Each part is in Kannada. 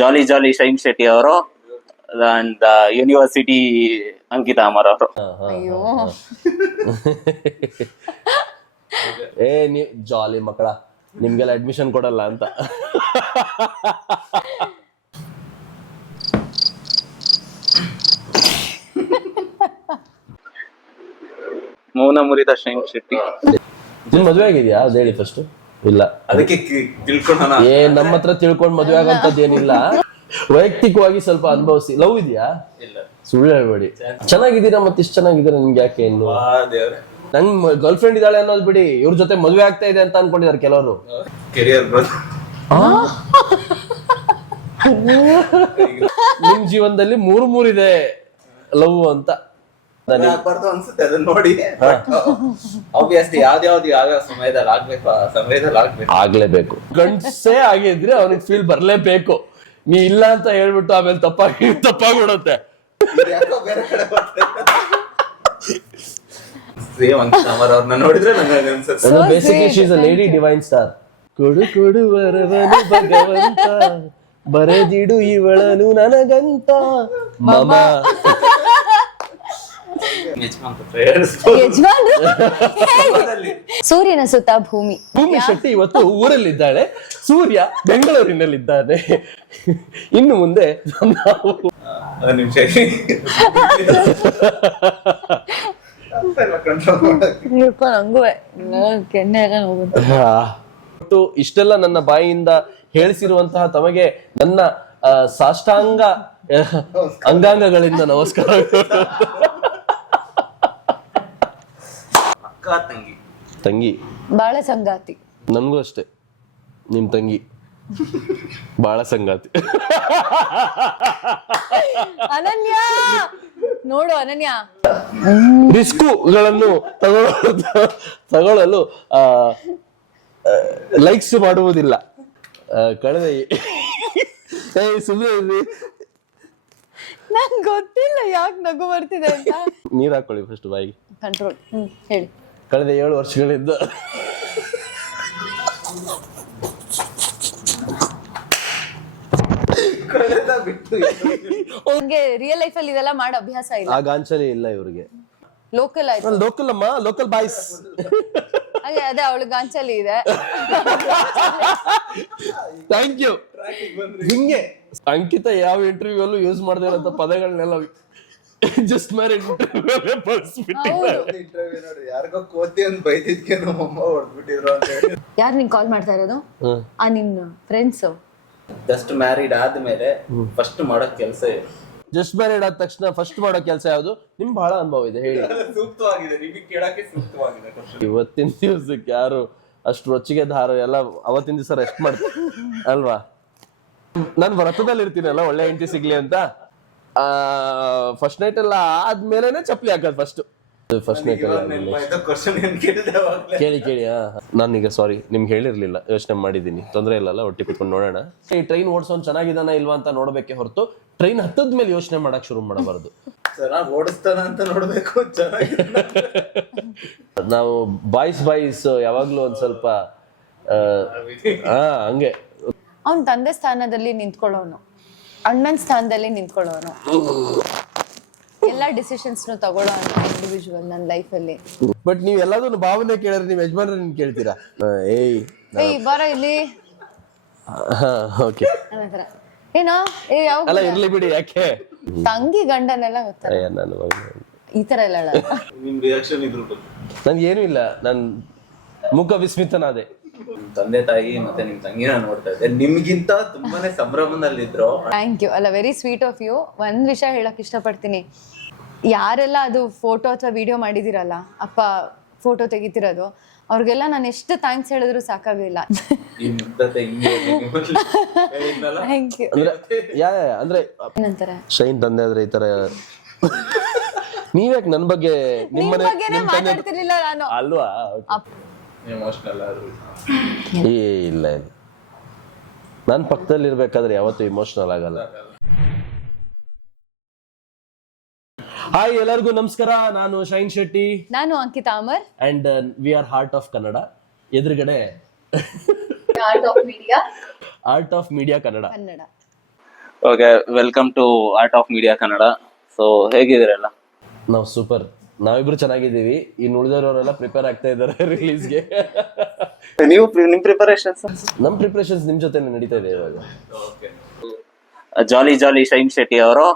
ಜಾಲಿ ಜಾಲಿ ಶೈನ್ ಶೆಟ್ಟಿ ಅವರು ಅಂಡ್ ಯೂನಿವರ್ಸಿಟಿ ಅಂಕಿತಾ ಅಮರ್ ಅವರು. ಅಯ್ಯೋ ನೀ ಜಾಲಿ ಮಕ್ಕಳ, ನಿಮ್ಗೆಲ್ಲ ಅಡ್ಮಿಷನ್ ಕೊಡಲ್ಲ ಅಂತ. ಮೌನ ಮುರಿದ ಶೈನ್ ಶೆಟ್ಟಿ. ನಿಮ್ ಮದ್ವೆ ಆಗಿದ್ಯಾ ಅದ್ ಹೇಳಿ ಫಸ್ಟ್. ಇಲ್ಲ, ಅದಕ್ಕೆ ತಿಳ್ಕೊಳ್ಳೋಣ. ನಮ್ಮ ಹತ್ರ ತಿಳ್ಕೊಂಡ್ ಮದ್ವೆ ಆಗಂತದ್ ಏನಿಲ್ಲ. ವೈಯಕ್ತಿಕವಾಗಿ ಸ್ವಲ್ಪ ಅನುಭವಿಸಿ. ಲವ್ ಇದೆಯಾ? ಸುಳ್ಳು ಹೇಳ್ಬೇಡಿ. ಚೆನ್ನಾಗಿದ್ದೀರಾ, ಮತ್ತೆ ಇಷ್ಟ ಚೆನ್ನಾಗಿದ್ದೀರಾ, ನಿಮ್ಗೆ ಯಾಕೆ ಇನ್ನು? ನಂಗ್ ಗರ್ಲ್ ಫ್ರೆಂಡ್ ಇದ್ದಾಳೆ ಅನ್ನೋದು ಬಿಡಿ, ಇವ್ರ ಜೊತೆ ಮದ್ವೆ ಆಗ್ತಾ ಇದೆ ಅಂತ ಅನ್ಕೊಂಡಿದ್ದಾರೆ ಕೆಲವರು. ನಿಮ್ ಜೀವನದಲ್ಲಿ ಮೂರ್ ಇದೆ ಲವ್ ಅಂತ ಅನ್ಸುತ್ತೆ. ಅದನ್ನ ನೋಡಿ ಆಬ್ವಿಯಸ್ಲಿ ಯಾವ್ದು ಯಾವ ಸಮಯದಲ್ಲಿ ಆಗ್ಬೇಕು, ಆ ಸಮಯದಲ್ಲಿ ಆಗ್ಲೇಬೇಕು. ಗಂಡ್ಸೇ ಆಗಿದ್ರೆ ಅವ್ನಿಗೆ ಫೀಲ್ ಬರ್ಲೇಬೇಕು. ನೀ ಇಲ್ಲ ಅಂತ ಹೇಳ್ಬಿಟ್ಟು ಆಮೇಲೆ ತಪ್ಪಾಗ್ಬಿಡುತ್ತೆ. ನೋಡಿದ್ರೆ basically she is a lady divine star. ಕೊಡು ವರವನು ಭಗವಂತ, ಬರೆದಿಡು ಇವಳನು ನನಗಂತ ಮಮ. ಸೂರ್ಯನ ಸುತ್ತ ಭೂಮಿ ಶೆಟ್ಟಿ ಇವತ್ತು ಊರಲ್ಲಿದ್ದಾಳೆ, ಸೂರ್ಯ ಬೆಂಗಳೂರಿನಲ್ಲಿದ್ದಾನೆ. ಇನ್ನು ಮುಂದೆ ನಾವು ಇಷ್ಟೆಲ್ಲ ನನ್ನ ಬಾಯಿಯಿಂದ ಹೇಳಿಸಿರುವಂತಹ ತಮಗೆ ನನ್ನ ಸಾಷ್ಟಾಂಗ ಅಂಗಾಂಗಗಳಿಂದ ನಮಸ್ಕಾರ. ತಂಗಿ ಬಾಳ ಸಂಗಾತಿ. ನನ್ಗೂ ಅಷ್ಟೇ, ನಿಮ್ ತಂಗಿ ಬಾಳ ಸಂಗಾತಿ. ಅನನ್ಯ ನೋಡು, ಅನನ್ಯ ರಿಸ್ಕುಗಳನ್ನು ತಗೊಳ್ಳಲು ಲೈಕ್ಸ್ ಮಾಡುವುದಿಲ್ಲ. ಕಳೆದ ಸುಮ್ಮನೆ ನಂಗೆ ಗೊತ್ತಿಲ್ಲ ಯಾಕೆ ನಗು ಬರ್ತಿದೆ ಅಂತ. ನೀರ್ ಹಾಕೊಳ್ಳಿ ಫಸ್ಟ್ ಬಾಯಿಗೆ. ಕಂಟ್ರೋಲ್. ಹೇಳಿ. ಕಳೆದ 7 ವರ್ಷಗಳಿಂದ ಅವ್ರಿಗೆ ರಿಯಲ್ ಲೈಫ್ ಅಲ್ಲಿ ಇದೆಲ್ಲ ಮಾಡೋ ಅಭ್ಯಾಸ ಇಲ್ಲ. ಆ ಗಾಂಚಲಿ ಇಲ್ಲ ಇವ್ರಿಗೆ. ಲೋಕಲ್ ಆಯ್ತು. ಲೋಕಲ್ ಅಮ್ಮ, ಲೋಕಲ್ ಬಾಯ್ಸ್. ಹಾಗೆ ಅದೇ ಅವಳು ಗಾಂಚಲಿ ಇದೆ. Thank you. ಹಿಂಗೆ ಅಂಕಿತ ಯಾವ ಇಂಟರ್ವ್ಯೂ ಅಲ್ಲೂ ಯೂಸ್ ಮಾಡದೇ ಇರೋ ಪದಗಳನ್ನೆಲ್ಲ ಜಸ್ಟ್ ಮ್ಯಾರೇಜ್ ಇಂಟರ್ವ್ಯೂ ಬಳಸ್ಬಿಟ್ಟಿದ್ದಾರೆ. ಯಾರಿಗೋ ಕೋತಿ ಅಂತ ಬೈದಿದ್ಕೆ ನಮ್ಮಮ್ಮ ಹೊಡೆದ್ಬಿಟ್ಟಿದ್ರು ಅಂತ ಹೇಳಿ. ಯಾರು ನಿಂಗೆ ಕಾಲ್ ಮಾಡ್ತಾ ಇರೋದು? ಆ ನಿನ್ನ ಫ್ರೆಂಡ್ಸ್. ಜಸ್ಟ್ ಮ್ಯಾರಿಡ್ ಆದ್ಮೇಲೆ ಫಸ್ಟ್ ಮಾಡೋ ಕೆಲಸ ಏನು? ಜಸ್ಟ್ ಮ್ಯಾರಿಡ್ ಆದ ತಕ್ಷಣ ಫಸ್ಟ್ ಮಾಡೋ ಕೆಲಸ ಯಾವುದು? ನಿಮ್ ಬಹಳ ಅನುಭವ ಇದೆ, ಹೇಳಿ. ಸೂಕ್ತವಾಗಿದೆ, ನಿಮಗೆ ಕೇಳಕ್ಕೆ ಸೂಕ್ತವಾಗಿದೆ. ಇವತ್ತಿನ ದಿವಸಕ್ಕೆ ಯಾರು ಅಷ್ಟು ರೊಚ್ಚಿಗೆ ದಾರ ಎಲ್ಲ ಅವತ್ತಿನ ದಿವಸ ರೆಸ್ಟ್ ಮಾಡ್ತಾರೆ ಅಲ್ವಾ? ನಾನು ವ್ರತದಲ್ಲಿ ಇರ್ತೀನಲ್ಲ ಒಳ್ಳೆ ಹೆಂಡತಿ ಸಿಗ್ಲಿ ಅಂತ. ಫಸ್ಟ್ ನೈಟ್ ಎಲ್ಲ ಆದ್ಮೇಲೆನೆ ಚಪ್ಪಲಿ ಹಾಕೋದು ಫಸ್ಟ್ ನೈಟ್ ಎಲ್ಲ. ಕೇಳಿ ನಾನೀಗ ಸಾರಿ ನಿಮ್ಗೆ ಹೇಳಿರ್ಲಿಲ್ಲ, ಯೋಚನೆ ಮಾಡಿದೀನಿ, ತೊಂದರೆ ಇಲ್ಲಲ್ಲ, ಒಟ್ಟಿ ಕುತ್ಕೊಂಡು ನೋಡೋಣ. ಈ ಟ್ರೈನ್ ಓಡಿಸೋನ್ ಚೆನ್ನಾಗಿದಾನ ಇಲ್ವಾ ಅಂತ ನೋಡ್ಬೇಕೆ ಹೊರತು ಟ್ರೈನ್ ಹತ್ತದ ಮೇಲೆ ಯೋಚನೆ ಮಾಡಕ್ ಶುರು ಮಾಡಬಾರ್ದು. ಚೆನ್ನಾಗಿ ಓಡಿಸ್ತಾನ ಅಂತ ನೋಡ್ಬೇಕು. ನಾವು ಬಾಯ್ಸ್ ಯಾವಾಗ್ಲೂ ಒಂದ್ ಸ್ವಲ್ಪ ಹಂಗೆ. ಅವನ್ ತಂದೆ ಸ್ಥಾನದಲ್ಲಿ ನಿಂತ್ಕೊಳ್ಳೋನು, ಅಣ್ಣನ ಸ್ಥಾನದಲ್ಲಿ ನಿಂತ್ಕೊಳ್ಳೋನು, ಎಲ್ಲಾ ಡಿಸಿಷನ್ಸ್ ತಗೊಳ್ಳೋ ಇಂಡಿವಿಜುವಲ್ ನನ್ನ ಲೈಫ್ ಅಲ್ಲಿ. ಬಟ್ ನೀವ್ ಎಲ್ಲದನ್ನು ಭಾವನೆ ಕೇಳಿದ್ರೆ ನೀವ್ ಯಜಮಾನ್ರ ನಿನ್ ಕೇಳ್ತೀರಾ? ಏಯ್ ಬಾರ ಇಲ್ಲಿ. ಓಕೆ ಏನೋ ಅಲ್ಲ ಇರ್ಲಿ ಬಿಡಿ, ಯಾಕೆ ತಂಗಿ ಗಂಡನೆಲ್ಲ ಗೊತ್ತಾರೆ ಈ ತರ ಎಲ್ಲ. ನಿಮ್ ರಿಯಾಕ್ಷನ್ ಇದ್ರ ಬಗ್ಗೆ? ನನ್ಗೇನು ಇಲ್ಲ, ನನ್ ಮುಖ ವಿಸ್ಮಿತನಾದೆ. ತಂದೆ ತಾಯಿ ಮತ್ತೆ ನಿಮ್ ತಂಗಿನ ನೋಡ್ತಾ ಇದ್ದೆ, ನಿಮ್ಗಿಂತ ತುಂಬಾನೇ ಸಂಭ್ರಮದಲ್ಲಿದ್ರು. Thank you. ಅಲ್ಲ, ವೆರಿ ಸ್ವೀಟ್ ಆಫ್ ಯು. ಒಂದ್ ವಿಷಯ ಹೇಳಕ್ ಇಷ್ಟಪಡ್ತೀನಿ. ಯಾರೆಲ್ಲ ಅದು ಫೋಟೋ ಅಥವಾ ವಿಡಿಯೋ ಮಾಡಿದಿರಲ್ಲ, ಅಪ್ಪ ಫೋಟೋ ತೆಗಿತಿರೋದು, ಅವ್ರಿಗೆಲ್ಲ ನಾನು ಎಷ್ಟು ಥ್ಯಾಂಕ್ಸ್ ಹೇಳಿದ್ರು ಸಾಕಾಗಿಲ್ಲ. Thank you. ಅಂದ್ರೆ ಏನಂತಾರೆ ಶೈನ್ ತಂದೆ ಆದ್ರೆ ಈ ತರ ನೀವ್ಯಾಕೆ ನನ್ ಬಗ್ಗೆ ಮಾತಾಡ್ತಿರ್ಲಿಲ್ಲ ನಾನು ಅಲ್ವಾ? ಇಲ್ಲ ನಾನ್ ಪಕ್ಕದಲ್ಲಿ ಇರ್ಬೇಕಾದ್ರೆ ಯಾವತ್ತೂ ಇಮೋಷನಲ್ ಆಗಲ್ಲ. ಹಾಯ್, ಎಲ್ಲರಿಗೂ ನಮಸ್ಕಾರ. ನಾನು ಶೈನ್ ಶೆಟ್ಟಿ. ನಾನು Ankita Amar. And we are heart of Kannada. ಎದುರುಗಡೆ art of media Kannada. Okay, welcome to art of media Kannada. So ಹೇಗಿದ್ದೀರಲ್ಲ? ನಾವು ಸೂಪರ್, ನಾವಿಬ್ರು ಚೆನ್ನಾಗಿದ್ದೀವಿ. ಇನ್ನು ಉಳಿದವರೆಲ್ಲ ಪ್ರಿಪೇರ್ ಆಗ್ತಾ ಇದ್ದಾರೆ ರಿಲೀಸ್ಗೆ. ನೀವು ನಿಮ್ ಪ್ರಿಪರೇಷನ್ಸ್? ನಮ್ ಪ್ರಿಪರೇಷನ್ಸ್ ನಿಮ್ ಜೊತೆ ನಡೀತಾ ಇದೆ ಇವಾಗ. ಜಾಲಿ ಜಾಲಿ ಶೈನ್ ಶೆಟ್ಟಿ ಅವರು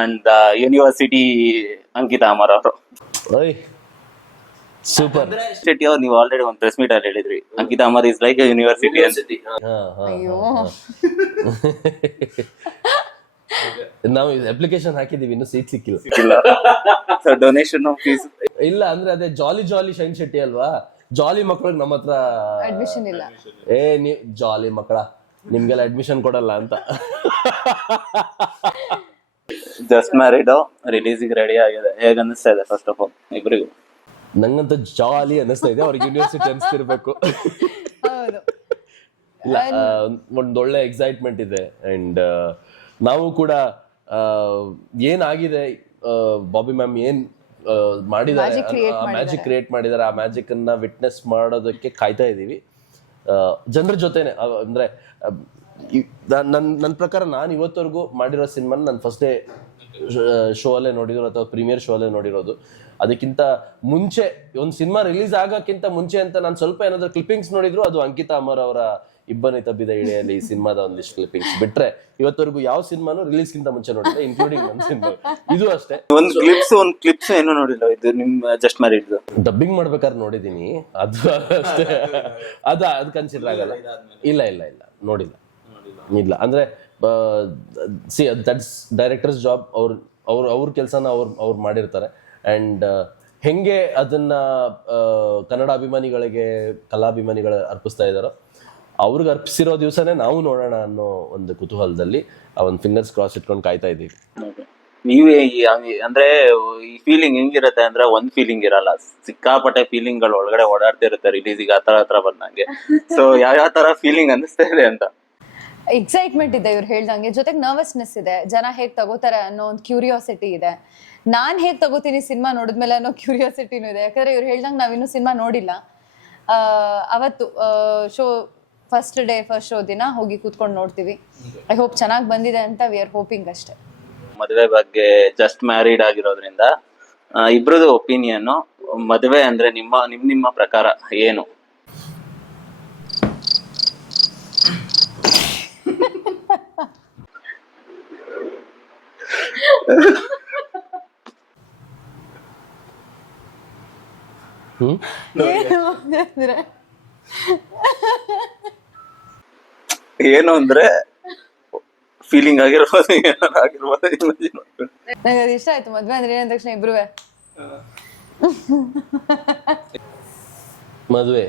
ಅಂಡ್ ಯೂನಿವರ್ಸಿಟಿ ಅಂಕಿತಾ ಅಮರ್ ಅವರು. ಓಯ್ ಸೂಪರ್. ಶೆಟ್ಟಿ ಅವ್ರು ನೀವು ಆಲ್ರೆಡಿ ಒಂದು ಪ್ರೆಸ್ ಮೀಟ್ ಅಲ್ಲಿ ಹೇಳಿದ್ರಿ, Ankita Amar is like university ಅಂತ. ಅಯ್ಯೋ ನಾವು ಅಪ್ಲಿಕೇಶನ್ ಹಾಕಿದೀವಿ, ಇನ್ನು ಸೀಟ್ ಸಿಕ್ಕಿಲ್ಲ. ಸೊ ಡೊನೇಷನ್ ಫೀಸ್ ಇಲ್ಲ ಅಂದ್ರೆ ಅದೇ ಜಾಲಿ ಜಾಲಿ ಶೈನ್ ಶೆಟ್ಟಿ ಅಲ್ವಾ, ಜಾಲಿ ಮಕ್ಳಿಗೆ ನಮ್ಮ ಹತ್ರ ಅಡ್ಮಿಷನ್ ಇಲ್ಲ. ನೀ ಜಾಲಿ ಮಕ್ಕಳ ನಿಮ್ಗೆಲ್ಲ ಅಡ್ಮಿಷನ್ ಕೊಡಲ್ಲ ಅಂತ. ಜಸ್ಟ್ ಮ್ಯಾರಿಡ್ ರಿಲೀಸಿಗೆ ರೆಡಿ ಆಗಿದೆ. ಹೇಗ ಅನಿಸ್ತಾ ಇದೆ ಫಸ್ಟ್ ಆಫ್ ಆಲ್ ಇಬ್ಬರಿಗೂ? ನಂಗಂತ ಜಾಲಿ ಅನ್ನಿಸ್ತಾ ಇದೆ, ಅವ್ರಿಗೆ ಯೂನಿವರ್ಸಿಟಿ ಅನ್ಸ್ತಿರ್ಬೇಕು. ಹೌದು. ಇಲ್ಲ, ಒಂದೊಳ್ಳೆ ಎಕ್ಸೈಟ್ಮೆಂಟ್ ಇದೆ. ಅಂಡ್ ನಾವು ಕೂಡ ಏನಾಗಿದೆ, ಬಾಬಿ ಮ್ಯಾಮ್ ಏನ್ ಮಾಡಿದ್ದಾರೆ, ಮ್ಯಾಜಿಕ್ ಕ್ರಿಯೇಟ್ ಮಾಡಿದ್ದಾರೆ, ಆ ಮ್ಯಾಜಿಕ್ ಅನ್ನ ವಿಟ್ನೆಸ್ ಮಾಡೋದಕ್ಕೆ ಕಾಯ್ತಾ ಇದೀವಿ. ಜನರ ಜೊತೆನೆ ಅಂದ್ರೆ ನನ್ನ ಪ್ರಕಾರ ನಾನು ಇವತ್ತವರೆಗೂ ಮಾಡಿರೋ ಸಿನಿಮಾನ ನಾನು ಫಸ್ಟ್ ಡೇ ಶೋ ಅಲ್ಲೇ ನೋಡಿರೋದು ಅಥವಾ ಪ್ರೀಮಿಯರ್ ಶೋ ಅಲ್ಲೇ ನೋಡಿರೋದು. ಅದಕ್ಕಿಂತ ಮುಂಚೆ ಒಂದು ಸಿನಿಮಾ ರಿಲೀಸ್ ಆಗೋಕ್ಕಿಂತ ಮುಂಚೆ ಅಂತ ನಾನು ಸ್ವಲ್ಪ ಏನಾದ್ರು ಕ್ಲಿಪ್ಪಿಂಗ್ಸ್ ನೋಡಿದ್ರು, ಅದು ಅಂಕಿತಾ ಅಮರ್ ಅವರ ಇಬ್ಬನಿ ತಬ್ಬಿದ ಇಳೆಯಲ್ಲಿ ಈ ಸಿನಿಮಾದ ಒಂದಿಷ್ಟು ಕ್ಲಿಪ್ಪಿಂಗ್ಸ್ ಬಿಟ್ರೆ ಇವತ್ತವರೆಗೂ ಯಾವ ಸಿನಿಮಾನು ರಿಲೀಸ್ ಗಿಂತ ಮುಂಚೆ ನೋಡಿಲ್ಲ, ಇನ್ಕ್ಲೂಡಿಂಗ್ ನನ್ನ ಸಿನಿಮಾ. ಇದು ಅಷ್ಟೇ, ಒಂದು ಕ್ಲಿಪ್ಸ್ ಏನು ನೋಡಿಲ್ಲ. ಇದು ನಿಮ್ ಜಸ್ಟ್ ಮ್ಯಾರಿಡ್ ಡಬ್ಬಿಂಗ್ ಮಾಡ್ಬೇಕಾದ್ರೆ ನೋಡಿದೀನಿ, ಅದು ಅಷ್ಟೇ. ಅದು ಕನ್ಸಿಡರ್ ಆಗಲ್ಲ. ಇಲ್ಲ ಇಲ್ಲ ಇಲ್ಲ ನೋಡಿಲ್ಲ. ಇಲ್ಲ ಅಂದ್ರೆ ದಟ್ಸ್ ಡೈರೆಕ್ಟರ್ಸ್ ಜಾಬ್. ಅವ್ರ ಕೆಲಸನ ಅವ್ರು ಮಾಡಿರ್ತಾರೆ. ಅಂಡ್ ಹೆಂಗೆ ಅದನ್ನ ಕನ್ನಡ ಅಭಿಮಾನಿಗಳಿಗೆ, ಕಲಾಭಿಮಾನಿಗಳ ಅರ್ಪಿಸ್ತಾ ಇದ್ದಾರೋ ಅವ್ರಿಗೆ ಅರ್ಪಿಸಿರೋ ದಿವಸನೇ ನಾವು ನೋಡೋಣ ಅನ್ನೋ ಒಂದು ಕುತೂಹಲದಲ್ಲಿ ಆ ಒಂದು ಫಿಂಗರ್ಸ್ ಕ್ರಾಸ್ ಇಟ್ಕೊಂಡು ಕಾಯ್ತಾ ಇದ್ದೀವಿ. ನೀವೇ ಅಂದ್ರೆ ಈ ಫೀಲಿಂಗ್ ಹೆಂಗಿರುತ್ತೆ ಅಂದ್ರೆ, ಒಂದ್ ಫೀಲಿಂಗ್ ಇರಲ್ಲ, ಸಿಕ್ಕಾಪಟ್ಟೆ ಫೀಲಿಂಗ್ ಗಳು ಒಳಗಡೆ ಓಡಾಡ್ತಿರುತ್ತೆ ರಿಲೀಸಿಗೆ ಹತ್ರ ಬಂದಂಗೆ. ಸೊ ಯಾವ ತರ ಫೀಲಿಂಗ್ ಅನಿಸ್ತಾ ಇದೆ ಅಂತ? ಎಕ್ಸೈಟ್ಮೆಂಟ್ ಇದೆ ಇವ್ರು ಹೇಳ್ದಂಗೆ, ಜೊತೆಗೆ ನರ್ವಸ್ನೆಸ್ ಇದೆ. ಜನ ಹೇಗ್ ತಗೋತಾರೆ ಅನ್ನೋ ಒಂದು ಕ್ಯೂರಿಯಾಸಿಟಿ ಇದೆ. ನಾನ್ ಹೇಗ್ ತಗೋತೀನಿ ಸಿನಿಮಾ ನೋಡಿದ್ಮೇಲೆ ಅನ್ನೋ ಕ್ಯೂರಿಯಾಸಿಟಿನೂ ಇದೆ. ಯಾಕಂದ್ರೆ ಇವ್ರು ಹೇಳ್ದಂಗೆ ನಾವಿನ್ನೂ ಸಿನಿಮಾ ನೋಡಿಲ್ಲ. ಅವತ್ತು ಫಸ್ಟ್ ಶೋ ದಿನ ಹೋಗಿ ಕೂತ್ಕೊಂಡು ನೋಡ್ತೀವಿ. ಐ ಹೋಪ್ ಚೆನ್ನಾಗಿ ಬಂದಿದೆ ಅಂತ ವಿ ಆರ್ ಹೋಪಿಂಗ್ ಅಷ್ಟೇ. ಮದುವೆ ಬಗ್ಗೆ ಜಸ್ಟ್ ಮ್ಯಾರಿಡ್ ಆಗಿರೋದ್ರಿಂದ ಇಬ್ರದ್ದು ಒಪಿನಿಯನ್, ಮದುವೆ ಅಂದ್ರೆ ನಿಮ್ಮ ಪ್ರಕಾರ ಏನು? ಏನು ಅಂದ್ರೆ ಫೀಲಿಂಗ್ ಆಗಿರ್ಬೋದು, ನಂಗೆ ಅದು ಇಷ್ಟ ಆಯ್ತು. ಮದ್ವೆ ಅಂದ್ರೆ ಏನಂದ ತಕ್ಷಣ ಇಬ್ರುವೆ ಮದುವೆ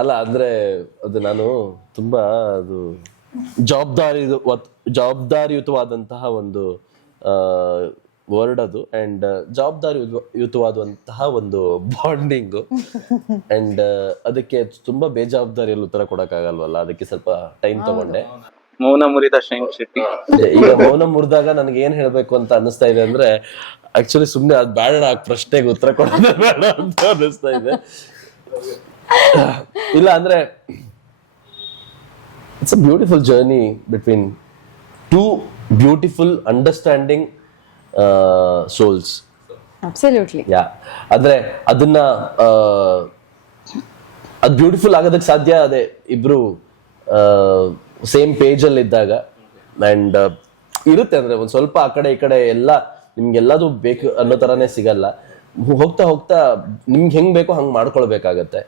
ಅಲ್ಲ ಅಂದ್ರೆ ಅದು ನಾನು ತುಂಬಾ ಅದು ಜವಾಬ್ದಾರಿಯುತವಾದಂತಹ ಒಂದು ವರ್ಡ್ ಅದು. ಅಂಡ್ ಜವಾಬ್ದಾರಿಯುತವಾದಂತಹ ಒಂದು ಬಾಂಡಿಂಗು. ಅಂಡ್ ಅದಕ್ಕೆ ತುಂಬಾ ಬೇಜವಾಬ್ದಾರಿಯಲ್ಲಿ ಉತ್ತರ ಕೊಡಕ್ಕಾಗಲ್ವಲ್ಲ, ಅದಕ್ಕೆ ಸ್ವಲ್ಪ ಟೈಮ್ ತಗೊಂಡೆ. ಮೌನ ಮುರಿದ ಶೈನ್ ಶೆಟ್ಟಿ. ಈಗ ಮೌನ ಮುರಿದಾಗ ನನಗೆ ಏನ್ ಹೇಳ್ಬೇಕು ಅಂತ ಅನಿಸ್ತಾ ಇದೆ ಅಂದ್ರೆ, ಆಕ್ಚುಲಿ ಸುಮ್ನೆ ಅದ್ ಬೇಡ, ಆ ಪ್ರಶ್ನೆಗೆ ಉತ್ತರ ಕೊಡೋದು ಬೇಡ ಅಂತ ಅನಿಸ್ತಾ ಇದೆ. ಇಲ್ಲ ಅಂದ್ರೆ it's a beautiful journey between two beautiful understanding souls. Absolutely. Yeah, ಅಂದ್ರೆ ಅದನ್ನ ಅದ್ ಬ್ಯೂಟಿಫುಲ್ ಆಗೋದಕ್ಕೆ ಸಾಧ್ಯ ಅದೇ ಇಬ್ರು ಸೇಮ್ ಪೇಜ್ ಅಲ್ಲಿ ಇದ್ದಾಗ. ಅಂಡ್ ಇರುತ್ತೆ ಅಂದ್ರೆ ಒಂದ್ ಸ್ವಲ್ಪ ಆ ಕಡೆ ಈ ಕಡೆ ಎಲ್ಲ ನಿಮ್ಗೆಲ್ಲದು ಬೇಕು ಅನ್ನೋ ತರಾನೇ ಸಿಗಲ್ಲ. ಹೋಗ್ತಾ ಹೋಗ್ತಾ ನಿಮ್ಗೆ ಹೆಂಗ್ ಬೇಕೋ ಹಂಗ್ ಮಾಡ್ಕೊಳ್ಬೇಕಾಗತ್ತೆ.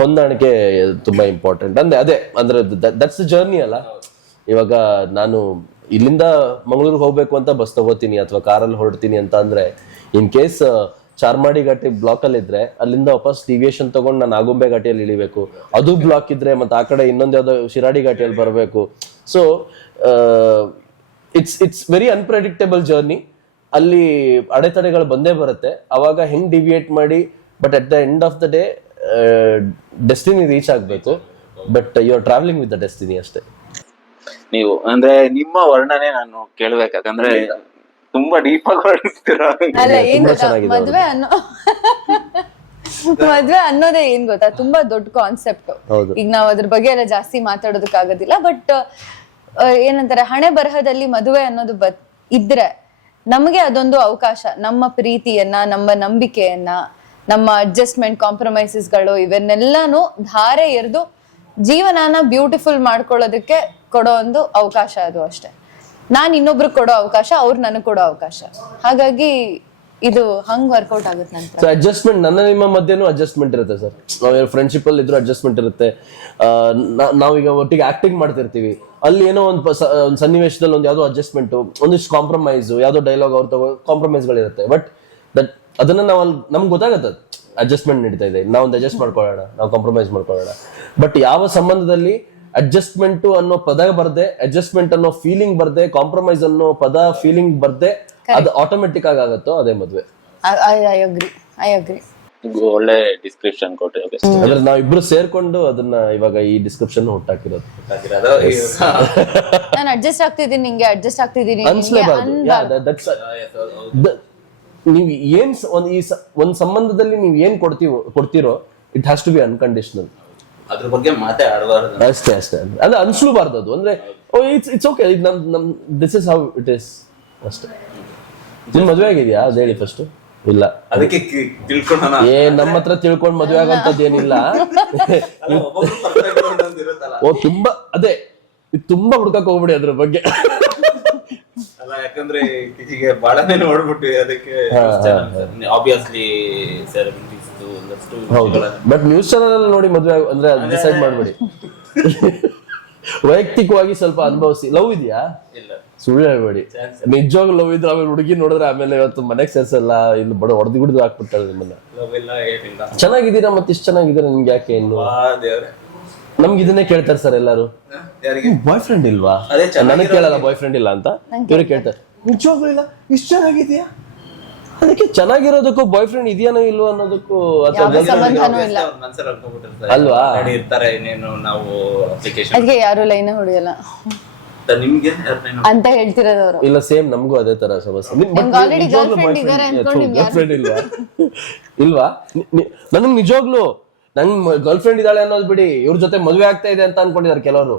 ಹೊಂದಾಣಿಕೆ ತುಂಬಾ ಇಂಪಾರ್ಟೆಂಟ್. ಅದೇ ಅಂದ್ರೆ ದಟ್ಸ್ ಜರ್ನಿ ಅಲ್ಲ. ಇವಾಗ ನಾನು ಇಲ್ಲಿಂದ ಮಂಗಳೂರಿಗೆ ಹೋಗ್ಬೇಕು ಅಂತ ಬಸ್ ತಗೋತೀನಿ ಅಥವಾ ಕಾರಲ್ಲಿ ಹೊರಡ್ತೀನಿ ಅಂತ ಅಂದ್ರೆ, in case Charmadi Ghat block ಅಲ್ಲಿ ಇದ್ರೆ ಅಲ್ಲಿಂದ ವಾಪಸ್ ಡಿವಿಯೇಷನ್ ತಗೊಂಡು ನಾನು ಆಗುಂಬೆ ಘಾಟಿಯಲ್ಲಿ ಇಳಿಬೇಕು. ಅದು ಬ್ಲಾಕ್ ಇದ್ರೆ ಮತ್ತೆ ಆ ಕಡೆ ಇನ್ನೊಂದ್ ಯಾವ್ದೋ ಶಿರಾಡಿ ಘಾಟಿಯಲ್ಲಿ ಬರಬೇಕು. So it's very unpredictable journey. ಅಲ್ಲಿ ಅಡೆತಡೆಗಳು ಬಂದೇ ಬರುತ್ತೆ. ಅವಾಗ ಹೆಂಗ್ ಡಿವಿಯೇಟ್ ಮಾಡಿ, but at the end of the day destiny reach ಆಗ್ಬೇಕು. But you are travelling with the destiny ಅಷ್ಟೇ. ನೀವು ಅಂದ್ರೆ ನಿಮ್ಮ ವರ್ಣನೆ ನಾನು ಕೇಳ್ಬೇಕಂದ್ರೆ ತುಂಬಾ ಡೀಪ್ ಆಗಿ ವರ್ಣಿಸ್ತೀರಾ. ಅಲ್ಲ ಏನ್ ಗೊತ್ತಾ, ಮದ್ವೆ ಅನ್ನೋ ಮದ್ವೆ ಅನ್ನೋದೇ ಏನ್ ಗೊತ್ತಾ, ತುಂಬಾ ದೊಡ್ಡ ಕಾನ್ಸೆಪ್ಟ್. ಹೌದು. ಈಗ ನಾವ್ ಅದ್ರ ಬಗ್ಗೆ ಎಲ್ಲ ಜಾಸ್ತಿ ಮಾತಾಡೋದಕ್ಕಾಗೋದಿಲ್ಲ. ಬಟ್ ಏನಂತಾರೆ, ಹಣೆ ಬರಹದಲ್ಲಿ ಮದುವೆ ಅನ್ನೋದು ಇದ್ರೆ ನಮಗೆ ಅದೊಂದು ಅವಕಾಶ, ನಮ್ಮ ಪ್ರೀತಿಯನ್ನ, ನಮ್ಮ ನಂಬಿಕೆಯನ್ನ, ನಮ್ಮ ಅಡ್ಜಸ್ಟ್ಮೆಂಟ್, ಕಾಂಪ್ರಮೈಸಸ್ಗಳು ಇವನ್ನೆಲ್ಲಾನು ಧಾರೆ ಎರೆದು ಜೀವನನ ಬ್ಯೂಟಿಫುಲ್ ಮಾಡ್ಕೊಳ್ಳೋದಕ್ಕೆ ಕೊಡೋ ಒಂದು ಅವಕಾಶ ಅದು ಅಷ್ಟೇ. ನಾನ್ ಇನ್ನೊಬ್ರು ಕೊಡೋ ಅವಕಾಶ, ಅವ್ರು ನನಗ್ ಕೊಡೋ ಅವಕಾಶ. ಹಾಗಾಗಿ ಇದು ಹಂಗ್ ವರ್ಕೌಟ್ ಆಗುತ್ತೆ ನಂತರ. ಅಡ್ಜಸ್ಟ್ಮೆಂಟ್ ನನ್ನ ನಿಮ್ಮ ಮಧ್ಯೆನೂ ಅಡ್ಜಸ್ಟ್ಮೆಂಟ್ ಇರುತ್ತೆ ಸರ್. ನಾವು ಫ್ರೆಂಡ್ಶಿಪ್ ಅಲ್ಲಿ ಇದ್ರು ಅಡ್ಜಸ್ಟ್ಮೆಂಟ್ ಇರುತ್ತೆ. ನಾವೀಗ ಒಟ್ಟಿಗೆ ಆಕ್ಟಿಂಗ್ ಮಾಡ್ತಿರ್ತೀವಿ, ಅಲ್ಲಿ ಏನೋ ಒಂದು ಸನ್ನಿವೇಶದಲ್ಲಿ ಒಂದು ಯಾವ್ದೋ ಅಡ್ಜಸ್ಟ್ಮೆಂಟ್, ಒಂದಿಷ್ಟು ಕಾಂಪ್ರಮೈಸ್, ಯಾವ್ದೋ ಡೈಲಾಗ್ ಅವ್ರ ತಗೋ ಕಾಂಪ್ರಮೈಸ್ಗಳಿರುತ್ತೆ. ಬಟ್ ಅದನ್ನ ನಾವು ಅಲ್ಲಿ ನಮ್ಗೆ ಗೊತ್ತಾಗತ್ತೆ ಅಡ್ಜಸ್ಟ್ಮೆಂಟ್ ನಡೀತಾ ಇದೆ, ನಾವು ಒಂದು ಅಡ್ಜಸ್ಟ್ ಮಾಡ್ಕೊಳ್ಳೋಣ, ನಾವು ಕಾಂಪ್ರಮೈಸ್ ಮಾಡ್ಕೊಳ್ಳೋಣ. ಬಟ್ ಯಾವ ಸಂಬಂಧದಲ್ಲಿ ಅಡ್ಜಸ್ಟ್ಮೆಂಟ್ ಅನ್ನೋ ಪದ ಬರ್ದೆ, ಅಡ್ಜಸ್ಟ್ಮೆಂಟ್ ಅನ್ನೋ ಫೀಲಿಂಗ್ ಬರ್ದೆ, ಕಾಂಪ್ರಮೈಸ್ ಅನ್ನೋ ಪದ ಫೀಲಿಂಗ್ ಬರ್ದೆ, ಅದು ಆಟೋಮೆಟಿಕ್ ಆಗುತ್ತೋ ಅದೇ ಮದ್ವೆ. I agree. ಒಳ್ಳೆ ಡಿಸ್ಕ್ರಿಪ್ಷನ್ ಕೊಟ್ಟೆ. ಅಂದ್ರೆ ನಾವಿಬ್ರು ಸೇರ್ಕೊಂಡು ಅದನ್ನ ಇವಾಗ ಈ ಡಿಸ್ಕ್ರಿಪ್ಷನ್ ಹುಟ್ಟಾಕಿರೋದು. ನಾನು ಅಡ್ಜಸ್ಟ್ ಆಗ್ತಿದ್ದೀನಿ, ನಿಂಗೆ ಅಡ್ಜಸ್ಟ್ ಆಗ್ತಿದ್ದೀನಿ ಅನ್ಸ್ಲೇಬಾರ್ದು. ನೀವು ಏನ್ ಒಂದ್ ಸಂಬಂಧದಲ್ಲಿ ನೀವು ಏನ್ ಕೊಡ್ತೀರೋ it has to be unconditional. ಅದ್ರ ಬಗ್ಗೆ ಮಾತೇ ಆಡಬಾರ್ದು. ಅಷ್ಟೇ ಅದು ಅನ್ಸ್ಲೂಬಾರ್ದು. ಅದು ಅಂದ್ರೆ ಇಟ್ಸ್ ಓಕೆ, ನಮ್ this is how it is ಅಷ್ಟೇ. ನಿನ್ ಮದ್ವೆ ಆಗಿದ್ಯಾ ಅದ್ ಹೇಳಿ ಫಸ್ಟ್. ಇಲ್ಲ, ಅದಕ್ಕೆ ತಿಳ್ಕೊಳ್ಳೋಣ. ನಮ್ಮ ಹತ್ರ ತಿಳ್ಕೊಂಡ್ ಮದ್ವೆ ಆಗಂತದ್ದು ಏನಿಲ್ಲ. ಓ ತುಂಬಾ ಅದೇ ತುಂಬಾ ಹುಡ್ಕಕ್ ಹೋಗ್ಬಿಡಿ ಅದ್ರ ಬಗ್ಗೆ. ಅಲ್ಲ, ಯಾಕಂದ್ರೆ ಇತ್ತೀಚೆಗೆ ಬಹಳನೇ ನೋಡ್ಬಿಟ್ವಿ, ಅದಕ್ಕೆ ಆಬ್ವಿಯಸ್ಲಿ ಹೌದು. ಬಟ್ ನ್ಯೂಸ್ ಚಾನಲ್ ಅಲ್ಲಿ ನೋಡಿ ಮದ್ವೆ ಅಂದ್ರೆ ಡಿಸೈಡ್ ಮಾಡ್ಬೇಡಿ. ವೈಯಕ್ತಿಕವಾಗಿ ಸ್ವಲ್ಪ ಅನುಭವಿಸಿ. ಲವ್ ಇದೆಯಾ? ಸುಳ್ಳು ಹೇಳ್ಬೇಡಿ. ನಿಜವಾಗ್ಲೂ ಲವ್ ಇದ್ರೆ ಆಮೇಲೆ ಹುಡುಗಿ ನೋಡಿದ್ರೆ ಆಮೇಲೆ ಇವತ್ತು ಮನೆಗ್ ಸೇರ್ಸಲ್ಲ, ಇಲ್ಲಿ ಬಡ ಹೊಡೆದು ಗುಡ್ದು ಹಾಕ್ಬಿಡ್ತಾರೆ ನಿಮ್ಮನ್ನ. ಚೆನ್ನಾಗಿದ್ದೀರಾ, ಮತ್ತೆ ಇಷ್ಟು ಚೆನ್ನಾಗಿದ್ದೀರಾ, ನಿಮ್ಗೆ ಯಾಕೆ ಇನ್ನು? ನಮ್ಗೆ ಇದನ್ನೇ ಕೇಳ್ತಾರೆ ಸರ್ ಎಲ್ಲಾರು. ಬಾಯ್ ಫ್ರೆಂಡ್ ಇಲ್ವಾ? ನನಗೆ ಕೇಳಲ್ಲ ಬಾಯ್ ಫ್ರೆಂಡ್ ಇಲ್ಲ ಅಂತ, ಇವ್ರಿಗೆ ಕೇಳ್ತಾರೆ ನಿಜವಾಗ್ಲೂ ಇಲ್ಲ, ಇಷ್ಟು ಚೆನ್ನಾಗಿದ್ಯಾ. ಅದಕ್ಕೆ ಚೆನ್ನಾಗಿರೋದಕ್ಕೂ ಬಾಯ್ ಫ್ರೆಂಡ್ ಇದೆಯಾನೋ ಇಲ್ವೋ ಅನ್ನೋದಕ್ಕೂ ಅಲ್ವಾ? ಅದಕ್ಕೆ ಯಾರು ಲೈನ್ ಹೊಡೆಯಲ್ಲ ಅಂತ ಹೇಳ್ತಿರೋದವ್ರು. ಇಲ್ಲ, ಸೇಮ್ ನಮಗೂ ಅದೇ ತರ ಸಮಸ್ಯೆ. ಇಲ್ವಾ? ನನಗ್ ನಿಜವಾಗ್ಲು ನನ್ ಗರ್ಲ್ ಫ್ರೆಂಡ್ ಇದ್ದಾಳೆ ಅನ್ನೋದು ಬಿಡಿ, ಇವ್ರ ಜೊತೆ ಮದುವೆ ಆಗ್ತಾ ಇದೆ ಅಂತ ಅನ್ಕೊಂಡಿದ್ದಾರೆ ಕೆಲವರು.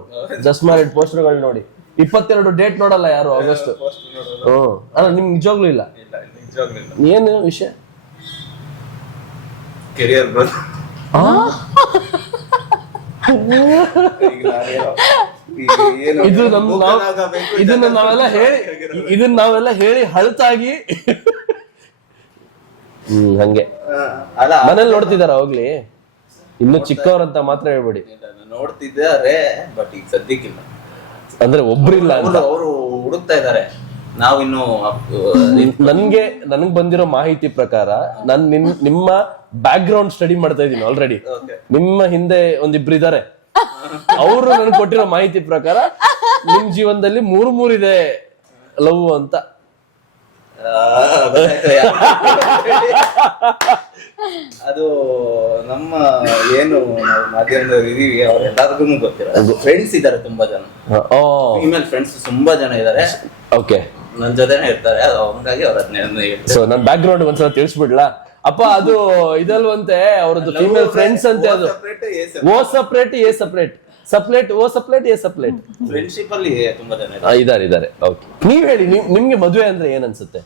ಜಸ್ಟ್ ಮ್ಯಾರಿಡ್ ಪೋಸ್ಟರ್ಗಳು ನೋಡಿ 22 ಡೇಟ್ ನೋಡಲ್ಲ ಯಾರು, ಆಗಸ್ಟ್. ಅಲ್ಲ, ನಿಮ್ಗೆ ನಿಜವಾಗ್ಲೂ ಇಲ್ಲ? ಏನು ವಿಷಯ? ಕೆರಿಯರ್ ಇದನ್ನ ನಾವೆಲ್ಲ ಹೇಳಿ ಹಳತಾಗಿ ಹಂಗೆ ಮನೇಲಿ ನೋಡ್ತಿದಾರ ಹೋಗ್ಲಿ, ಇನ್ನು ಚಿಕ್ಕವ್ರಂತ ಮಾತ್ರ ಹೇಳ್ಬೇಡಿ. ನೋಡ್ತಿದ್ದಾರೆ, ಬಟ್ ಈಗ ಸದ್ಯಕ್ಕಿಲ್ಲ. ಅಂದ್ರೆ ಒಬ್ರಿಲ್ಲ ಅಂತ ಅವರು ಹುಡುಕ್ತಾ ಇದಾರೆ. ನಾವಿನ್ನು ನನಗ್ ಬಂದಿರೋ ಮಾಹಿತಿ ಪ್ರಕಾರ ನಾನ್ ನಿಮ್ಮ ಬ್ಯಾಕ್ ಗ್ರೌಂಡ್ ಸ್ಟಡಿ ಮಾಡ್ತಾ ಇದೀನಿ ಆಲ್ರೆಡಿ. ನಿಮ್ಮ ಹಿಂದೆ ಒಂದಿಬ್ರು ಇದಾರೆ, ಅವರು ನನ್ಗೆ ಕೊಟ್ಟಿರೋ ಮಾಹಿತಿ ಪ್ರಕಾರ ನಿಮ್ ಜೀವನದಲ್ಲಿ 3 ಇದೆ ಲವ್ ಅಂತ. ಅದು ನಮ್ಮ ಏನು ನಾವು ಮಾಧ್ಯಮದವ್ರು ಇದೀವಿ, ಅವ್ರೆಲ್ಲರಿಗೂ ಗೊತ್ತಿರೋ ಫ್ರೆಂಡ್ಸ್ ಇದಾರೆ, ತುಂಬಾ ಜನ ಫೀಮೇಲ್ ಫ್ರೆಂಡ್ಸ್ ತುಂಬಾ ಜನ ಇದಾರೆ. ಓಕೆ, ನನ್ ಜೊತೆನೆ ಇರ್ತಾರೆ, ಹಂಗಾಗಿ ಅವ್ರ ಸೊ ನನ್ ಬ್ಯಾಕ್ ಗ್ರೌಂಡ್ ಒಂದ್ಸಲ ತಿಳಿಸ್ಬಿಡ್ಲಾ ಅಪ್ಪ? ಅದು ಇದಲ್ವಂತೆ ಅವ್ರದ್ದು ಫೀಮೇಲ್ ಫ್ರೆಂಡ್ಸ್ ಅಂತೆ. ಅದು oh separate a separate, separate oh separate a separate. Friendship ಅಲ್ಲಿ ತುಂಬಾ ಜನ ಇದಾರೆ. ಓಕೆ, ನೀವ್ ಹೇಳಿ, ನಿಮ್ಗೆ ಮದುವೆ ಅಂದ್ರೆ ಏನ್ ಅನ್ಸುತ್ತೆ?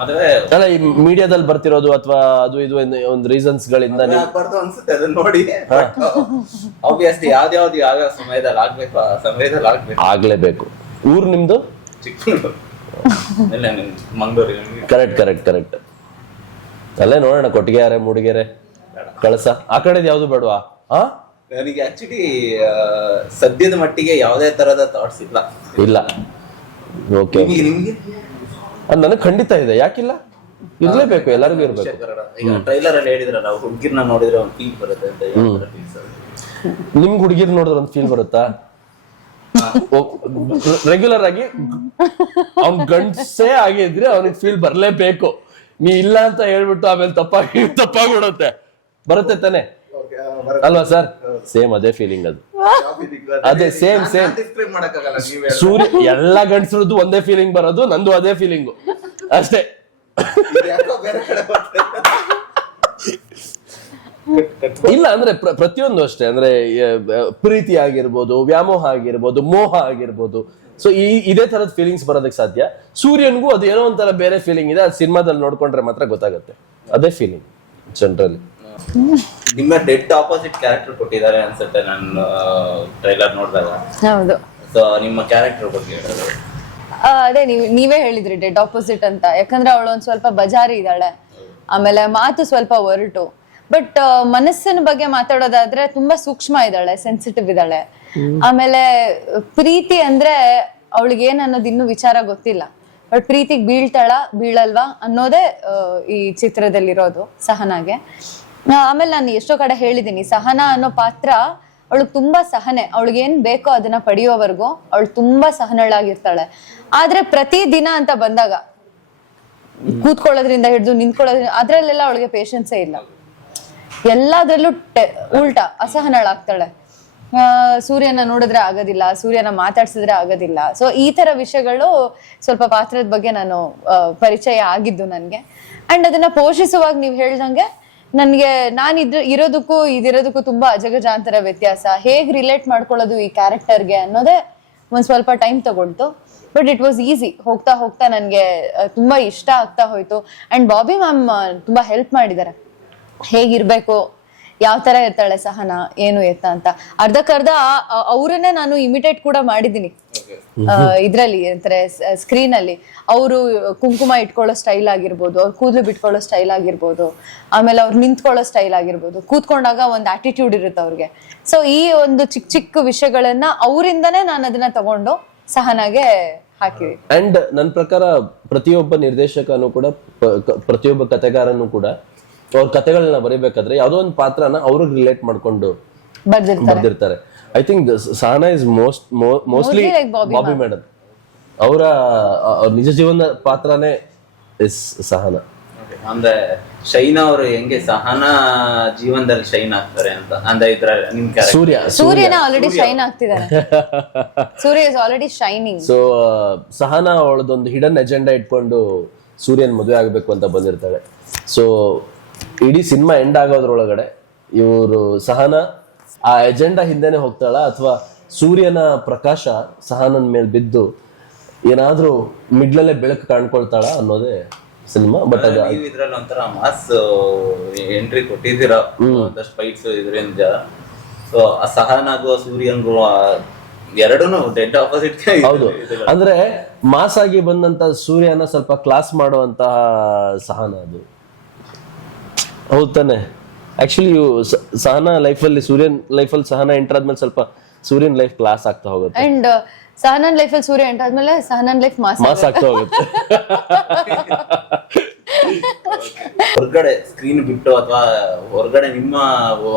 ಮದುವೆ ಅಲ್ಲ, ಈ ಮೀಡಿಯಾದಲ್ಲಿ ಬರ್ತಿರೋದು ಅಥವಾ ಅದು ಇದು ಒಂದು ರೀಸನ್ಸ್ ಗಳಿಂದ ಅನ್ಸುತ್ತೆ ಅದನ್ನ ನೋಡಿ. ಆಬ್ವಿಯಸ್ಲಿ ಯಾವ್ದು ಯಾವ ಸಮಯದಲ್ಲಿ ಆಗ್ಬೇಕು, ಆ ಸಮಯದಲ್ಲಿ ಆಗ್ಲೇಬೇಕು. ಊರ್ ನಿಮ್ದು? ಚಿಕ್ಕಮಗಳೂರು. ಮಂಗಳೂರು. ಕರೆಕ್ಟ್. ಅಲ್ಲೇ ನೋಡೋಣ, ಕೊಟ್ಟಿಗೆರೆ, ಮೂಡಿಗೆರೆ, ಕಳಸ, ಆ ಕಡೆದು ಯಾವ್ದು ಬೇಡವಾ? ನನಗೆ ಆಕ್ಚುಲಿ ಸದ್ಯದ ಮಟ್ಟಿಗೆ ಯಾವುದೇ ತರದ ಥಾಟ್ಸ್ ಇಲ್ಲ. ಓಕೆ, ನನಗೆ ಖಂಡಿತ ಇದೆ, ಯಾಕಿಲ್ಲ? ಇರ್ಲೇಬೇಕು, ಎಲ್ಲರಿಗೂ ಇರ್ಬೇಕು. ಈಗ ಟ್ರೈಲರ್ ಅಲ್ಲಿ ಹೇಳಿದ್ರಲ್ಲ, ಹುಡುಗಿರ್ನ ನೋಡಿದ್ರೆ ಒಂದು ಫೀಲ್ ಬರುತ್ತೆ ಅಂತ. ನಿಮ್ಗೆ ಹುಡುಗಿರ್ ನೋಡಿದ್ರೆ ಒಂದು ಫೀಲ್ ಬರುತ್ತಾ? ರೆಗ್ಯುಲರ್ ಆಗಿ ಅವ್ನ್ ಗಂಡ್ಸೇ ಆಗಿದ್ರೆ ಅವ್ನಿಗೆ ಫೀಲ್ ಬರ್ಲೇಬೇಕು. ನೀ ಇಲ್ಲ ಅಂತ ಹೇಳ್ಬಿಟ್ಟು ಆಮೇಲೆ ತಪ್ಪಾಗ್ಬಿಡುತ್ತೆ. ಬರುತ್ತೆ ತಾನೆ ಅಲ್ವಾ ಸರ್? ಸೇಮ್ ಅದೇ ಫೀಲಿಂಗ್ ಅದು. ಅದೇ ಸೇಮ್ ಸೂರ್ಯ ಎಲ್ಲಾ ಗಂಡಸರದ್ದು ಒಂದೇ ಫೀಲಿಂಗ್ ಬರೋದು, ನಂದು ಅದೇ ಫೀಲಿಂಗು ಅಷ್ಟೇ. ಇಲ್ಲ ಅಂದ್ರೆ ಪ್ರತಿಯೊಂದು ಅಷ್ಟೇ ಅಂದ್ರೆ ಪ್ರೀತಿ ಆಗಿರ್ಬೋದು, ವ್ಯಾಮೋಹ ಆಗಿರ್ಬೋದು, ಮೋಹ ಆಗಿರ್ಬೋದು. ಸೊ ಇದೇ ತರದ ಫೀಲಿಂಗ್ಸ್ ಬರೋದಕ್ಕೆ ಸಾಧ್ಯ. ಸೂರ್ಯನ್ಗೂ ಅದು ಏನೋ ಒಂಥರ ಬೇರೆ ಫೀಲಿಂಗ್ ಇದೆ, ಅದು ಸಿನಿಮಾದಲ್ಲಿ ನೋಡ್ಕೊಂಡ್ರೆ ಮಾತ್ರ ಗೊತ್ತಾಗುತ್ತೆ. ಅದೇ ಫೀಲಿಂಗ್ ಜನರಲಿ. ನಿಮ್ಮ ಡೆಡ್ ಆಪೋಸಿಟ್ ಕ್ಯಾರೆಕ್ಟರ್ ಕೊಟ್ಟಿದ್ದಾರೆ ಅನ್ಸುತ್ತೆ ನಾನು ಟ್ರೈಲರ್ ನೋಡಿದಾಗ. ಹೌದು. ಸೊ ನಿಮ್ಮ ಕ್ಯಾರೆಕ್ಟರ್ ಬಗ್ಗೆ ಹೇಳೋದು. ಅದೇ ನೀವೇ ಹೇಳಿದ್ರಿ ಡೆಡ್ ಆಪೋಸಿಟ್ ಅಂತ. ಯಾಕಂದ್ರೆ ಅವಳು ಒಂದ್ ಸ್ವಲ್ಪ ಬಜಾರಿ ಇದ್ದಾಳೆ, ಆಮೇಲೆ ಮಾತು ಸ್ವಲ್ಪ ಒರಟು. ಬಟ್ ಮನಸ್ಸಿನ ಬಗ್ಗೆ ಮಾತಾಡೋದಾದ್ರೆ ತುಂಬಾ ಸೂಕ್ಷ್ಮ ಇದ್ದಾಳೆ, ಸೆನ್ಸಿಟಿವ್ ಇದ್ದಾಳೆ. ಆಮೇಲೆ ಪ್ರೀತಿ ಅಂದ್ರೆ ಅವಳಿಗೆ ಏನ್ ಅನ್ನೋದು ಇನ್ನೂ ವಿಚಾರ ಗೊತ್ತಿಲ್ಲ. ಬಟ್ ಪ್ರೀತಿಗೆ ಬೀಳಲ್ವಾ ಅನ್ನೋದೇ ಈ ಚಿತ್ರದಲ್ಲಿರೋದು ಸಹನಾಗೆ. ಆಮೇಲೆ ನಾನು ಎಷ್ಟೋ ಕಡೆ ಹೇಳಿದೀನಿ, ಸಹನಾ ಅನ್ನೋ ಪಾತ್ರ ಅವಳಿಗೆ ತುಂಬಾ ಸಹನೆ. ಅವಳಿಗೆ ಏನ್ ಬೇಕೋ ಅದನ್ನ ಪಡೆಯೋವರೆಗೂ ಅವಳು ತುಂಬಾ ಸಹನಳಾಗಿರ್ತಾಳೆ. ಆದ್ರೆ ಪ್ರತಿ ದಿನ ಅಂತ ಬಂದಾಗ ಕೂತ್ಕೊಳ್ಳೋದ್ರಿಂದ ಹಿಡಿದು ನಿಂತ್ಕೊಳ್ಳೋದ್ರಿಂದ ಅದ್ರಲ್ಲೆಲ್ಲ ಅವಳಿಗೆ ಪೇಶನ್ಸೇ ಇಲ್ಲ. ಎಲ್ಲದ್ರಲ್ಲೂ ಉಲ್ಟಾ ಅಸಹನಳಾಗ್ತಾಳೆ. ಸೂರ್ಯನ ನೋಡಿದ್ರೆ ಆಗೋದಿಲ್ಲ, ಸೂರ್ಯನ ಮಾತಾಡ್ಸಿದ್ರೆ ಆಗೋದಿಲ್ಲ. ಸೊ ಈ ತರ ವಿಷಯಗಳು ಸ್ವಲ್ಪ ಪಾತ್ರದ ಬಗ್ಗೆ ನಾನು ಪರಿಚಯ ಆಗಿದ್ದು ನನ್ಗೆ. ಅಂಡ್ ಅದನ್ನ ಪೋಷಿಸುವಾಗ ನೀವ್ ಹೇಳ್ದಂಗೆ ನನ್ಗೆ ಇರೋದಕ್ಕೂ ಇದಿರೋದಕ್ಕೂ ತುಂಬಾ ಅಜಗಜಾಂತರ ವ್ಯತ್ಯಾಸ. ಹೇಗ್ ರಿಲೇಟ್ ಮಾಡ್ಕೊಳ್ಳೋದು ಈ ಕ್ಯಾರೆಕ್ಟರ್ಗೆ ಅನ್ನೋದೇ ಒಂದ್ ಸ್ವಲ್ಪ ಟೈಮ್ ತಗೊಳ್ತು. But it was easy. ಹೋಗ್ತಾ ಹೋಗ್ತಾ ನನ್ಗೆ ತುಂಬಾ ಇಷ್ಟ ಆಗ್ತಾ ಹೋಯ್ತು. ಅಂಡ್ ಬಾಬಿ ಮ್ಯಾಮ್ ತುಂಬಾ ಹೆಲ್ಪ್ ಮಾಡಿದ್ದಾರೆ, ಹೇಗಿರ್ಬೇಕು, ಯಾವ ತರ ಇರ್ತಾಳೆ ಸಹನಾ, ಏನು ಎತ್ತ ಅಂತ. ಅರ್ಧಕ್ಕರ್ಧ ಅವ್ರನ್ನೇ ನಾನು ಇಮಿಟೇಟ್ ಕೂಡ ಮಾಡಿದ್ದೀನಿ ಇದ್ರಲ್ಲಿ, ಅಂತಾರೆ ಸ್ಕ್ರೀನ್ ಅಲ್ಲಿ. ಅವರು ಕುಂಕುಮ ಇಟ್ಕೊಳ್ಳೋ ಸ್ಟೈಲ್ ಆಗಿರ್ಬೋದು, ಅವ್ರು ಕೂದಲು ಬಿಟ್ಕೊಳ್ಳೋ ಸ್ಟೈಲ್ ಆಗಿರ್ಬೋದು, ಆಮೇಲೆ ಅವ್ರು ನಿಂತ್ಕೊಳ್ಳೋ ಸ್ಟೈಲ್ ಆಗಿರ್ಬೋದು, ಕೂತ್ಕೊಂಡಾಗ ಒಂದು ಆಟಿಟ್ಯೂಡ್ ಇರುತ್ತೆ ಅವ್ರಿಗೆ. ಸೊ ಈ ಒಂದು ಚಿಕ್ಕ ಚಿಕ್ಕ ವಿಷಯಗಳನ್ನ ಅವರಿಂದನೇ ನಾನು ಅದನ್ನ ತಗೊಂಡು ಸಹನಾಗೆ ಹಾಕಿವಿ. ಅಂಡ್ ನನ್ನ ಪ್ರಕಾರ ಪ್ರತಿಯೊಬ್ಬ ನಿರ್ದೇಶಕನು ಕೂಡ ಪ್ರತಿಯೊಬ್ಬ ಕಥೆಗಾರನು ಕೂಡ ಅವ್ರ ಕಥೆಗಳನ್ನ ಬರೀಬೇಕಾದ್ರೆ ಯಾವ್ದೋ ಒಂದು ಪಾತ್ರನ ಅವ್ರಿಗೆ ರಿಲೇಟ್ ಮಾಡ್ಕೊಂಡು ಬರ್ದಿರ್ತಾರೆ. I think Sahana is mostly Bobby madam ಅವರ ನಿಜ ಜೀವನ ಪಾತ್ರನೇ ಇಸ್ ಸಹನಾ. ಅಂದ್ರೆ ಶೈನಾ ಅವರು ಹೆಂಗೆ ಸಹನಾ ಜೀವನದಲ್ಲಿ ಶೈನ್ ಆಗ್ತಾರೆ ಅಂತ ಅಂದ್ರೆ ಇದ್ರ ನಿಮ್ ಸೂರ್ಯನ ಆಲ್ರೆಡಿ ಶೈನ್ ಆಗ್ತಿದ್ದಾರೆ. Surya is already shining. So Sahana ಅವಳದೊಂದು ಹಿಡನ್ ಎಜೆಂಡಾ ಇಟ್ಕೊಂಡು ಸೂರ್ಯನ್ ಮದುವೆ ಆಗ್ಬೇಕು ಅಂತ ಬಂದಿರ್ತಾಳೆ. ಸೊ ಇಡೀ ಸಿನಿಮಾ ಎಂಡ್ ಆಗೋದ್ರೊಳಗಡೆ ಇವರು ಸಹನಾ ಆ ಎಜೆಂಡಾ ಹಿಂದೆನೆ ಹೋಗ್ತಾಳ ಅಥವಾ ಸೂರ್ಯನ ಪ್ರಕಾಶ ಸಹನನ್ ಮೇಲೆ ಬಿದ್ದು ಏನಾದ್ರೂ ಮಿಡ್ಲಲ್ಲೇ ಬೆಳಕು ಕಾಣ್ಕೊಳ್ತಾಳ ಅನ್ನೋದೇ ಸಿನಿಮಾ. ಬಟ್ ಇದ್ರಲ್ಲಿ ಒಂಥರ ಮಾಸ್ ಎಂಟ್ರಿ ಕೊಟ್ಟಿದ್ದೀರಾ, ಒಂದಷ್ಟು ಫೈಟ್ಸ್ ಇದರಿಂದ. ಸೊ ಸಹನಾಗೂ ಸೂರ್ಯನ್ಗೂ ಎರಡೂನು ಡೆಡ್ ಆಪೋಸಿಟ್. ಹೌದು, ಅಂದ್ರೆ ಮಾಸ್ ಆಗಿ ಬಂದಂತ ಸೂರ್ಯನ ಸ್ವಲ್ಪ ಕ್ಲಾಸ್ ಮಾಡುವಂತಹ ಸಹನಾ ಅದು. ಹೌದು ತಾನೆ? ಆಕ್ಚುಲಿ ಸಹನಾ ಲೈಫಲ್ಲಿ ಸೂರ್ಯನ್ ಲೈಫಲ್ಲಿ ಸಹನಾ ಎಂಟರ್ ಆದ್ಮೇಲೆ ಸ್ವಲ್ಪ ಸೂರ್ಯನ್ ಲೈಫ್ ಕ್ಲಾಸ್ ಆಗ್ತಾ ಹೋಗುತ್ತೆ. ಅಂಡ್ ಸಹನನ್ ಲೈಫಲ್ಲಿ ಸೂರ್ಯ ಎಂಟರ್ ಆದ್ಮೇಲೆ ಸಹನನ್ ಲೈಫ್ ಮಾಸ್ ಆಗ್ತಾ ಹೋಗುತ್ತೆ. ಹೊರಗಡೆ ಸ್ಕ್ರೀನ್ ಬಿಟ್ಟು ಅಥವಾ ಹೊರಗಡೆ ನಿಮ್ಮ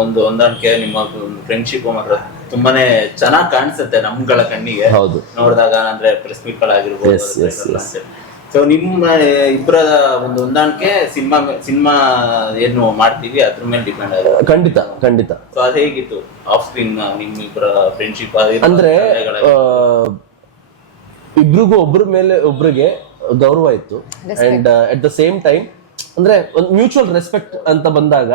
ಒಂದು ಹೊಂದಾಣಿಕೆ, ನಿಮ್ಮ ಫ್ರೆಂಡ್ಶಿಪ್ ಮಾತ್ರ ತುಂಬಾನೇ ಚೆನ್ನಾಗಿ ಕಾಣಿಸುತ್ತೆ ನಮ್ಗಳ ಕಣ್ಣಿಗೆ. ಹೌದು, ನೋಡಿದಾಗ ಅಂದ್ರೆ ಪ್ರೆಸ್ ಮೀಟ್ ಗಳಾಗಿರ್ಬೋದು. ಸೊ ನಿಮ್ಮ ಇಬ್ಬರ ಒಂದು ಹೊಂದಾಣಿಕೆ ಸಿನಿಮಾ ಏನು ಮಾಡ್ತೀವಿ ಅದ್ರ ಮೇಲೆ ಡಿಪೆಂಡ್ ಆಗುತ್ತೆ. ಖಂಡಿತ. ಸೊ ಅದು ಹೇಗಿತ್ತು ಆಫ್ ಸ್ಕ್ರೀನ್ ನಿಮ್ಮಿಬ್ಬರ ಫ್ರೆಂಡ್ಶಿಪ್? ಅಂದ್ರೆ ಇಬ್ರಿಗೂ ಒಬ್ರ ಮೇಲೆ ಒಬ್ರಿಗೆ ಗೌರವ ಇತ್ತು. And at the same time ಅಂದ್ರೆ ಒಂದು ಮ್ಯೂಚುವಲ್ ರೆಸ್ಪೆಕ್ಟ್ ಅಂತ ಬಂದಾಗ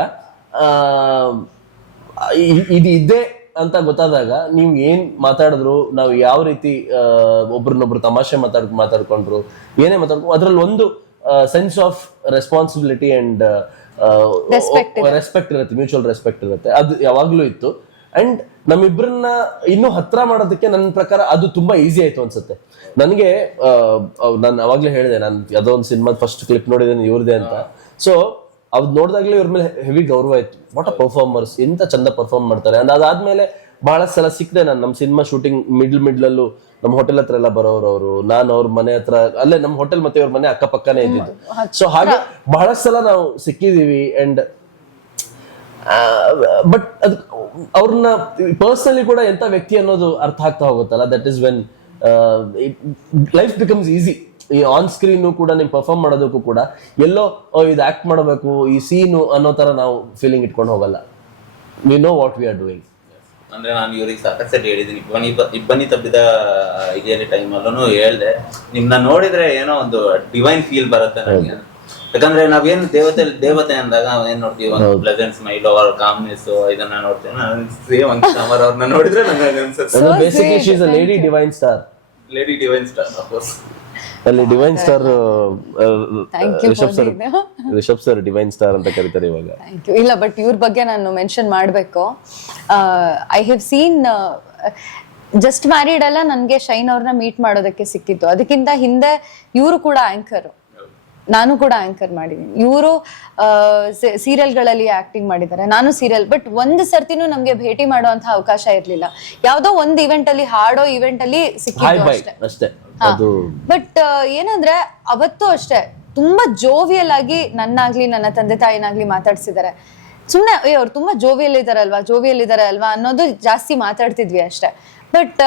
ಇದು ಇದ್ದೇ ಅಂತ ಗೊತ್ತಾದಾಗ ನೀವು ಏನ್ ಮಾತಾಡಿದ್ರು, ನಾವು ಯಾವ ರೀತಿ ಒಬ್ರನ್ನೊಬ್ರು ತಮಾಷೆ ಮಾತಾಡ್ಕೊಂಡ್ರು, ಏನೇ ಮಾತಾಡ್ಕೊಂಡು ಅದ್ರಲ್ಲಿ ಒಂದು sense of responsibility and respect ಇರುತ್ತೆ, ಮ್ಯೂಚುವಲ್ ರೆಸ್ಪೆಕ್ಟ್ ಇರುತ್ತೆ. ಅದು ಯಾವಾಗ್ಲೂ ಇತ್ತು. ಅಂಡ್ ನಮ್ಮಿಬ್ರನ್ನ ಇನ್ನೂ ಹತ್ರ ಮಾಡೋದಕ್ಕೆ ನನ್ನ ಪ್ರಕಾರ ಅದು ತುಂಬಾ ಈಸಿ ಆಯ್ತು ಅನ್ಸುತ್ತೆ ನನಗೆ. ನಾನು ಅವಾಗ್ಲೇ ಹೇಳಿದೆ, ನಾನು ಯಾವುದೋ ಒಂದು ಸಿನಿಮಾದ ಫಸ್ಟ್ ಕ್ಲಿಪ್ ನೋಡಿದ್ದೇನೆ ಇವ್ರದೇ ಅಂತ. ಸೊ ಅದ್ ನೋಡಿದಾಗ್ಲೇ ಇವ್ರ ಮೇಲೆ ಹೆವಿ ಗೌರವ ಆಯ್ತು. ವಾಟ್ ಅ ಪರ್ಫಾರ್ಮರ್ಸ್, ಎಂತ ಚಂದ ಪರ್ಫಾರ್ಮ್ ಮಾಡ್ತಾರೆ. ಅದಾದ್ಮೇಲೆ ಬಹಳ ಸಲ ಸಿಕ್ದೆ ನಾನು. ನಮ್ಮ ಸಿನಿಮಾ ಶೂಟಿಂಗ್ ಮಿಡ್ಲಲ್ಲೂ ನಮ್ಮ ಹೋಟೆಲ್ ಹತ್ರ ಎಲ್ಲ ಬರೋರು ಅವರು. ನಾನು ಅವ್ರ ಮನೆ ಹತ್ರ, ಅಲ್ಲೇ ನಮ್ಮ ಹೋಟೆಲ್ ಮತ್ತೆ ಇವ್ರ ಮನೆ ಅಕ್ಕಪಕ್ಕನೇ ಇದ್ದಿದ್ದು. ಸೊ ಹಾಗೆ ಬಹಳ ಸಲ ನಾವು ಸಿಕ್ಕಿದೀವಿ. ಅಂಡ್ ಬಟ್ ಅದ್ ಅವ್ರನ್ನ ಪರ್ಸನಲಿ ಕೂಡ ಎಂತ ವ್ಯಕ್ತಿ ಅನ್ನೋದು ಅರ್ಥ ಆಗ್ತಾ ಹೋಗುತ್ತಲ್ಲ. That is when life becomes easy. ಈ ಆನ್ ಸ್ಕ್ರೀನ್ ಕೂಡ ನಿಮ್ ಪರ್ಫಾರ್ಮ್ ಮಾಡೋದಕ್ಕೂ ಕೂಡ ಎಲ್ಲೋ ಇದು ಆಕ್ಟ್ ಮಾಡಬೇಕು ಈ ಸೀನು ಅನ್ನೋ ತರ ನಾವು ಫೀಲಿಂಗ್ ಇಟ್ಕೊಂಡು ಹೋಗಲ್ಲ. We know what we are doing. ಅಂದ್ರೆ ನಾನು ಇವ್ರಿಗೆ ಸಾಕಷ್ಟು ಹೇಳಿದೀನಿ, ಇಬ್ಬನಿ ತಪ್ಪಿದ ಇದೇ ಟೈಮ್ ಅಲ್ಲೂ ಹೇಳ್ದೆ, ನಿಮ್ನ ನೋಡಿದ್ರೆ ಏನೋ ಒಂದು ಡಿವೈನ್ ಫೀಲ್ ಬರುತ್ತೆ ನನಗೆ. ಯಾಕಂದ್ರೆ ನಾವೇನ್ ದೇವತೆ ಅಂದಾಗ ಏನ್ ನೋಡ್ತೀವಿ, ಒಂದು ಪ್ಲೆಸೆಂಟ್ ಸ್ಮೈಲ್ ಅವರ್ ಕಾಮ್ನೆಸ್ ಇದನ್ನ ನೋಡ್ತೀವಿ. ಸೇಮ್ ಅಂಕಿತ್ ಅಮರ್ ಅವ್ರನ್ನ ನೋಡಿದ್ರೆ ನಂಗೆ ಅನ್ಸುತ್ತೆ basically she is a lady divine star. Lady divine star of course. ಅಲ್ಲಿ divine star Thank you Rishab sir divine star ಅಂತ ಕರೀತಾರೆ ಇವಾಗ. Thank you. ಇಲ್ಲ ಬಟ್ ಇವ್ರ ಬಗ್ಗೆ ನಾನು ಮೆನ್ಷನ್ ಮಾಡಬೇಕು. I have seen just married ಅಲ್ಲ, ನನಗೆ ಶೈನ್ ಅವ್ರನ್ನ ಮೀಟ್ ಮಾಡೋದಕ್ಕೆ ಸಿಕ್ಕಿತ್ತು. ಅದಕ್ಕಿಂತ ಹಿಂದೆ ಇವರು ಕೂಡ ಆಂಕರ್, ನಾನು ಕೂಡ ಆಂಕರ್ ಮಾಡಿದ್ದೀನಿ. ಇವರು ಸೀರಿಯಲ್ಗಳಲ್ಲಿ ಆಕ್ಟಿಂಗ್ ಮಾಡಿದ್ದಾರೆ, ನಾನು ಸೀರಿಯಲ್. ಬಟ್ ಒಂದು ಸರ್ತಿನೂ ನಮ್ಗೆ ಭೇಟಿ ಮಾಡುವಂತಹ ಅವಕಾಶ ಇರ್ಲಿಲ್ಲ. ಯಾವ್ದೋ ಒಂದು ಇವೆಂಟ್ ಅಲ್ಲಿ, ಹಾಡೋ ಇವೆಂಟ್ ಅಲ್ಲಿ ಸಿಕ್ಕಿದ್ದು ಅಷ್ಟೇ. ಬಟ್ ಏನಂದ್ರೆ ಅವತ್ತು ಅಷ್ಟೇ ತುಂಬಾ ಜೋವಿಯಲ್ ಆಗಿ ನನ್ನಾಗ್ಲಿ ನನ್ನ ತಂದೆ ತಾಯಿನಾಗ್ಲಿ ಮಾತಾಡ್ಸಿದ್ದಾರೆ. ಸುಮ್ನೆ ಅವ್ರು ತುಂಬಾ ಜೋವಿಯಲ್ ಇದಾರೆ ಅಲ್ವಾ ಅನ್ನೋದು ಜಾಸ್ತಿ ಮಾತಾಡ್ತಿದ್ವಿ ಅಷ್ಟೇ. ಬಟ್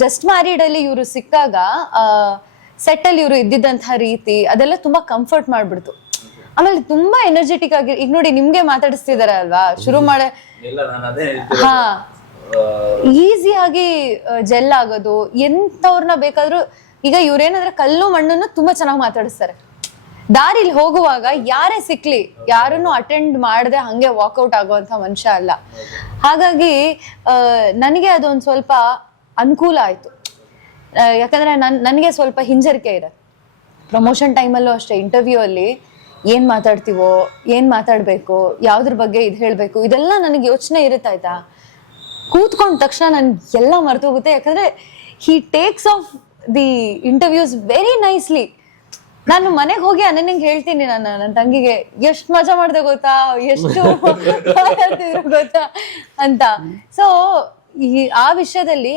ಜಸ್ಟ್ ಮ್ಯಾರಿಡ್ ಅಲ್ಲಿ ಇವರು ಸಿಕ್ಕಾಗ ಸೆಟ್ ಅಲ್ಲಿ ಇವರು ಇದ್ದಿದ್ದಂತಹ ರೀತಿ ಅದೆಲ್ಲ ತುಂಬಾ ಕಂಫರ್ಟ್ ಮಾಡ್ಬಿಡ್ತು. ಆಮೇಲೆ ತುಂಬಾ ಎನರ್ಜೆಟಿಕ್ ಆಗಿ, ಈಗ ನೋಡಿ ನಿಮ್ಗೆ ಮಾತಾಡಿಸ್ತಿದಾರೆ ಅಲ್ವಾ, ಶುರು ಮಾಡ ಹಾ ಈಸಿಯಾಗಿ ಜೆಲ್ ಆಗೋದು. ಎಂತವ್ರನ್ನ ಬೇಕಾದ್ರೂ, ಈಗ ಇವ್ರೇನಂದ್ರೆ ಕಲ್ಲು ಮಣ್ಣನ್ನು ತುಂಬಾ ಚೆನ್ನಾಗಿ ಮಾತಾಡಿಸ್ತಾರೆ. ದಾರಿಲಿ ಹೋಗುವಾಗ ಯಾರೇ ಸಿಕ್ಲಿ ಯಾರನ್ನು ಅಟೆಂಡ್ ಮಾಡದೆ ಹಂಗೆ ವಾಕೌಟ್ ಆಗುವಂತ ಮನುಷ್ಯ ಅಲ್ಲ. ಹಾಗಾಗಿ ನನಗೆ ಅದೊಂದು ಸ್ವಲ್ಪ ಅನುಕೂಲ ಆಯ್ತು. ಯಾಕಂದ್ರೆ ನನಗೆ ಸ್ವಲ್ಪ ಹಿಂಜರಿಕೆ ಇದೆ. ಪ್ರಮೋಷನ್ ಟೈಮಲ್ಲೂ ಅಷ್ಟೇ, ಇಂಟರ್ವ್ಯೂ ಅಲ್ಲಿ ಏನ್ ಮಾತಾಡ್ತೀವೋ, ಏನ್ ಮಾತಾಡ್ಬೇಕು, ಯಾವ್ದ್ರ ಬಗ್ಗೆ ಇದು ಹೇಳ್ಬೇಕು, ಇದೆಲ್ಲ ನನಗೆ ಯೋಚನೆ ಇರುತ್ತಾಯ್ತಾ. ಕೂತ್ಕೊಂಡ ತಕ್ಷಣ ನನ್ಗೆ ಎಲ್ಲ ಮರ್ತೋಗುತ್ತೆ. ಯಾಕಂದ್ರೆ he takes of the interviews very nicely. ನಾನು ಮನೆಗೆ ಹೋಗಿ ಅನನ್ಯಂಗೆ ಹೇಳ್ತೀನಿ, ನನ್ನ ತಂಗಿಗೆ ಎಷ್ಟು ಮಜಾ ಮಾಡ್ದೆ ಗೊತ್ತಾ, ಎಷ್ಟು ಗೊತ್ತಾ ಅಂತ. ಸೊ ಆ ವಿಷಯದಲ್ಲಿ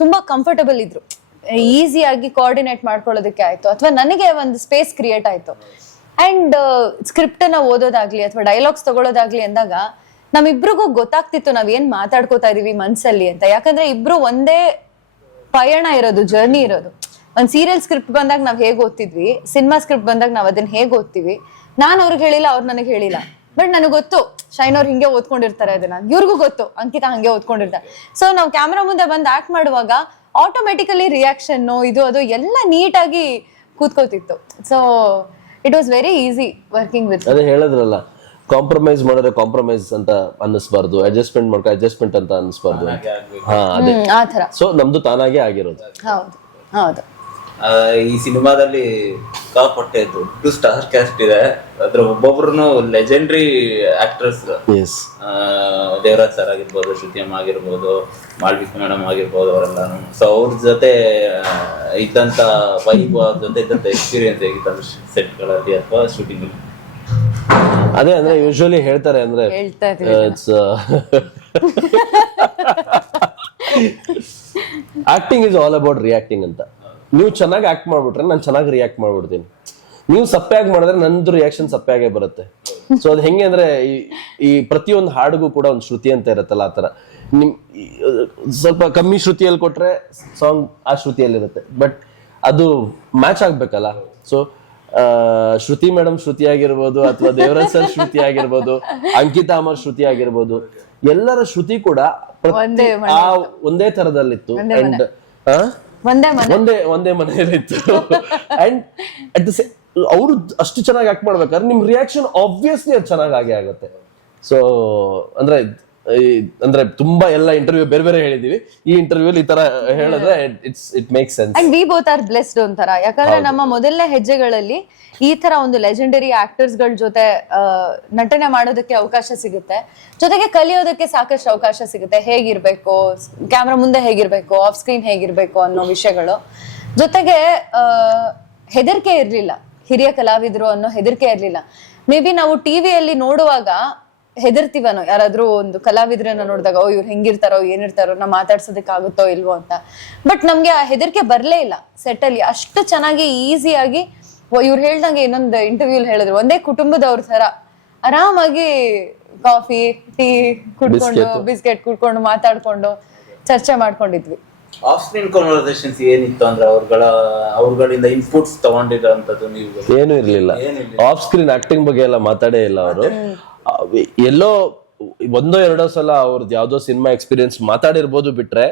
ತುಂಬಾ ಕಂಫರ್ಟಬಲ್ ಇದ್ರು. ಈಸಿಯಾಗಿ ಕೋಆರ್ಡಿನೇಟ್ ಮಾಡ್ಕೊಳ್ಳೋದಕ್ಕೆ ಆಯ್ತು, ಅಥವಾ ನನಗೆ ಒಂದು ಸ್ಪೇಸ್ ಕ್ರಿಯೇಟ್ ಆಯ್ತು. ಅಂಡ್ ಸ್ಕ್ರಿಪ್ಟ್ ನ ಓದೋದಾಗ್ಲಿ ಅಥವಾ ಡೈಲಾಗ್ಸ್ ತಗೊಳ್ಳೋದಾಗ್ಲಿ ಅಂದಾಗ ನಮ್ಮಿಬ್ರಿಗೂ ಗೊತ್ತಾಗ್ತಿತ್ತು ನಾವ್ ಏನ್ ಮಾತಾಡ್ಕೋತಾ ಇದೀವಿ ಮನ್ಸಲ್ಲಿ ಅಂತ. ಯಾಕಂದ್ರೆ ಇಬ್ರು ಒಂದೇ ಪಯಣ ಇರೋದು, ಜರ್ನಿ ಇರೋದು. ಒಂದ್ ಸೀರಿಯಲ್ ಸ್ಕ್ರಿಪ್ಟ್ ಬಂದಾಗ ನಾವ್ ಹೇಗ್ ಓದ್ತಿದ್ವಿ, ಸಿನಿಮಾ ಸ್ಕ್ರಿಪ್ಟ್ ಬಂದಾಗ ನಾವ್ ಅದನ್ನ ಹೇಗ್ ಓದ್ತೀವಿ, ನಾನ್ ಅವ್ರಿಗೆ ಹೇಳಿಲ್ಲ, ಅವ್ರು ನನಗೆ ಹೇಳಿಲ್ಲ. ಬಟ್ ನನಗೆ ಗೊತ್ತು ಶೈನ್ ಅವ್ರು ಹಿಂಗೆ ಓದ್ಕೊಂಡಿರ್ತಾರೆ ಅದನ್ನ, ಇವ್ರಿಗೂ ಗೊತ್ತು ಅಂಕಿತಾ ಹಂಗೆ ಓದ್ಕೊಂಡಿರ್ತಾರೆ. ಸೊ ನಾವು ಕ್ಯಾಮ್ರಾ ಮುಂದೆ ಬಂದು ಆಕ್ಟ್ ಮಾಡುವಾಗ ಆಟೋಮೆಟಿಕಲಿ ರಿಯಾಕ್ಷನ್ ಇದು ಅದು ಎಲ್ಲ ನೀಟಾಗಿ ಕೂತ್ಕೋತಿತ್ತು. So it was very easy working with. ಅದೇ ಹೇಳಿದ್ರಲ್ಲ, ಕಾಂಪ್ರಮೈಸ್ ಮಾಡಿದ್ರೆ ಕಾಂಪ್ರಮೈಸ್ ಅಂತ ಅನ್ನಿಸ್ಬಾರ್ದು, ಅಡ್ಜಸ್ಟ್ಮೆಂಟ್ ಮಾಡ್ಕೊ ಅಡ್ಜಸ್ಟ್ಮೆಂಟ್ ಅಂತ ಅನ್ನಿಸ್ಬಾರ್ದು. ಹಾ ಅದೇ ಆ ತರ. ಸೊ ನಮ್ದು ತಾನಾಗೆ ಆಗಿರೋದು. ಹೌದು ಹೌದು. ಈ ಸಿನಿಮಾದಲ್ಲಿ ಸಿಕ್ಕಾಪಟ್ಟೆ ದೊಡ್ಡ ಸ್ಟಾರ್ ಕ್ಯಾಸ್ಟ್ ಇದೆ. ಅದ್ರ ಒಬ್ಬೊಬ್ರು ಲೆಜೆಂಡ್ರಿ ಆಕ್ಟರ್ಸ್. ದೇವರಾಜ್ ಸರ್ ಆಗಿರ್ಬೋದು, ಶ್ರುತಿ ಅಮ್ಮ ಆಗಿರ್ಬೋದು, ಮಾಳ್ವಿಕಾ ಮೇಡಮ್ ಆಗಿರ್ಬೋದು, ಅವರೆಲ್ಲಾನು. ಸೊ ಅವ್ರ ಜೊತೆ ಇದ್ದಂತ ವೈಬ್, ಅವ್ರ ಜೊತೆ ಇದ್ದಂತ ಎಕ್ಸ್ಪೀರಿಯನ್ಸ್ ಹೇಗಿತ್ತು ಸೆಟ್ಗಳಲ್ಲಿ ಅಥವಾ ಶೂಟಿಂಗ್? ಅದೇ ಅಂದ್ರೆ ಯೂಶುವಲಿ ಹೇಳ್ತಾರೆ ಅಂದ್ರೆ acting is all about reacting ಅಂತ. ನೀವು ಚೆನ್ನಾಗಿ ಆಕ್ಟ್ ಮಾಡ್ಬಿಟ್ರೆ ನಾನು ಚೆನ್ನಾಗಿ ರಿಯಾಕ್ಟ್ ಮಾಡ್ಬಿಡ್ತೀನಿ. ನೀವು ಸಪ್ಪೆಯಾಗಿ ಮಾಡಿದ್ರೆ ನಂದು ರಿಯಾಕ್ಷನ್ ಸಪ್ಪೆಯಾಗೇ ಬರುತ್ತೆ. ಸೊ ಅದು ಹೆಂಗೆ ಅಂದ್ರೆ ಈ ಪ್ರತಿಯೊಂದು ಹಾಡಿಗೂ ಕೂಡ ಒಂದು ಶ್ರುತಿ ಅಂತ ಇರುತ್ತಲ್ಲ, ಆ ತರ ನಿಮ್ ಸ್ವಲ್ಪ ಕಮ್ಮಿ ಶ್ರುತಿಯಲ್ಲಿ ಕೊಟ್ರೆ ಸಾಂಗ್ ಆ ಶ್ರುತಿಯಲ್ಲಿ ಇರುತ್ತೆ. ಬಟ್ ಅದು ಮ್ಯಾಚ್ ಆಗ್ಬೇಕಲ್ಲ. ಸೊ ಶ್ರುತಿ ಮೇಡಮ್ ಶ್ರುತಿ ಆಗಿರ್ಬೋದು, ಅಥವಾ ದೇವರಾಜ್ ಸರ್ ಶ್ರುತಿ ಆಗಿರ್ಬೋದು, ಅಂಕಿತಾ ಅಮರ್ ಶ್ರುತಿ ಆಗಿರ್ಬೋದು, ಎಲ್ಲರ ಶ್ರುತಿ ಕೂಡ ಒಂದೇ ತರದಲ್ಲಿತ್ತು. ಅಂಡ್ ಒಂದೇ ಮನೆಯಲ್ಲಿತ್ತು. ಅಂಡ್ ಅಟ್ ದ ಸೇಮ್ ಅವ್ರು ಅಷ್ಟು ಚೆನ್ನಾಗಿ ಆಕ್ಟ್ ಮಾಡ್ಬೇಕಾದ್ರೆ ನಿಮ್ ರಿಯಾಕ್ಷನ್ ಆಬ್ವಿಯಸ್ಲಿ ಅದು ಚೆನ್ನಾಗಿ ಆಗತ್ತೆ. ಸೊ ಅಂದ್ರೆ ತುಂಬಾ ಎಲ್ಲ ಇಂಟರ್ವ್ಯೂ ಬೇರೆ ಬೇರೆ ಹೇಳಿದೀವಿ. ಈ ಇಂಟರ್ವ್ಯೂ ಈ ತರ ಹೇಳಿದ್ರೆ it makes sense. And we both are blessed ಒಂಥರ. ಯಾಕಂದ್ರೆ ನಮ್ಮ ಮೊದಲನೇ ಹೆಜ್ಜೆಗಳಲ್ಲಿ ಈ ತರ ಒಂದು ಲೆಜೆಂಡರಿ ಆಕ್ಟರ್ಸ್ ಗಳ ಜೊತೆ ನಟನೆ ಮಾಡೋದಕ್ಕೆ ಅವಕಾಶ ಸಿಗುತ್ತೆ, ಜೊತೆಗೆ ಕಲಿಯೋದಕ್ಕೆ ಸಾಕಷ್ಟು ಅವಕಾಶ ಸಿಗುತ್ತೆ. ಹೇಗಿರ್ಬೇಕು, ಕ್ಯಾಮ್ರಾ ಮುಂದೆ ಹೇಗಿರ್ಬೇಕು, ಆಫ್ ಸ್ಕ್ರೀನ್ ಹೇಗಿರ್ಬೇಕು ಅನ್ನೋ ವಿಷಯಗಳು. ಜೊತೆಗೆ ಹೆದರಿಕೆ ಇರ್ಲಿಲ್ಲ, ಹಿರಿಯ ಕಲಾವಿದ್ರು ಅನ್ನೋ ಹೆದರಿಕೆ ಇರ್ಲಿಲ್ಲ. ಮೇ ಬಿ ನಾವು ಟಿವಿಯಲ್ಲಿ ನೋಡುವಾಗ ಹೆದರ್ತೀವನೋ, ಯಾರಾದ್ರೂ ಒಂದು ಕಲಾವಿದ್ರನ್ನ ನೋಡಿದಾಗ ಓ ಇವ್ರು ಹೆಂಗಿರ್ತಾರೋ ಏನಿರ್ತಾರೋ, ನಾ ಮಾತಾಡ್ಸೋದಕ್ಕೆ ಆಗುತ್ತೋ ಇಲ್ವೋ ಅಂತ. ಬಟ್ ನಮ್ಗೆ ಆ ಹೆದರಿಕೆ ಬರ್ಲೇ ಇಲ್ಲ. ಸೆಟ್ ಅಲ್ಲಿ ಅಷ್ಟು ಚೆನ್ನಾಗಿ ಈಸಿಯಾಗಿ, ಇವ್ರು ಹೇಳ್ದಂಗೆ ಇನ್ನೊಂದು ಇಂಟರ್ವ್ಯೂ ಹೇಳಿದ್ರು, ಒಂದೇ ಕುಟುಂಬದವ್ರ ತರ ಆರಾಮಾಗಿ ಕಾಫಿ ಟೀ ಕುಡ್ಕೊಂಡು, ಬಿಸ್ಕೆಟ್ ಕುಡ್ಕೊಂಡು, ಮಾತಾಡ್ಕೊಂಡು ಚರ್ಚೆ ಮಾಡ್ಕೊಂಡಿದ್ವಿ. ಆಫ್ ಸ್ಕ್ರೀನ್ ಕನ್ವರ್ಸೇಷನ್ಸ್ ಏನಿತ್ತು ಅಂದ್ರೆ ಅವ್ರಗಳಿಂದ ಇನ್ಪುಟ್ಸ್ ತಗೊಂಡಿರೋಂಥದ್ದು ನೀವು? ಏನು ಇರ್ಲಿಲ್ಲ. ಆಫ್ ಸ್ಕ್ರೀನ್ ಆಕ್ಟಿಂಗ್ ಬಗ್ಗೆ ಎಲ್ಲ ಮಾತಾಡೇ ಇಲ್ಲ ಅವರು. ಎಲ್ಲೋ ಒಂದೋ ಎರಡೋ ಸಲ ಅವ್ರದ್ದು ಯಾವ್ದೋ ಸಿನಿಮಾ ಎಕ್ಸ್ಪೀರಿಯನ್ಸ್ ಮಾತಾಡಿರ್ಬೋದು, ಬಿಟ್ರೆ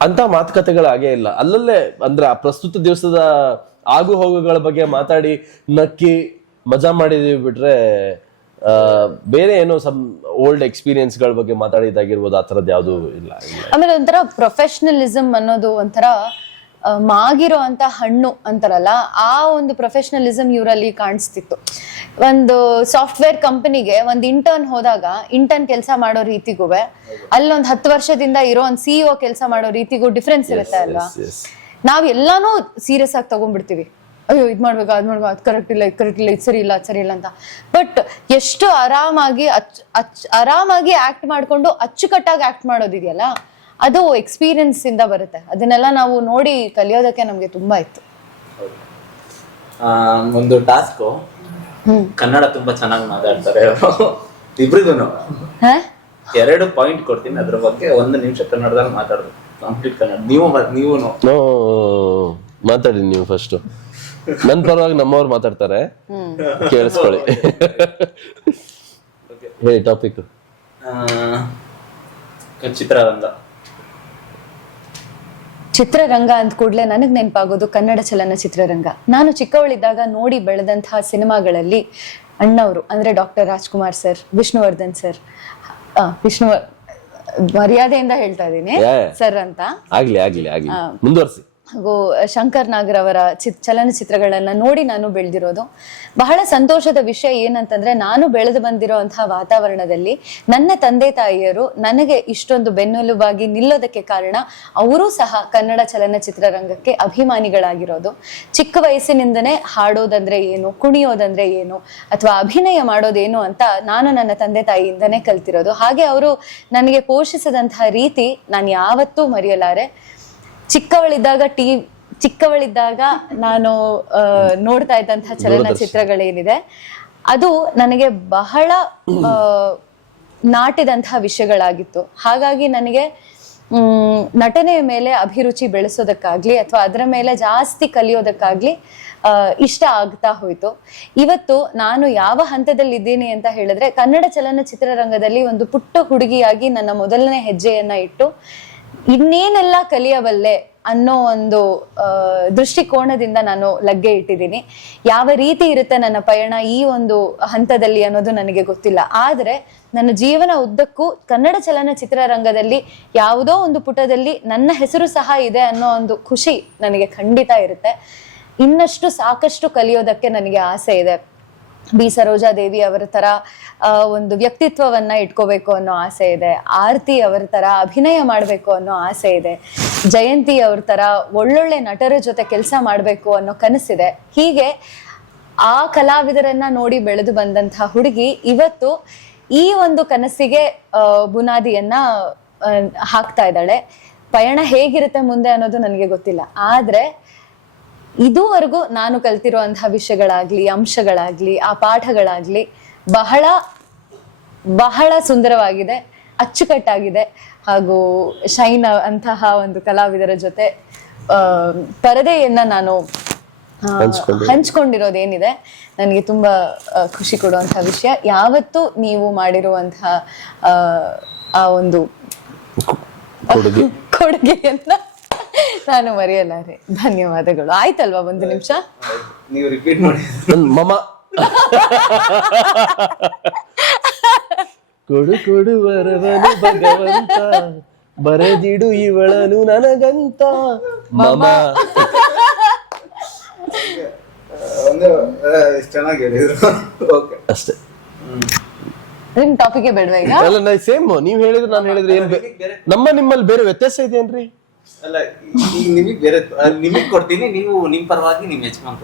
ಅಂತ ಮಾತುಕತೆಗಳು ಆಗೇ ಇಲ್ಲ. ಅಲ್ಲಲ್ಲೇ ಅಂದ್ರೆ ಆ ಪ್ರಸ್ತುತ ದಿವಸದ ಆಗು ಹೋಗುಗಳ ಬಗ್ಗೆ ಮಾತಾಡಿ ನಕ್ಕಿ ಮಜಾ ಮಾಡಿದೀವಿ ಬಿಟ್ರೆ ಬೇರೆ ಏನೋ ಸಮ್ ಓಲ್ಡ್ ಎಕ್ಸ್ಪೀರಿಯನ್ಸ್ ಗಳ ಬಗ್ಗೆ ಮಾತಾಡಿದಾಗಿರ್ಬೋದು ಆ ತರದ್ ಯಾವ್ದು ಇಲ್ಲ. ಆಮೇಲೆ ಒಂಥರ ಪ್ರೊಫೆಷನಲಿಸಮ್ ಅನ್ನೋದು ಒಂಥರ ಮಾಗಿರೋ ಅಂತ ಹಣ್ಣು ಅಂತಾರಲ್ಲ, ಆ ಒಂದು ಪ್ರೊಫೆಷನಲಿಸಮ್ ಇವರಲ್ಲಿ ಕಾಣಿಸ್ತಿತ್ತು. ಒಂದು ಸಾಫ್ಟ್ವೇರ್ ಕಂಪನಿಗೆ ಒಂದು ಇಂಟರ್ನ್ ಹೋದಾಗ ಇಂಟರ್ನ್ ಕೆಲಸ ಮಾಡೋ ರೀತಿಗೂ ಅಲ್ಲೊಂದು 10 ವರ್ಷದಿಂದ ಇರೋ ಒಂದು CEO ಕೆಲಸ ಮಾಡೋ ರೀತಿಗೂ ಡಿಫ್ರೆನ್ಸ್ ಇರುತ್ತೆ ಅಲ್ವಾ. ನಾವ್ ಎಲ್ಲಾನು ಸೀರಿಯಸ್ ಆಗಿ ತಗೊಂಡ್ಬಿಡ್ತೀವಿ, ಅಯ್ಯೋ ಇದ್ ಮಾಡ್ಬೇಕು ಅದ್ ಮಾಡ್ಬೇಕು, ಅದ್ ಕರೆಕ್ಟ್ ಇಲ್ಲ, ಇದು ಕರೆಕ್ಟ್ ಇಲ್ಲ, ಇದು ಸರಿ ಇಲ್ಲ, ಅದು ಸರಿ ಇಲ್ಲ ಅಂತ. ಬಟ್ ಎಷ್ಟು ಆರಾಮಾಗಿ ಆಕ್ಟ್ ಮಾಡ್ಕೊಂಡು ಅಚ್ಚುಕಟ್ಟಾಗಿ ಆಕ್ಟ್ ಮಾಡೋದಿದೆಯಲ್ಲ, ಅದು ಎಕ್ಸ್ಪೀರಿಯನ್ಸ್ ಇಂದ ಬರುತ್ತೆ. ಅದನ್ನೆಲ್ಲ ನಾವು ನೋಡಿ ಕಲಿಯೋದಕ್ಕೆ ನಮ್ಗೆ ತುಂಬಾ ಇತ್ತು. ಒಂದು ಟಾಸ್ಕ್, ಕನ್ನಡ ತುಂಬಾ ಚೆನ್ನಾಗಿ ಮಾತಾಡ್ತಾರೆ ಇಬ್ರಿಗೂ. 2 ಪಾಯಿಂಟ್ ಕೊಡ್ತೀನಿ, ಅದ್ರ ಬಗ್ಗೆ 1 ನಿಮಿಷ ಕನ್ನಡದಲ್ಲಿ ಮಾತಾಡೋದು, ಕಂಪ್ಲೀಟ್ ಕನ್ನಡ. ನೀವು ಮಾತಾಡಿ ನೀವು ಫಸ್ಟ್. ನನ್ ಪರವಾಗಿ ನಮ್ಮವ್ರು ಮಾತಾಡ್ತಾರೆ, ಕೇಳಿಸ್ಕೊಳ್ಳಿ. ಹೇಳಿ ಟಾಪಿಕ್. ಚಿತ್ರರಂಗ ಅಂದ ಕೂಡಲೇ ನನಗ್ ನೆನಪಾಗೋದು ಕನ್ನಡ ಚಲನಚಿತ್ರರಂಗ. ನಾನು ಚಿಕ್ಕವಳಿದ್ದಾಗ ನೋಡಿ ಬೆಳೆದಂತಹ ಸಿನಿಮಾಗಳಲ್ಲಿ ಅಣ್ಣವರು ಅಂದ್ರೆ doctor Rajkumar sir, Vishnuvardhan sir, ಮರ್ಯಾದೆಯಿಂದ ಹೇಳ್ತಾ ಇದ್ದೀನಿ ಸರ್ ಅಂತ, ಆಗ್ಲಿ ಮುಂದುವರಿಸಿ, ಹಾಗೂ ಶಂಕರ್ ನಾಗರವರ ಚಲನಚಿತ್ರಗಳನ್ನ ನೋಡಿ ನಾನು ಬೆಳೆದಿರೋದು. ಬಹಳ ಸಂತೋಷದ ವಿಷಯ ಏನಂತಂದ್ರೆ, ನಾನು ಬೆಳೆದು ಬಂದಿರುವಂತಹ ವಾತಾವರಣದಲ್ಲಿ ನನ್ನ ತಂದೆ ತಾಯಿಯರು ನನಗೆ ಇಷ್ಟೊಂದು ಬೆನ್ನೆಲುಬಾಗಿ ನಿಲ್ಲೋದಕ್ಕೆ ಕಾರಣ ಅವರೂ ಸಹ ಕನ್ನಡ ಚಲನಚಿತ್ರರಂಗಕ್ಕೆ ಅಭಿಮಾನಿಗಳಾಗಿರೋದು. ಚಿಕ್ಕ ವಯಸ್ಸಿನಿಂದನೇ ಹಾಡೋದಂದ್ರೆ ಏನು, ಕುಣಿಯೋದಂದ್ರೆ ಏನು, ಅಥವಾ ಅಭಿನಯ ಮಾಡೋದೇನು ಅಂತ ನಾನು ನನ್ನ ತಂದೆ ತಾಯಿಯಿಂದನೇ ಕಲ್ತಿರೋದು. ಹಾಗೆ ಅವರು ನನಗೆ ಪೋಷಿಸಿದಂತಹ ರೀತಿ ನಾನು ಯಾವತ್ತೂ ಮರೆಯಲಾರೆ. ಚಿಕ್ಕವಳಿದ್ದಾಗ ನಾನು ನೋಡ್ತಾ ಇದ್ದಂತಹ ಚಲನಚಿತ್ರಗಳೇನಿದೆ ಅದು ನನಗೆ ಬಹಳ ನಾಟಿದಂತಹ ವಿಷಯಗಳಾಗಿತ್ತು. ಹಾಗಾಗಿ ನನಗೆ ನಟನೆಯ ಮೇಲೆ ಅಭಿರುಚಿ ಬೆಳೆಸೋದಕ್ಕಾಗ್ಲಿ ಅಥವಾ ಅದರ ಮೇಲೆ ಜಾಸ್ತಿ ಕಲಿಯೋದಕ್ಕಾಗ್ಲಿ ಇಷ್ಟ ಆಗ್ತಾ ಹೋಯ್ತು. ಇವತ್ತು ನಾನು ಯಾವ ಹಂತದಲ್ಲಿ ಇದ್ದೀನಿ ಅಂತ ಹೇಳಿದ್ರೆ, ಕನ್ನಡ ಚಲನಚಿತ್ರರಂಗದಲ್ಲಿ ಒಂದು ಪುಟ್ಟ ಹುಡುಗಿಯಾಗಿ ನನ್ನ ಮೊದಲನೇ ಹೆಜ್ಜೆಯನ್ನ ಇಟ್ಟು ಇನ್ನೇನೆಲ್ಲ ಕಲಿಯಬಲ್ಲೆ ಅನ್ನೋ ಒಂದು ದೃಷ್ಟಿಕೋನದಿಂದ ನಾನು ಲಗ್ಗೆ ಇಟ್ಟಿದ್ದೀನಿ. ಯಾವ ರೀತಿ ಇರುತ್ತೆ ನನ್ನ ಪಯಣ ಈ ಒಂದು ಹಂತದಲ್ಲಿ ಅನ್ನೋದು ನನಗೆ ಗೊತ್ತಿಲ್ಲ. ಆದ್ರೆ ನನ್ನ ಜೀವನ ಉದ್ದಕ್ಕೂ ಕನ್ನಡ ಚಲನಚಿತ್ರರಂಗದಲ್ಲಿ ಯಾವುದೋ ಒಂದು ಪುಟದಲ್ಲಿ ನನ್ನ ಹೆಸರು ಸಹ ಇದೆ ಅನ್ನೋ ಒಂದು ಖುಷಿ ನನಗೆ ಖಂಡಿತ ಇರುತ್ತೆ. ಇನ್ನಷ್ಟು ಸಾಕಷ್ಟು ಕಲಿಯೋದಕ್ಕೆ ನನಗೆ ಆಸೆ ಇದೆ. ಬಿ ಸರೋಜಾದೇವಿ ಅವರ ತರ ಒಂದು ವ್ಯಕ್ತಿತ್ವವನ್ನ ಇಟ್ಕೋಬೇಕು ಅನ್ನೋ ಆಸೆ ಇದೆ. ಆರತಿ ಅವರ ತರ ಅಭಿನಯ ಮಾಡ್ಬೇಕು ಅನ್ನೋ ಆಸೆ ಇದೆ. ಜಯಂತಿ ಅವ್ರ ತರ ಒಳ್ಳೊಳ್ಳೆ ನಟರ ಜೊತೆ ಕೆಲಸ ಮಾಡ್ಬೇಕು ಅನ್ನೋ ಕನಸಿದೆ. ಹೀಗೆ ಆ ಕಲಾವಿದರನ್ನ ನೋಡಿ ಬೆಳೆದು ಬಂದಂತಹ ಹುಡುಗಿ ಇವತ್ತು ಈ ಒಂದು ಕನಸಿಗೆ ಬುನಾದಿಯನ್ನ ಹಾಕ್ತಾ ಇದ್ದಾಳೆ. ಪಯಣ ಹೇಗಿರುತ್ತೆ ಮುಂದೆ ಅನ್ನೋದು ನನಗೆ ಗೊತ್ತಿಲ್ಲ. ಆದ್ರೆ ಇದುವರೆಗೂ ನಾನು ಕಲ್ತಿರುವಂತಹ ವಿಷಯಗಳಾಗ್ಲಿ, ಅಂಶಗಳಾಗ್ಲಿ, ಆ ಪಾಠಗಳಾಗ್ಲಿ ಬಹಳ ಬಹಳ ಸುಂದರವಾಗಿದೆ, ಅಚ್ಚುಕಟ್ಟಾಗಿದೆ. ಹಾಗೂ ಶೈನ್ ಅಂತಹ ಒಂದು ಕಲಾವಿದರ ಜೊತೆ ಪರದೆಯನ್ನ ನಾನು ಹಂಚ್ಕೊಂಡಿರೋದೇನಿದೆ ನನಗೆ ತುಂಬಾ ಖುಷಿ ಕೊಡುವಂತಹ ವಿಷಯ. ಯಾವತ್ತೂ ನೀವು ಮಾಡಿರುವಂತಹ ಆ ಒಂದು ಕೊಡುಗೆಯನ್ನ ನಾನು ಮರೆಯಲಾರೆ. ಧನ್ಯವಾದಗಳು. ಆಯ್ತಲ್ವಾ 1 ನಿಮಿಷ? ನೀವು ರಿಪೀಟ್ ಮಾಡಿ. ಮಮ ಕೊಡು ವರವನು ಭಗವಂತ, ಬರೆದಿಡು ಇವಳನು ನನಗಂತ ಮಮ. ಚೆನ್ನಾಗಿ ಹೇಳಿದ್ರು. ಅಷ್ಟೇ. ನಿಮ್ ಟಾಪಿಕ್ ಬೇಡವಾ ಈಗ? ಅಲ್ಲ, ಸೇಮ್ ನೀವ್ ಹೇಳಿದ್ರು ನಾನು ಹೇಳಿದ್ರೆ ಏನ್ ನಿಮ್ಮಲ್ಲಿ ಬೇರೆ ವ್ಯತ್ಯಾಸ ಇದೆಯೇನ್ರಿ? ಅಲ್ಲ, ಈಗ ನಿಮಗ್ ಬೇರೆ ನಿಮಗ್ ಕೊಡ್ತೀನಿ, ನೀವು ನಿಮ್ ಪರವಾಗಿ ನಿಮ್ ಯಜಮಾನ್